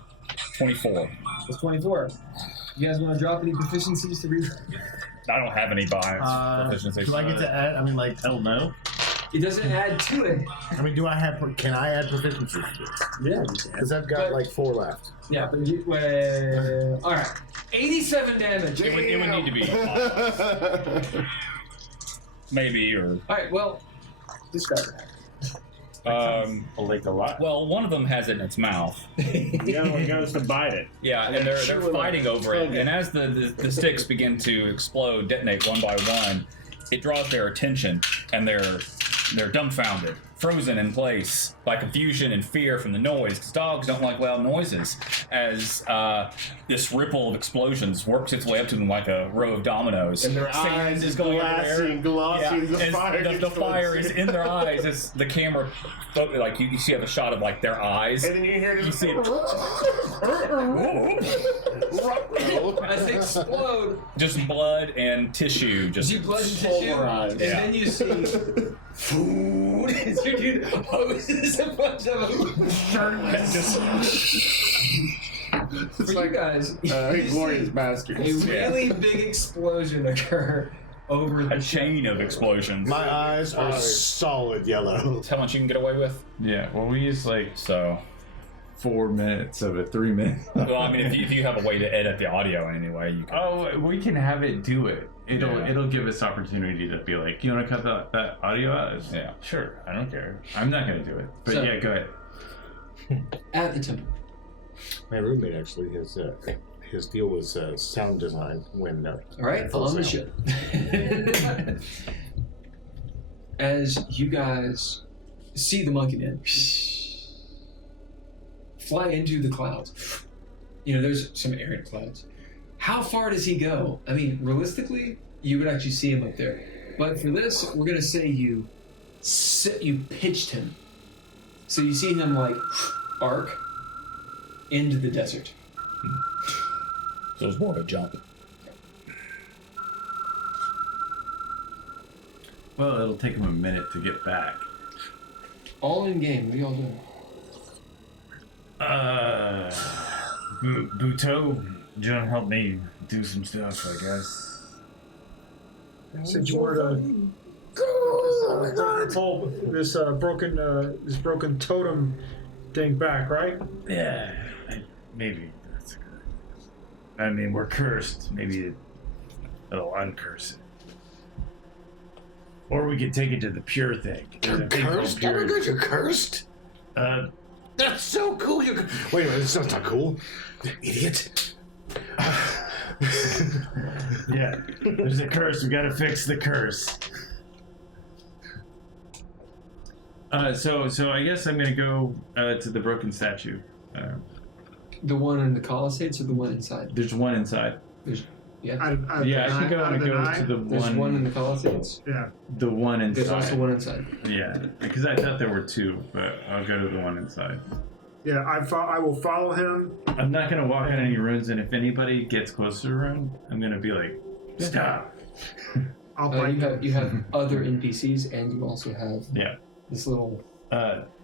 24. Plus 24. You guys want to drop any proficiencies to read? I don't have any proficiency. Do I get to add? I mean, like, Hell no. It doesn't add to it. I mean, do I have? Can I add proficiency? Yeah. Because I've got like 4 left. Yeah, but you, all right. 87 damage. It would need to be maybe or All right, well, describe it. Like a lot. well, one of them has it in its mouth. Yeah, it goes to bite it. Yeah, and they're fighting over it. And as the sticks begin to explode, detonate one by one, it draws their attention, and they're dumbfounded, frozen in place by confusion and fear from the noise, because dogs don't like loud noises. As this ripple of explosions works its way up to them like a row of dominoes, And their sand eyes is is going glassy everywhere. and glossy. Yeah, The as fire, the fire is in their eyes as the camera, like you see a shot of like their eyes. And then you hear You this. see it As they explode, just blood and tissue, just you blood and tissue, pulverized. and Yeah. then you see food as your dude hoses a bunch of them shirtless. For you guys, you Glorious see Bastards. a really big explosion occur over a the chain of explosions. My eyes are solid yellow. That's how much you can get away with. Yeah, well, we used like So, 4 minutes of a 3 minute. well, I mean, if you have a way to edit the audio in any way, you can. Oh, we can have it do it. Yeah. It'll give us opportunity to be like, you want to cut that audio out? It's, Yeah. Sure, I don't care. I'm not gonna do it. But So- yeah, go ahead. at the temple. My roommate actually, his deal was sound design when. All right, full on the sound. ship. As you guys see the monkey man fly into the clouds, you know, there's some air in clouds. How far does he go? I mean, realistically, you would actually see him up there. But for this, we're gonna say you pitched him. So you see him like arc into the desert. So it's more of a jump. Well, it'll take him a minute to get back. All in game. What are y'all doing? Buteau, do you want to help me do some stuff, I guess? Since you were to pull this broken totem thing back, right? Yeah, maybe that's good. I mean, we're cursed. Maybe it'll uncurse it. Or we could take it to the pure thing. You're cursed? Oh my God, you're cursed? That's so cool. Wait a minute, that's not cool. Idiot. Yeah, there's a curse. We gotta fix the curse. So I guess I'm gonna go to the broken statue. The one in the Colossates or the one inside? There's one inside. Yeah. I think I want to go to the There's one in the Colossates. Yeah. The one inside. There's also one inside. Yeah, because I thought there were two, but I'll go to the one inside. Yeah, I will follow him. I'm not gonna walk on any runes, and if anybody gets close to a rune, I'm gonna be like, stop. I'll bite You have other NPCs, and you also have this little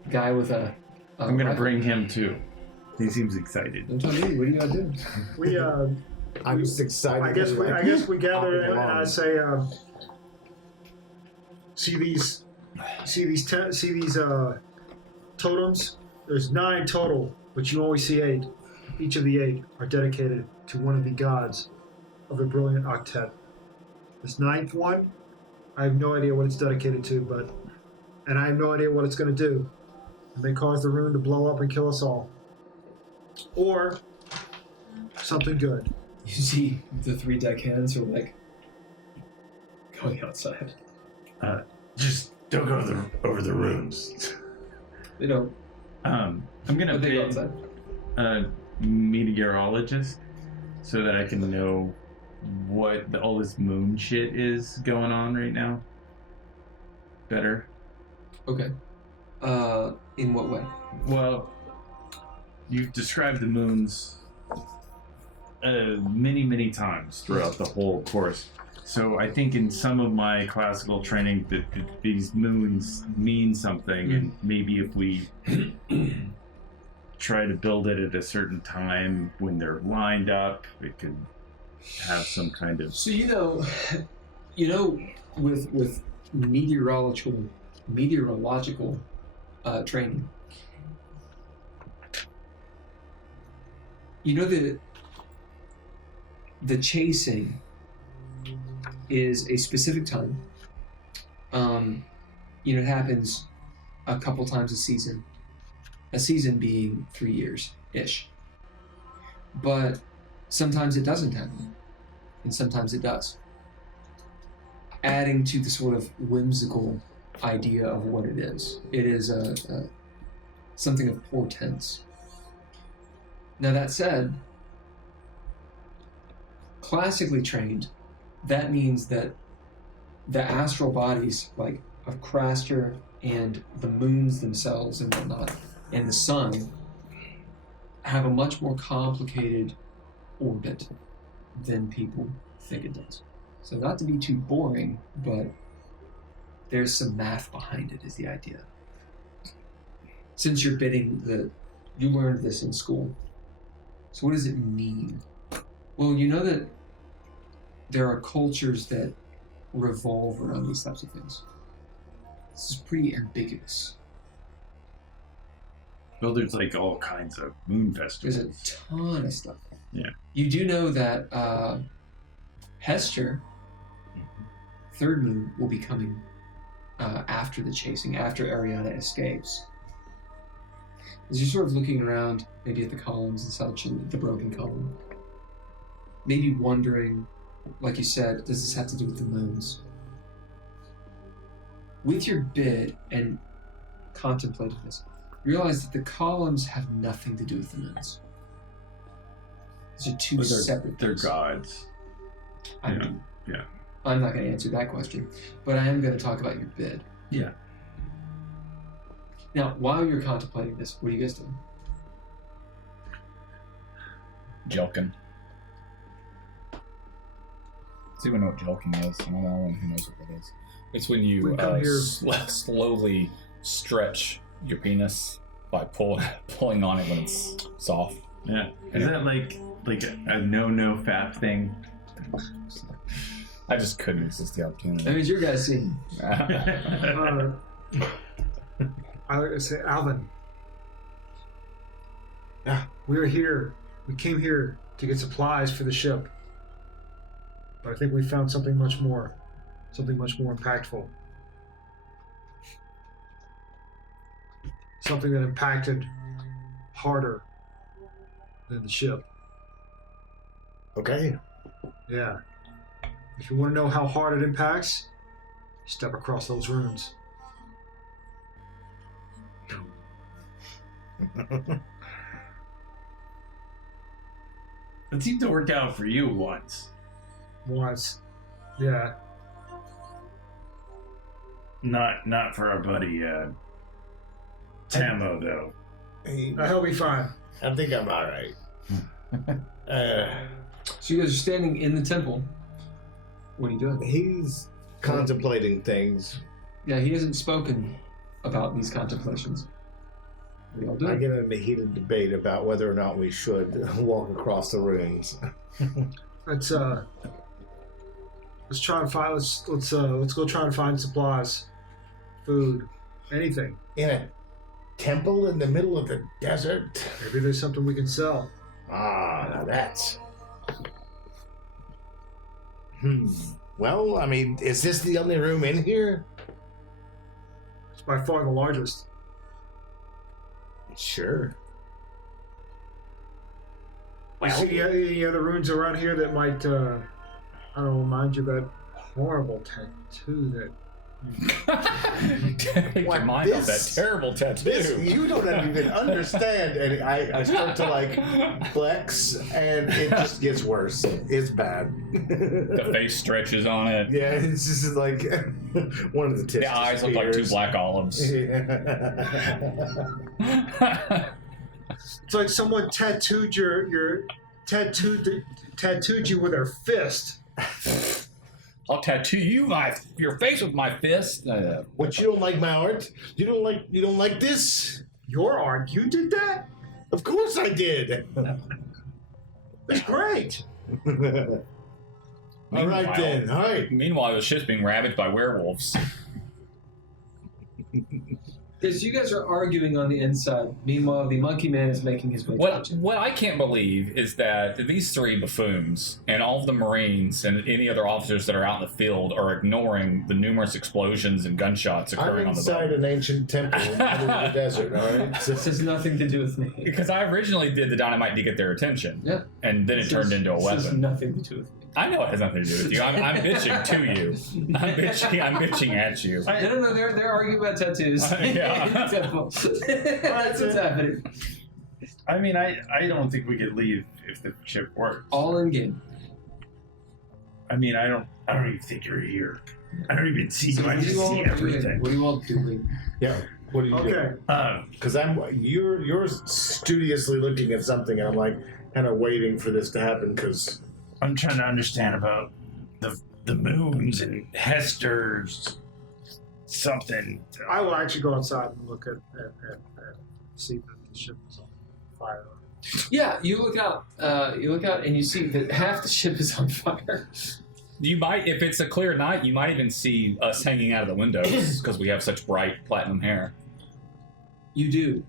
guy with a. I'm gonna rifle. bring him too. He seems excited. Don't tell me. What do you gotta do? We I'm just excited. I guess we gather and I say, see these totems. There's 9 total, but you only see 8. Each of the 8 are dedicated to one of the gods of the brilliant octet. This 9th one, I have no idea what it's dedicated to, and I have no idea what it's going to do. It may cause the rune to blow up and kill us all, or something good. You see the 3 deckhands are like going outside. Just don't go over the runes. They don't. I'm gonna But they go be outside. a meteorologist so that I can know what all this moon shit is going on right now. Better. Okay. In what way? Well, you've described the moons many times throughout the whole course. So I think in some of my classical training that these moons mean something, and maybe if we try to build it at a certain time when they're lined up, it could have some kind of. So with meteorological training, the chasing is a specific time. It happens a couple times a season being 3 years-ish. But sometimes it doesn't happen, and sometimes it does. Adding to the sort of whimsical idea of what it is. It is something of portents. Now that said, classically trained, that means that the astral bodies, like of Craster and the moons themselves and whatnot, and the sun, have a much more complicated orbit than people think it does. So not to be too boring, but there's some math behind it, is the idea. Since you're bidding you learned this in school. So what does it mean? Well, you know that there are cultures that revolve around these types of things. This is pretty ambiguous. Well, there's like all kinds of moon festivals. There's a ton of stuff. Yeah. You do know that Hester, third moon, will be coming after the chasing, after Ariana escapes. As you're sort of looking around, maybe at the columns and such, and the broken column, maybe wondering, like you said, does this have to do with the moons? With your bid and contemplating this, you realize that the columns have nothing to do with the moons. These are two separate things. They're gods. I mean, I'm not going to answer that question, but I am going to talk about your bid. Yeah. Now, while you're contemplating this, what are you guys doing? Jelkin. Does anyone know what jelking is? I'm not the only one who knows what that is. It's when you slowly stretch your penis by pulling on it when it's soft. Yeah. Is that like a no fap thing? I just couldn't resist the opportunity. That means your guys see. I like to say, Alvin. Yeah, we are here. We came here to get supplies for the ship. But I think we found something much more impactful. Something that impacted harder than the ship. Okay. Yeah. If you want to know how hard it impacts, step across those runes. It seemed to work out for you once. Once. Yeah. Not for our buddy Tamo though. He'll be fine. I think I'm all right. So you guys are standing in the temple. What are you doing? He's contemplating things. Yeah, he hasn't spoken about these contemplations. What are y'all I doing? get in a heated debate about whether or not we should walk across the ruins. Let's try and find. Let's go try and find supplies, food, anything. In a temple in the middle of the desert? Maybe there's something we can sell. Ah, now that's... Well, I mean, is this the only room in here? It's by far the largest. Sure. You see any other ruins around here that might, I don't know, remind you of that horrible tattoo that... Take your mind off that terrible tattoo. You don't even understand. And I start to like flex, and it just gets worse. It's bad. The face stretches on it. Yeah, it's just like one of the tips. The eyes look like two black olives. It's like someone tattooed tattooed you with their fist. I'll tattoo your face with my fist. What, you don't like my art? You don't like this? Your art? You did that? Of course I did. That's great. All right then. All right. Meanwhile, the ship's being ravaged by werewolves. Because you guys are arguing on the inside. Meanwhile, the monkey man is making his way towards you. What I can't believe is that these three buffoons and all of the Marines and any other officers that are out in the field are ignoring the numerous explosions and gunshots occurring I'm on the inside boat. an ancient temple in the middle of the desert, all right? This has nothing to do with me. Because I originally did the dynamite to get their attention. Yeah. And then it turned into a This has weapon. nothing to do with me. I know it has nothing to do with you. I'm bitching to you. I'm bitching at you. No, they're arguing about tattoos. Yeah. In the temple. That's what's happening. I mean, I don't think we could leave if the ship works. All in game. I mean, I don't even think you're here. I don't even see you. I what do just you all see everything. What do you all do? Yeah. What are you doing? Okay. Because you're studiously looking at something, and I'm like kind of waiting for this to happen because I'm trying to understand about the moons and Hester's something. I will actually go outside and look at see that the ship is on fire. Yeah, you look out. And you see that half the ship is on fire. You might, if it's a clear night, you might even see us hanging out of the windows because we have such bright platinum hair. You do.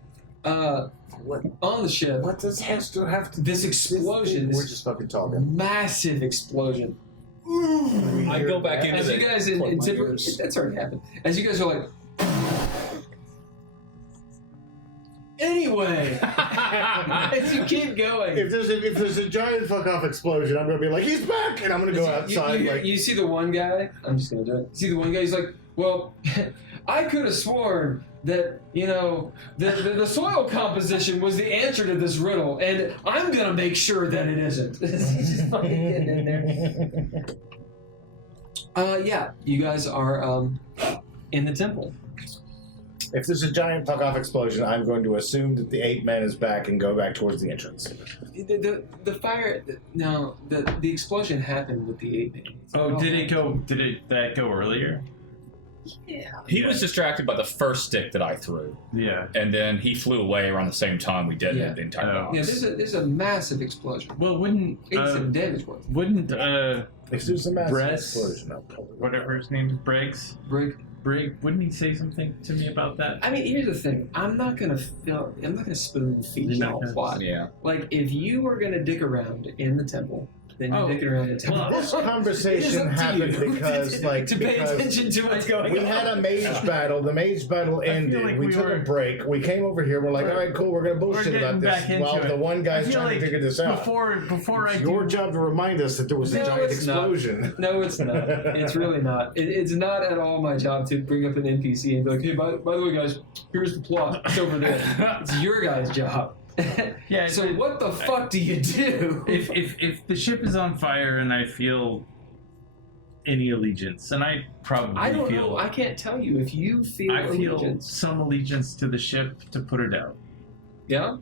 On the ship, what does Hester have to? this explosion, We're just fucking talking. massive explosion. I go back into As you guys in typical, that's already happened. As you guys are like, anyway, as you keep going, If there's a giant fuck off explosion, I'm gonna be like, he's back, and I'm gonna go outside. you see the one guy. I'm just gonna do it. See the one guy. He's like, well, I could have sworn that the soil composition was the answer to this riddle, and I'm gonna make sure that it isn't. He's just fucking getting in there. Yeah, you guys are in the temple. If there's a giant fuck off explosion, I'm going to assume that the ape man is back and go back towards the entrance. The fire. No, the explosion happened with the ape man. Oh, did that go earlier? Yeah. He was distracted by the first stick that I threw, Yeah. and then he flew away around the same time we did Yeah. the entire Oh. box. Yeah, there's a massive explosion. Well, wouldn't 87 damage worth. If there's a massive Bress, explosion, I'll probably whatever his name is, Briggs, Brig. wouldn't he say something to me about that? I mean, here's the thing. I'm not gonna spoon feed You're you not all gonna- plot. Yeah. Like, if you were gonna dick around in the temple then you're dicking around the temple. This conversation happened because, like, to pay attention to what's going we on. had a mage battle. The mage battle ended. like we we took were- a break. We came over here. We're like, all right, cool. We're gonna bullshit getting about this back into while it. the one guy's I feel trying to figure this out. Before I It's do your job to remind us that there was a No, giant it's not. explosion. No, it's not. It's really not. It's not at all my job to bring up an NPC and be like, hey, by the way, guys, here's the plot. It's over there. It's your guys' job. Yeah. So what the fuck do you do? If the ship is on fire and I feel any allegiance, and I probably I don't feel know. I can't tell you if you feel I feel allegiance. some allegiance to the ship to put her down. Yeah.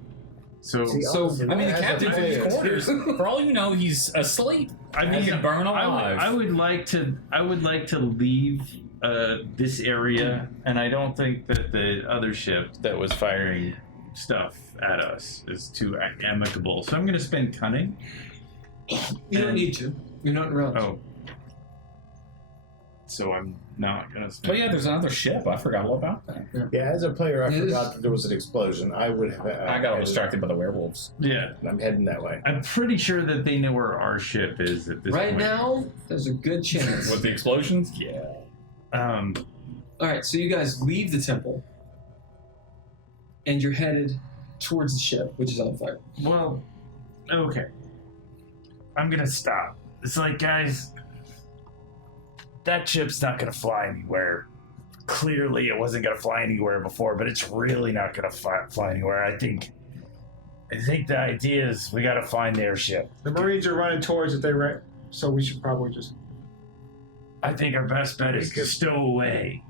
So So I mean, the As a captain's in his player- quarters. For all you know, he's asleep. I mean, Hasn't burned alive. I would like to leave this area, and I don't think that the other ship that was firing stuff at us is too amicable. So I'm going to spend cunning. You don't need to. You're not around. Oh. So I'm not going to spend. Oh yeah, there's another ship. I forgot all about that. Yeah, as a player, I It is- forgot that there was an explosion. I would have. I got all distracted by the werewolves. Yeah. I'm heading that way. I'm pretty sure that they know where our ship is at this Right point. now, there's a good chance. With the explosions? Yeah. All right, so you guys leave the temple, and you're headed towards the ship, which is on fire. Well, okay. I'm gonna stop. It's like, guys, that ship's not gonna fly anywhere. Clearly, it wasn't gonna fly anywhere before, but it's really not gonna fly anywhere. I think the idea is we gotta find their ship. The Marines are running towards it. So we should probably just. I think our best bet is to stow away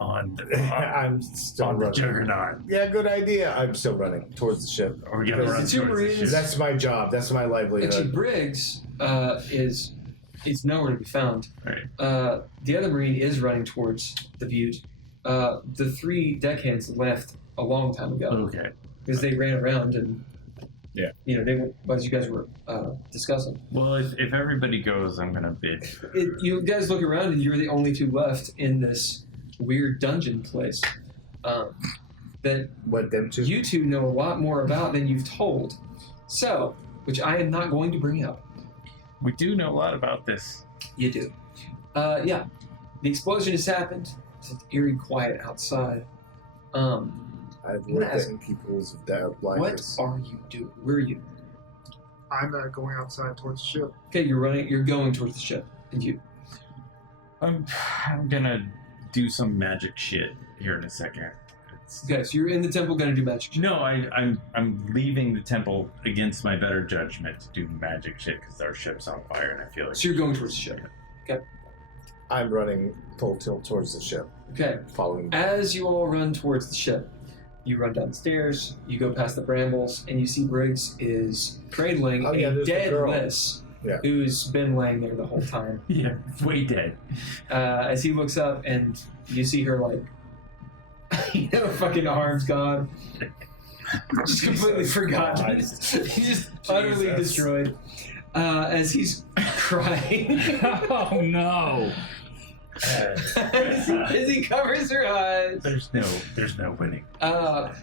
on the, I'm still on the running. Juggernaut. Yeah, good idea. I'm still running towards the ship. Or we're gonna run The two towards the Marines- ship. That's my job. That's my livelihood. Actually, Briggs is nowhere to be found. Right. The other Marine is running towards the butte. The three deckhands left a long time ago Okay. because they ran around and they were, as you guys were discussing. Well, if everybody goes, I'm gonna bid. You guys look around and you're the only two left in this weird dungeon place that What them two? you two know a lot more about than you've told. So, which I am not going to bring up. We do know a lot about this. You do. Yeah. The explosion has happened. It's an eerie quiet outside. I've looked at people's What blindness. are you doing? Where are you? I'm going outside towards the ship. Okay, you're going towards the ship. And you. I'm gonna do some magic shit here in a second. Okay, so you're in the temple gonna do magic. No, I'm leaving the temple against my better judgment to do magic shit because our ship's on fire and I feel like. So you're going towards the ship. I'm running full tilt towards the ship, Okay. following. As you all run towards the ship, you run down the stairs, you go past the brambles, and you see Briggs is cradling Oh, yeah, a there's the dead girl. Liz, Yeah. who's been laying there the whole time. Yeah, way dead. As he looks up and you see her like, fucking arms gone. Just completely forgotten. He's just utterly destroyed. As he's crying. Oh no! As he covers her eyes. There's no winning.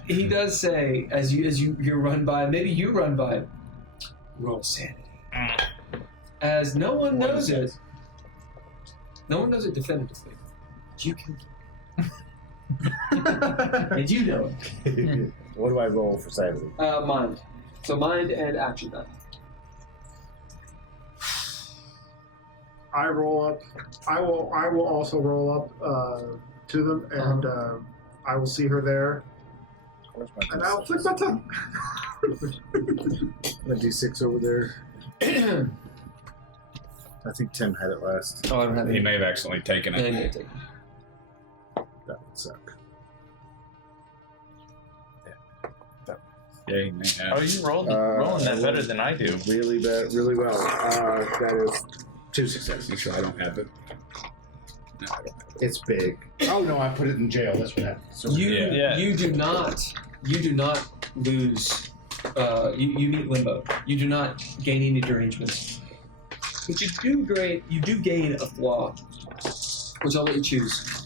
He does say, as you run by, maybe you run by, roll sanity. As no one knows it. No one knows it definitively. You can. And you know it. What do I roll for sanity? Mind. So mind and action die. I roll up. I will also roll up to them, and I will see her there, Where's my and I'll flick my tongue. My D6 over there. I think Tim had it last. Oh, I don't have He any. may have accidentally taken Yeah, it. I need to take That would suck. Yeah, he may have. Oh, you rolling that better than I do. Really bad, really well. That is 2 successes. You sure I don't have it? No, I don't. It's big. Oh no, I put it in jail. That's what happened. So You do not lose. You meet limbo. You do not gain any derangements, but you do gain a flaw, which I'll let you choose.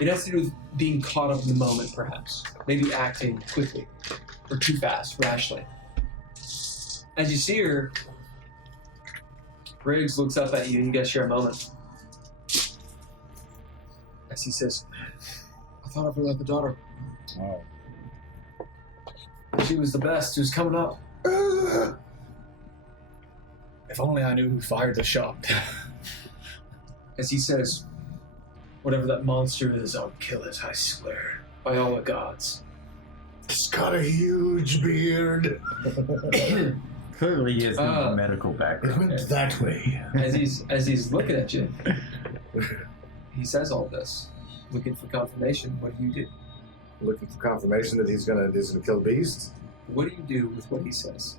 It has to do with being caught up in the moment, perhaps. Maybe acting quickly or too fast, rashly. As you see her, Briggs looks up at you and you guys share a moment. As he says, I thought I forgot the daughter. Oh. She was the best. She was coming up. If only I knew who fired the shot. As he says, whatever that monster is, I'll kill it, I swear. By all the gods. He's got a huge beard. Clearly, he has no medical It background. went that way. As he's looking at you, he says all this. Looking for confirmation. What do you do? Looking for confirmation that he's gonna kill Beast. What do you do with what he says?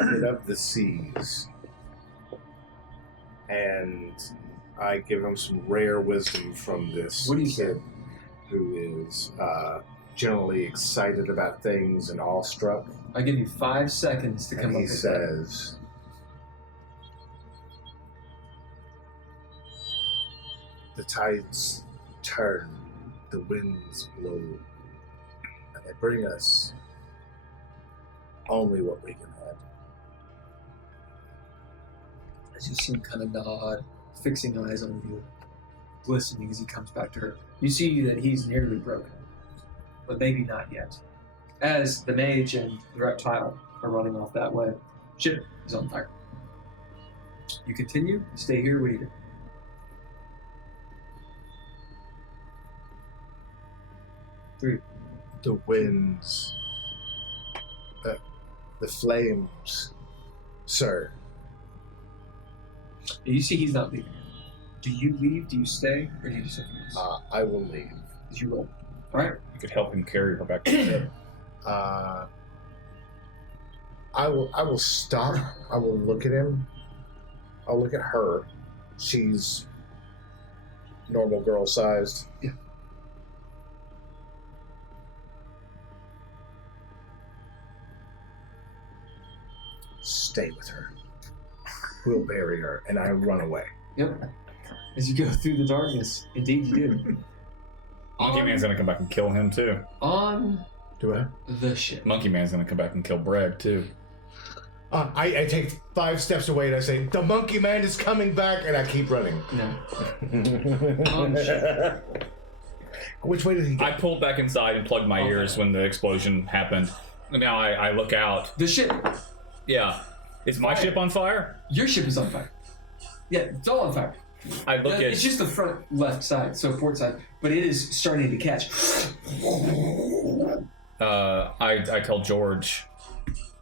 I hit up the seas, and I give him some rare wisdom from this What do you say? kid who is generally excited about things and awestruck. I give you 5 seconds to come And up he with that. says, "The tides turn, the winds blow, and they bring us only what we can handle." As you see him kind of nod, fixing eyes on you, glistening as he comes back to her. You see that he's nearly broken, but maybe not yet. As the mage and the reptile are running off that way, ship is on fire. You continue, you stay here, what do you do? Three. The winds, the flames, sir. You see he's not leaving. Do you leave, do you stay, or do you do something else? I will leave. Did you roll? Alright. You could help him carry her back to the ship. I will stop. I will look at him. I'll look at her. She's normal girl sized. Yeah. Stay with her. We'll bury her, and I run away. Yep. As you go through the darkness, indeed you do. Monkey Man's gonna come back and kill him too. On Do I? the ship. Monkey Man's gonna come back and kill Bragg too. I take 5 steps away and I say, "The monkey man is coming back," and I keep running. No. Ship. Which way did he go? I pulled back inside and plugged my ears when the explosion happened. Now I look out. The ship. Yeah. Is my ship on fire? Your ship is on fire. Yeah, it's all on fire. I look It's at... just the front left side, so port side, but it is starting to catch. I tell George.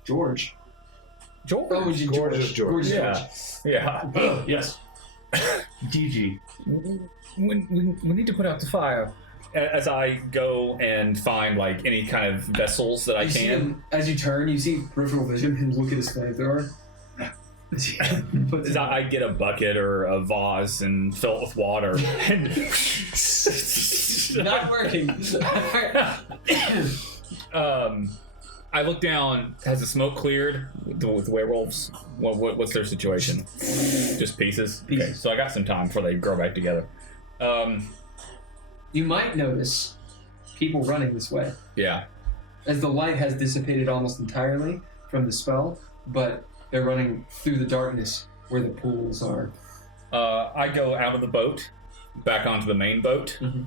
George. George? Oh, was you George? Gorgeous George. Yeah. Yeah. Yes. GG. We need to put out the fire. As I go and find like any kind of vessels that I You see can. him, as you turn, you see peripheral vision and look at his flamethrower. I get a bucket or a vase and fill it with water. Not working. I look down. Has the smoke cleared with werewolves? What's their situation? Just pieces? Okay, so I got some time before they grow back together. You might notice people running this way. Yeah. As the light has dissipated almost entirely from the spell, but they're running through the darkness where the pools are. I go out of the boat, back onto the main boat. Mm-hmm.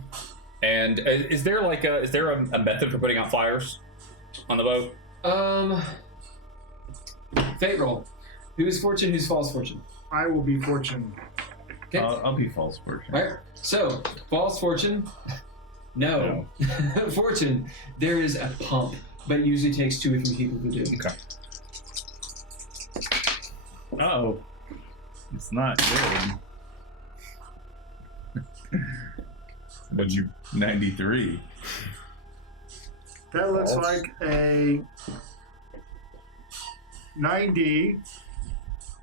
And is there a method for putting out fires on the boat? Fate roll. Who's fortune, who's false fortune? I will be fortune. Okay. I'll be false fortune. Alright, so, false fortune, no. Fortune, there is a pump, but it usually takes 2 or 3 people to do. Okay. Uh-oh. It's not good. What'd you... 93. That looks like a 93.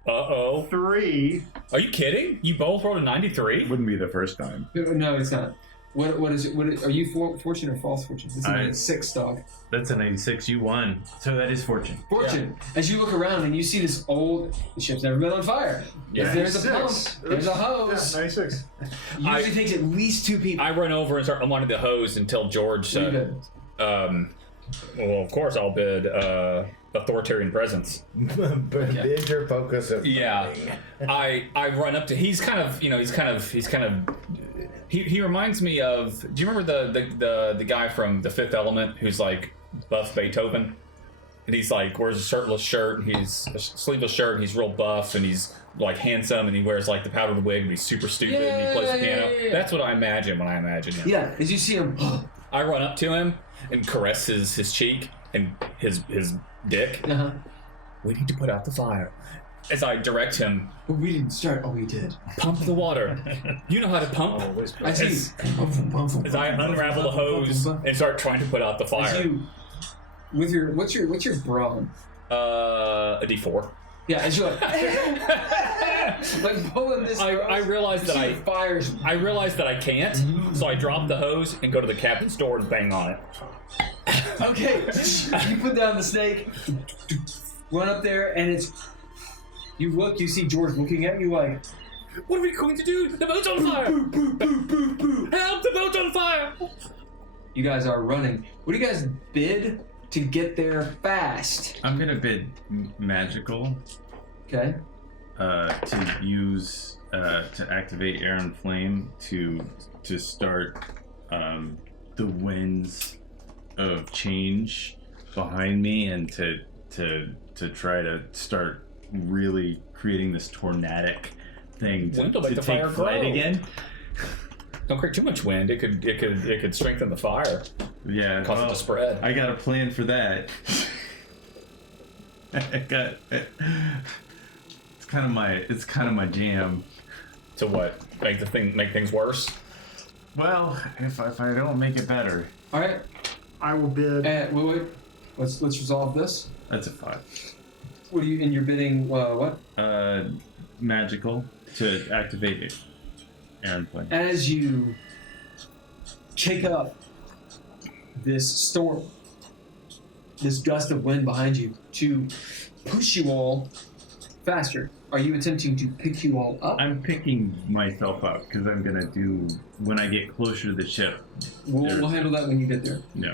Uh-oh. Are you kidding? You both rolled a 93? Wouldn't be the first time. No, it's not. What is it? Are you fortune or false fortune? It's an 86, dog. That's an 86. You won. So that is fortune. Fortune. Yeah. As you look around and you see this the ship's never been on fire. Yeah. If there's a pump, there's a hose. Yeah, 96. Usually takes at least 2 people. I run over and start unwinding the hose until George said, well, of course I'll bid authoritarian presence. Bid your focus of I run up to, he reminds me of, do you remember the guy from The Fifth Element who's like buff Beethoven? And he's like, wears a shirtless shirt, he's a sleeveless shirt, and he's real buff, and he's like handsome, and he wears like the powdered wig, and he's super stupid, and he plays the piano. Yeah. That's what I imagine when I imagine him. Yeah, as you see him. I run up to him and caress his cheek and his dick. Uh-huh. We need to put out the fire. As I direct him. But we didn't start. Oh, we did. Pump the water. You know how to pump. I see. As I unravel the hose and start trying to put out the fire. As you, with your what's your brawn? A D4. Yeah, as you're like pulling this. I realized that I realized that I can't, so I drop the hose and go to the captain's door and bang on it. Okay, you put down the snake, run up there, and you look, you see George looking at you like, what are we going to do? The boat's on fire! Help, the boat's on fire! You guys are running. What do you guys bid to get there fast? I'm gonna bid magical. Okay. To use to activate air and flame to start the winds of change behind me and to try to start really creating this tornadic thing to take flight again. Don't create too much wind. It could strengthen the fire. Yeah, cause it to spread. I got a plan for that. It's kind of my jam. To what? Make things worse? Well, if I don't make it better. All right. I will bid. Wait. Let's resolve this. That's a 5. What are you? And you're bidding what? Magical to activate it. Air flame. As you kick up this storm, this gust of wind behind you to push you all faster. Are you attempting to pick you all up? I'm picking myself up because I'm gonna do when I get closer to the ship. We'll handle that when you get there. Yeah.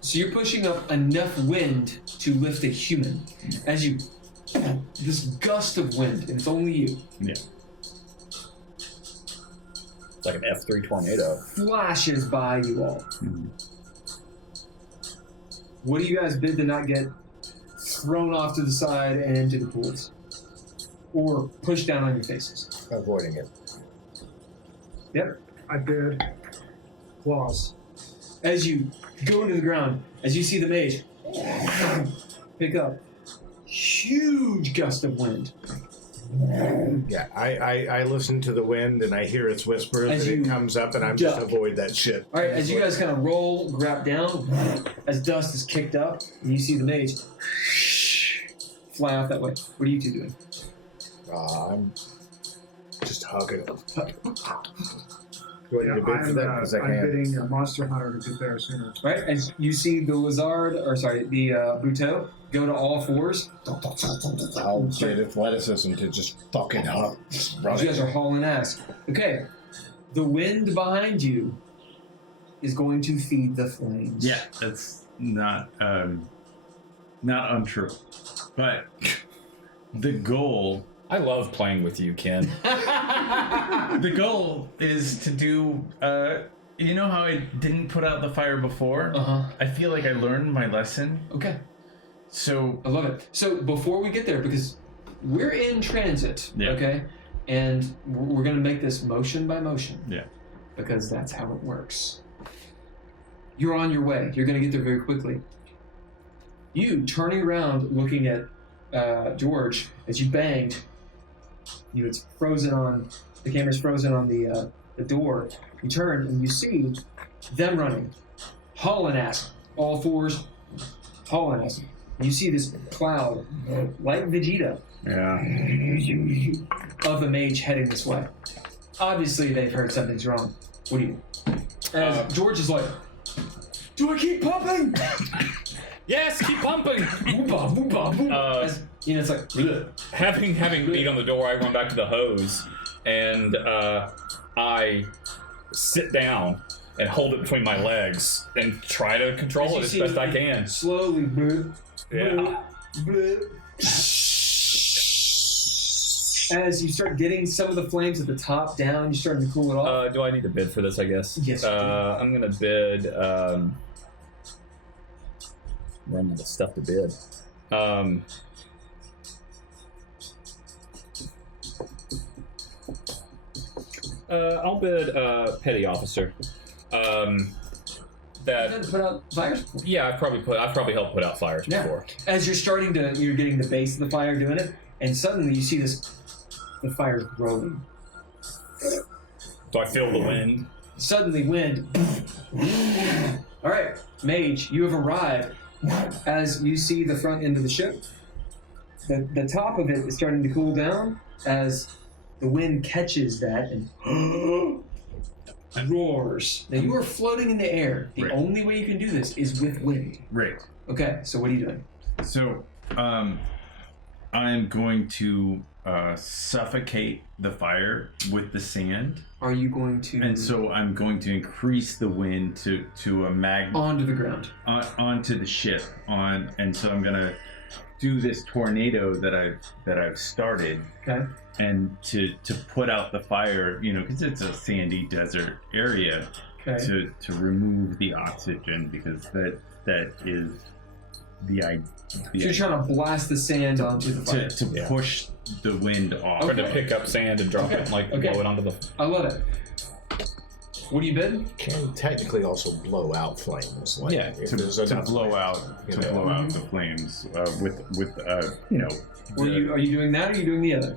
So you're pushing up enough wind to lift a human. As you, this gust of wind, and it's only you. Yeah. It's like an F3 tornado. Flashes by you all. Mm-hmm. What do you guys bid to not get thrown off to the side and into the pools? Or pushed down on your faces? Avoiding it. Yep. I bid claws. As you go into the ground, as you see the mage pick up, huge gust of wind. Yeah, I listen to the wind and I hear its whispers As and you it comes up and I'm duck. just avoid that shit. All right, as you guys kind of roll, grab down, as dust is kicked up, and you see the mage fly off that way. What are you two doing? I'm just hugging him. Do I need to bid for that? Because I I'm can't. bidding a monster hunter to get there sooner. All right, as you see the lizard, the Buteau, go to all fours. I'll get athleticism to just fucking hug. You guys are hauling ass. Okay, the wind behind you is going to feed the flames. Yeah, that's not untrue. But the goal. I love playing with you, Ken. The goal is to do. You know how I didn't put out the fire before? I feel like I learned my lesson. Okay. So I love it. So before we get there, because we're in transit, okay, and we're going to make this motion by motion. Yeah. Because that's how it works. You're on your way. You're going to get there very quickly. You turning around, looking at George as you banged. It's frozen on the camera's frozen on the door. You turn and you see them running, hauling ass, all fours, hauling ass. You see this cloud, like Vegeta, of a mage heading this way. Obviously, they've heard something's wrong. What do you do? As George is like, do I keep pumping? Yes, keep pumping. Whoop-a, whoop-a, whoop. As, you know, it's like, bleh. Having beat on the door, I run back to the hose and I sit down and hold it between my legs and try to control it as best I can. Slowly, bleh, Yeah. bleh. As you start getting some of the flames at the top down, you're starting to cool it off. Do I need to bid for this, I guess? Yes, you do. I'm going to bid... running out of stuff to bid. I'll bid petty officer. That You put out fires before. yeah, I've probably helped put out fires Yeah. before. As you're getting the base of the fire doing it, and suddenly you see the fire's growing. Do I feel the wind? Suddenly, wind. All right, Mage, you have arrived. As you see the front end of the ship, the top of it is starting to cool down as the wind catches that and roars. Now you are floating in the air. The Right. only way you can do this is with wind. Right. Okay, so what are you doing? So, I'm going to suffocate the fire with the sand, Are you going to and so I'm going to increase the wind to a onto the ground? onto the ship and so I'm gonna do this tornado that I've started, Okay. and to put out the fire, because it's a sandy desert area, Okay. to remove the oxygen, because that is the idea. So you're trying to blast the sand onto the fire. to push the wind off. Trying to pick up sand and drop it and like Okay. blow it onto the. I love it. What do you bid? Can technically also blow out flames. Like Yeah, if to there's blow enough out you to know. blow out the flames with Are you doing that, or are you doing the other?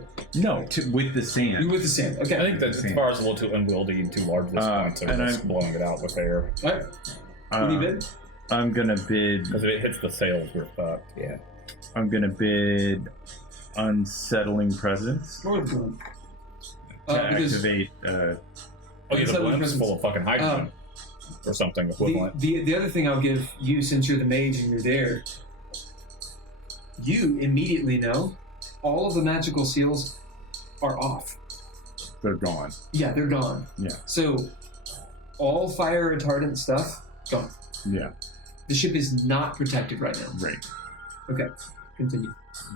with the sand. You with the sand? Okay. I think that the fire is a little too unwieldy and too large at this point, so and we're just blowing it out with air. All right. What do you bid? I'm gonna bid. Because if it hits the sails, we're fucked. Yeah. I'm gonna bid unsettling presence What are you doing? to Because activate. Oh, yeah, the Unsettling blimps full of fucking hydrogen or something equivalent. the other thing I'll give you, since you're the mage and you're there, you immediately know all of the magical seals are off. They're gone. Yeah, they're gone. Yeah. So all fire retardant stuff gone. Yeah. The ship is not protected right now. Right. Okay, continue.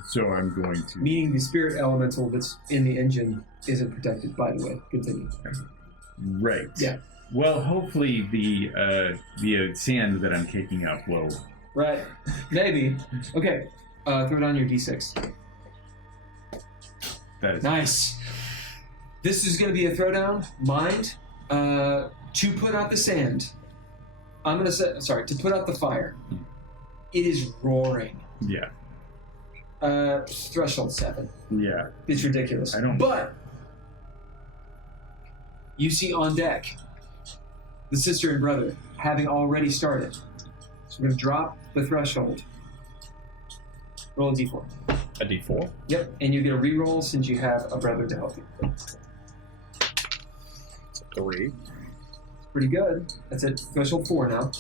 So I'm going to. Meaning the spirit elemental that's in the engine isn't protected, by the way. Continue. Right. Yeah. Well, hopefully the sand that I'm taking out will. Right. Maybe. Okay. Throw it on your d6. That is Nice. This is going to be a throwdown. Mind. To put out the sand. I'm going to say, sorry, to put out the fire. It is roaring. Yeah. Threshold 7. Yeah. It's ridiculous. I don't- But you see on deck the sister and brother having already started. So we're going to drop the threshold. Roll a d4. A D4? Yep, and you get a reroll since you have a brother to help you. It's a 3. Pretty good. That's it. Threshold 4 now.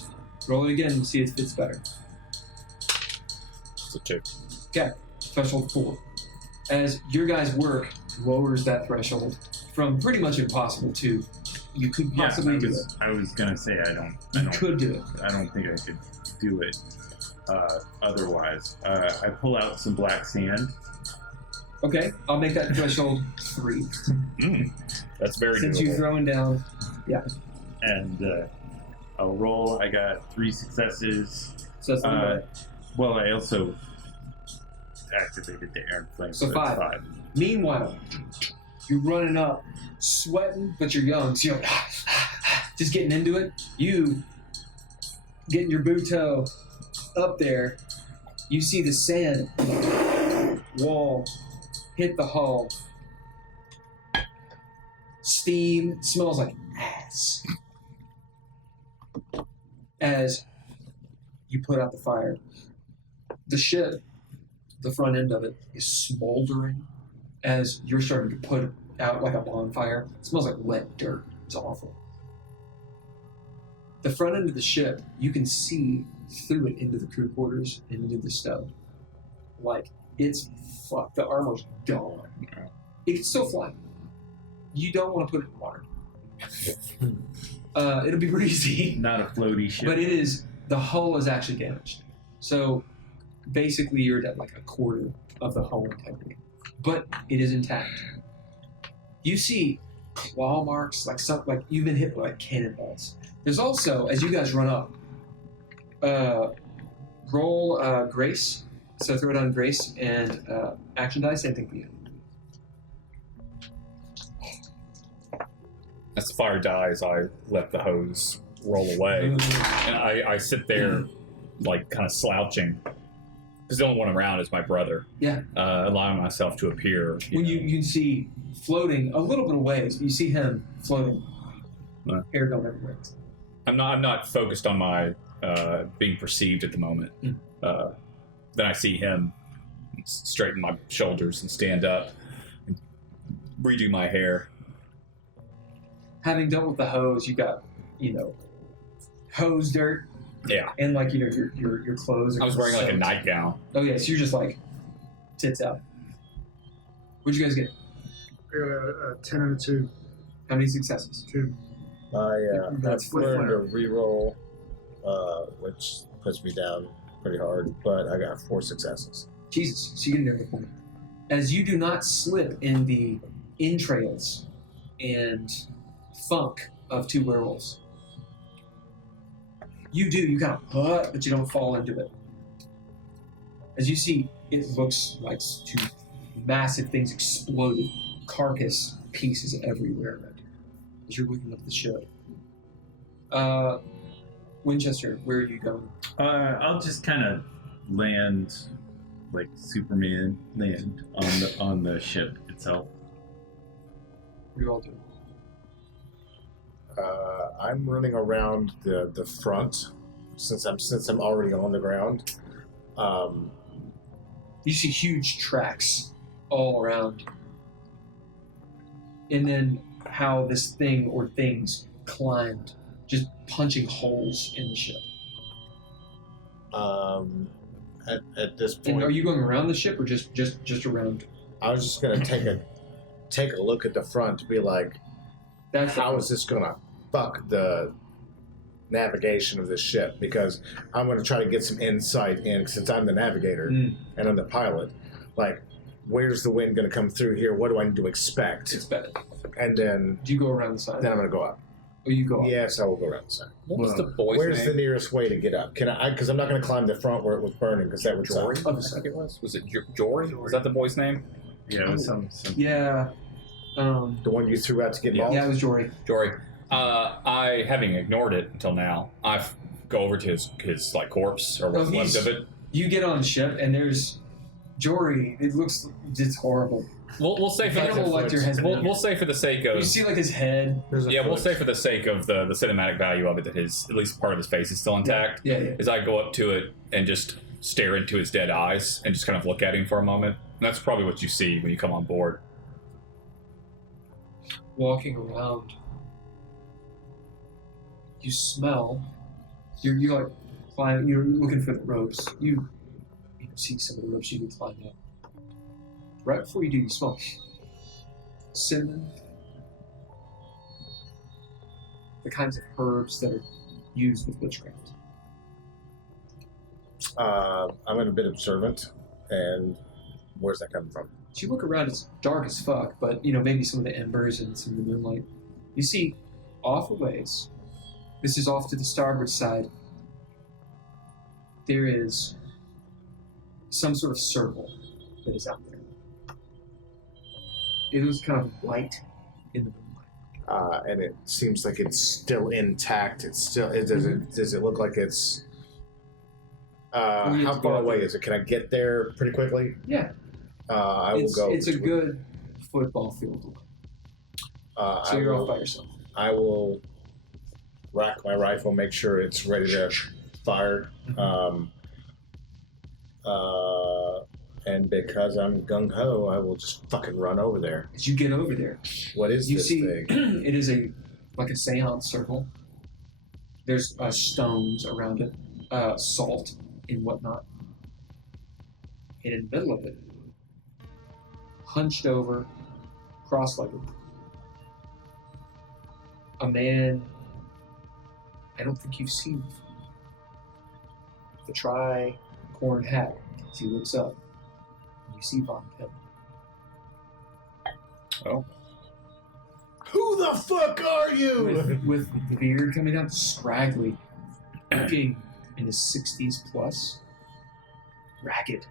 Roll it again and see if it's better. It's a 2. Okay, threshold 4. As your guys' work lowers that threshold from pretty much impossible to you could possibly do it. I was gonna say I don't Could do it. I don't think I could do it otherwise. I pull out some black sand. Okay, I'll make that threshold 3. That's very Since doable. you're throwing down, And I'll roll. I got 3 successes. so that's not bad. Well, I also activated the air flame. So it's 5. Meanwhile, you're running up, sweating, but you're young, so you're just getting into it. You getting your boot toe up there. You see the sand wall hit the hull. Steam smells like ass. As you put out the fire, the ship, the front end of it, is smoldering as you're starting to put out like a bonfire. It smells like wet dirt. It's awful. The front end of the ship, you can see through it into the crew quarters and into the stove. Like, it's fucked. The armor's gone. It can still fly. You don't want to put it in water. It'll be breezy. Not a floaty ship. But it is, the hull is actually damaged. So basically you're at like a quarter of the hull integrity. But it is intact. You see claw marks, like you've been hit by like cannonballs. There's also, as you guys run up, roll Grace. So throw it on Grace and action dice, same thing for you. As the fire dies, I let the hose roll away, and I sit there, like kind of slouching, because the only one around is my brother. Yeah. Allowing myself to appear. You can see floating a little bit of waves, but you see him floating, air going everywhere. I'm not focused on my being perceived at the moment. Then I see him straighten my shoulders and stand up, and redo my hair. Having dealt with the hose, you got, hose dirt. Yeah. And like, your clothes are I was wearing like a soaked. nightgown. Oh yeah, so you're just like tits out. What'd you guys get? I got a 10 and a 2. How many successes? 2. That's I learned flare. to reroll, which puts me down pretty hard, but I got 4 successes. Jesus, so you get an point. As you do not slip in the entrails and funk of 2 werewolves. You do, you kind of but you don't fall into it. As you see, it looks like 2 massive things exploded, carcass pieces everywhere around you. As you're looking up the ship. Winchester, where are you going? I'll just kind of land, like Superman, land on the ship itself. What are you all doing? I'm running around the front since I'm already on the ground. You see huge tracks all around. And then how this thing or things climbed, just punching holes in the ship. At this point, And are you going around the ship or just around? I was just gonna take a look at the front to be like, how is this gonna fuck the navigation of this ship? Because I'm gonna try to get some insight in, since I'm the navigator and I'm the pilot. Like, where's the wind gonna come through here? What do I need to expect? It's better. And then Do you go around the side? I'm gonna go up. Or you go up? Yes, I will go around the side. What was the boy's Where's name? the nearest way to get up? Can I? Because I'm not gonna climb the front where it was burning, because that would Jory? suck. Other I side. think it was. Was it Jory? Was that the boy's name? Yeah, it was some Yeah. The one you threw out to get involved? Yeah, it was Jory. Jory. I, having ignored it until now, I go over to his like corpse or what's left of it. You get on the ship and there's Jory. It looks just horrible. We'll say for Hannibal Lecter has been. we'll say for the sake of You see like his head. we'll say for the sake of the cinematic value of it that his at least part of his face is still intact. Yeah. Is I go up to it and just stare into his dead eyes and just kind of look at him for a moment. And that's probably what you see when you come on board. Walking around, you smell. You're like climbing. You're looking for the ropes. You see some of the ropes you can climb up. Right before you do, you smell cinnamon. The kinds of herbs that are used with witchcraft. I'm a bit observant, and where's that coming from? As you look around, it's dark as fuck, but maybe some of the embers and some of the moonlight. You see, off a ways, this is off to the starboard side, there is some sort of circle that is out there. It was kind of light in the moonlight. And it seems like it's still intact. It's still. Does it look like it's? How far away is it? Can I get there pretty quickly? Yeah. I will go. It's a good football field away. So you're off by yourself. I will rack my rifle, make sure it's ready to fire. And because I'm gung-ho, I will just fucking run over there. As you get over there, What is you this see thing? it is like a seance circle. There's stones around it, salt and whatnot. And in the middle of it, hunched over, cross-legged, a man I don't think you've seen before. The tri-corn hat. As he looks up, you see Von Pip. Oh. Who the fuck are you? With the beard coming down, scraggly, looking in his 60s plus, ragged,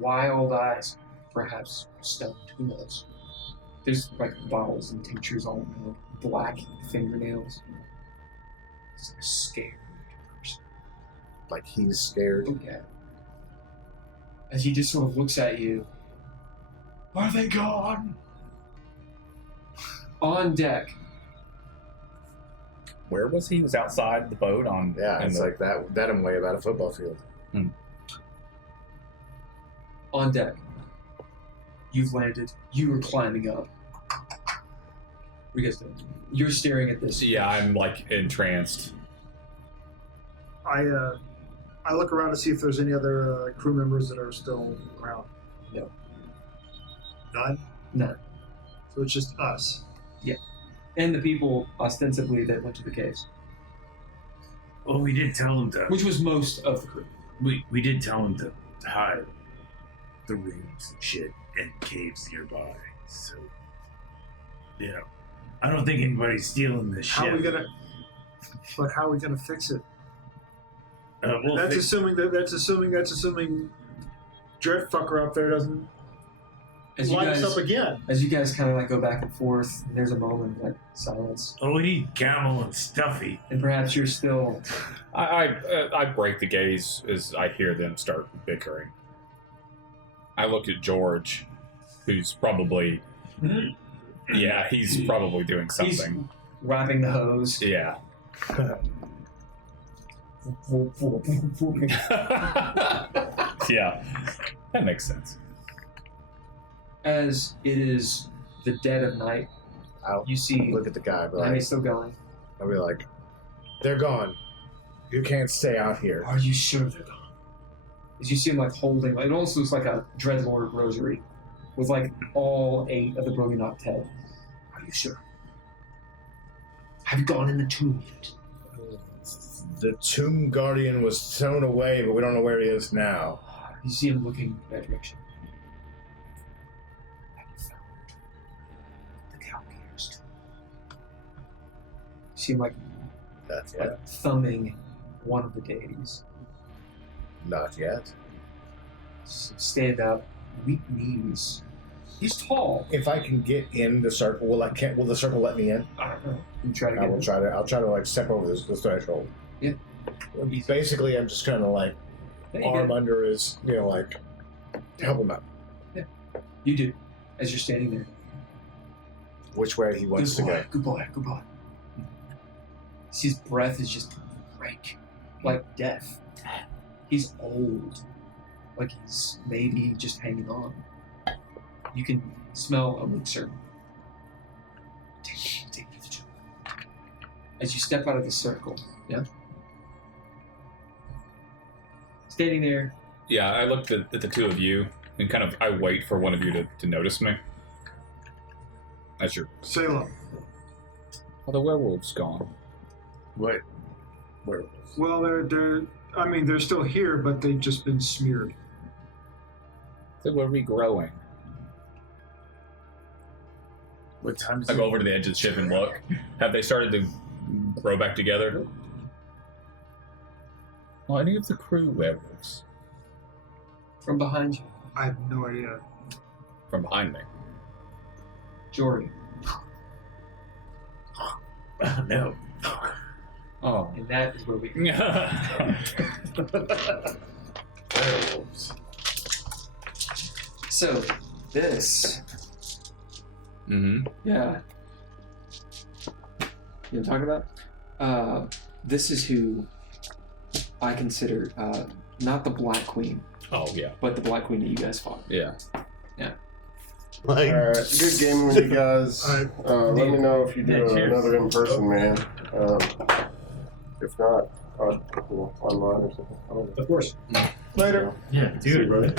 wild eyes, perhaps stoned, who knows. There's like bottles and tinctures all around, black fingernails. He's a scared person. Like he's scared. Oh, yeah. As he just sort of looks at you, are they gone? On deck. Where was he? He was outside the boat on. Yeah, it's like that and way about a football field. On deck. You've landed. You are climbing up. What are you guys doing? You're staring at this. Yeah, I'm like entranced. I look around to see if there's any other crew members that are still around. No. None? None. So it's just us. Yeah. And the people, ostensibly, that went to the caves. Well, we did tell them to. Which was most of the crew. We did tell them to hide the rooms and shit and caves nearby. So, you know, I don't think anybody's stealing this shit. How are we gonna fix it? We'll That's fix- assuming Dread fucker up there doesn't As you light us guys, up again. as you guys kind of like go back and forth, and there's a moment of like silence. Oh, we need Camel and Stuffy. And perhaps you're still... I break the gaze as I hear them start bickering. I look at George, who's probably, he's probably doing He's something. wrapping the hose. Yeah. Yeah, that makes sense. As it is the dead of night, you see... Look at the guy. But Lammy's still going. I'll be like, they're gone. You can't stay out here. Are you sure they're gone? As you see him like holding, like, it almost looks like a DreadLore rosary with like all 8 of the Brilliant Octet. Are you sure? Have you gone in the tomb yet? The Tomb Guardian was thrown away, but we don't know where he is now. You see him looking that direction. Have you found the Cowgears tomb? You see him like Not yet. thumbing one of the deities. Not yet. Stand up, weak knees. He's tall. If I can get in the circle, will the circle let me in? I don't know. You try to I get will him. try to. I'll try to like step over this threshold. Yeah. Basically, I'm just kind of like There you arm go. under his, like help him out. You do. As you're standing there. Which way he wants to go. Good boy. See, his breath is just rank, like death. He's old, like he's maybe just hanging on. You can smell elixir. Take me to the tomb. As you step out of the circle, yeah. Standing there. Yeah, I looked at the two of you and I wait for one of you to notice me. As you're... Salem. Well, the werewolf's gone. What? Werewolves? Well, they're still here, but they've just been smeared. They were regrowing. What time is I it? go over to the edge of the ship and look. Have they started to grow back together? Well, any of the crew werewolves? From behind you, I have no idea. From behind me. Jordan. Oh, no. Oh. And that is where we Werewolves. So, this. Mm-hmm. Yeah. You know what I'm talking about? This is who I consider not the Black Queen, Oh, yeah. but the Black Queen that you guys fought. Yeah. Like, Alright, good gaming with you guys. Alright. Let me know if you do Yeah, cheers. another in person, man. If not, online or something. I don't know. Of course. Later. Yeah, dude. See you, brother.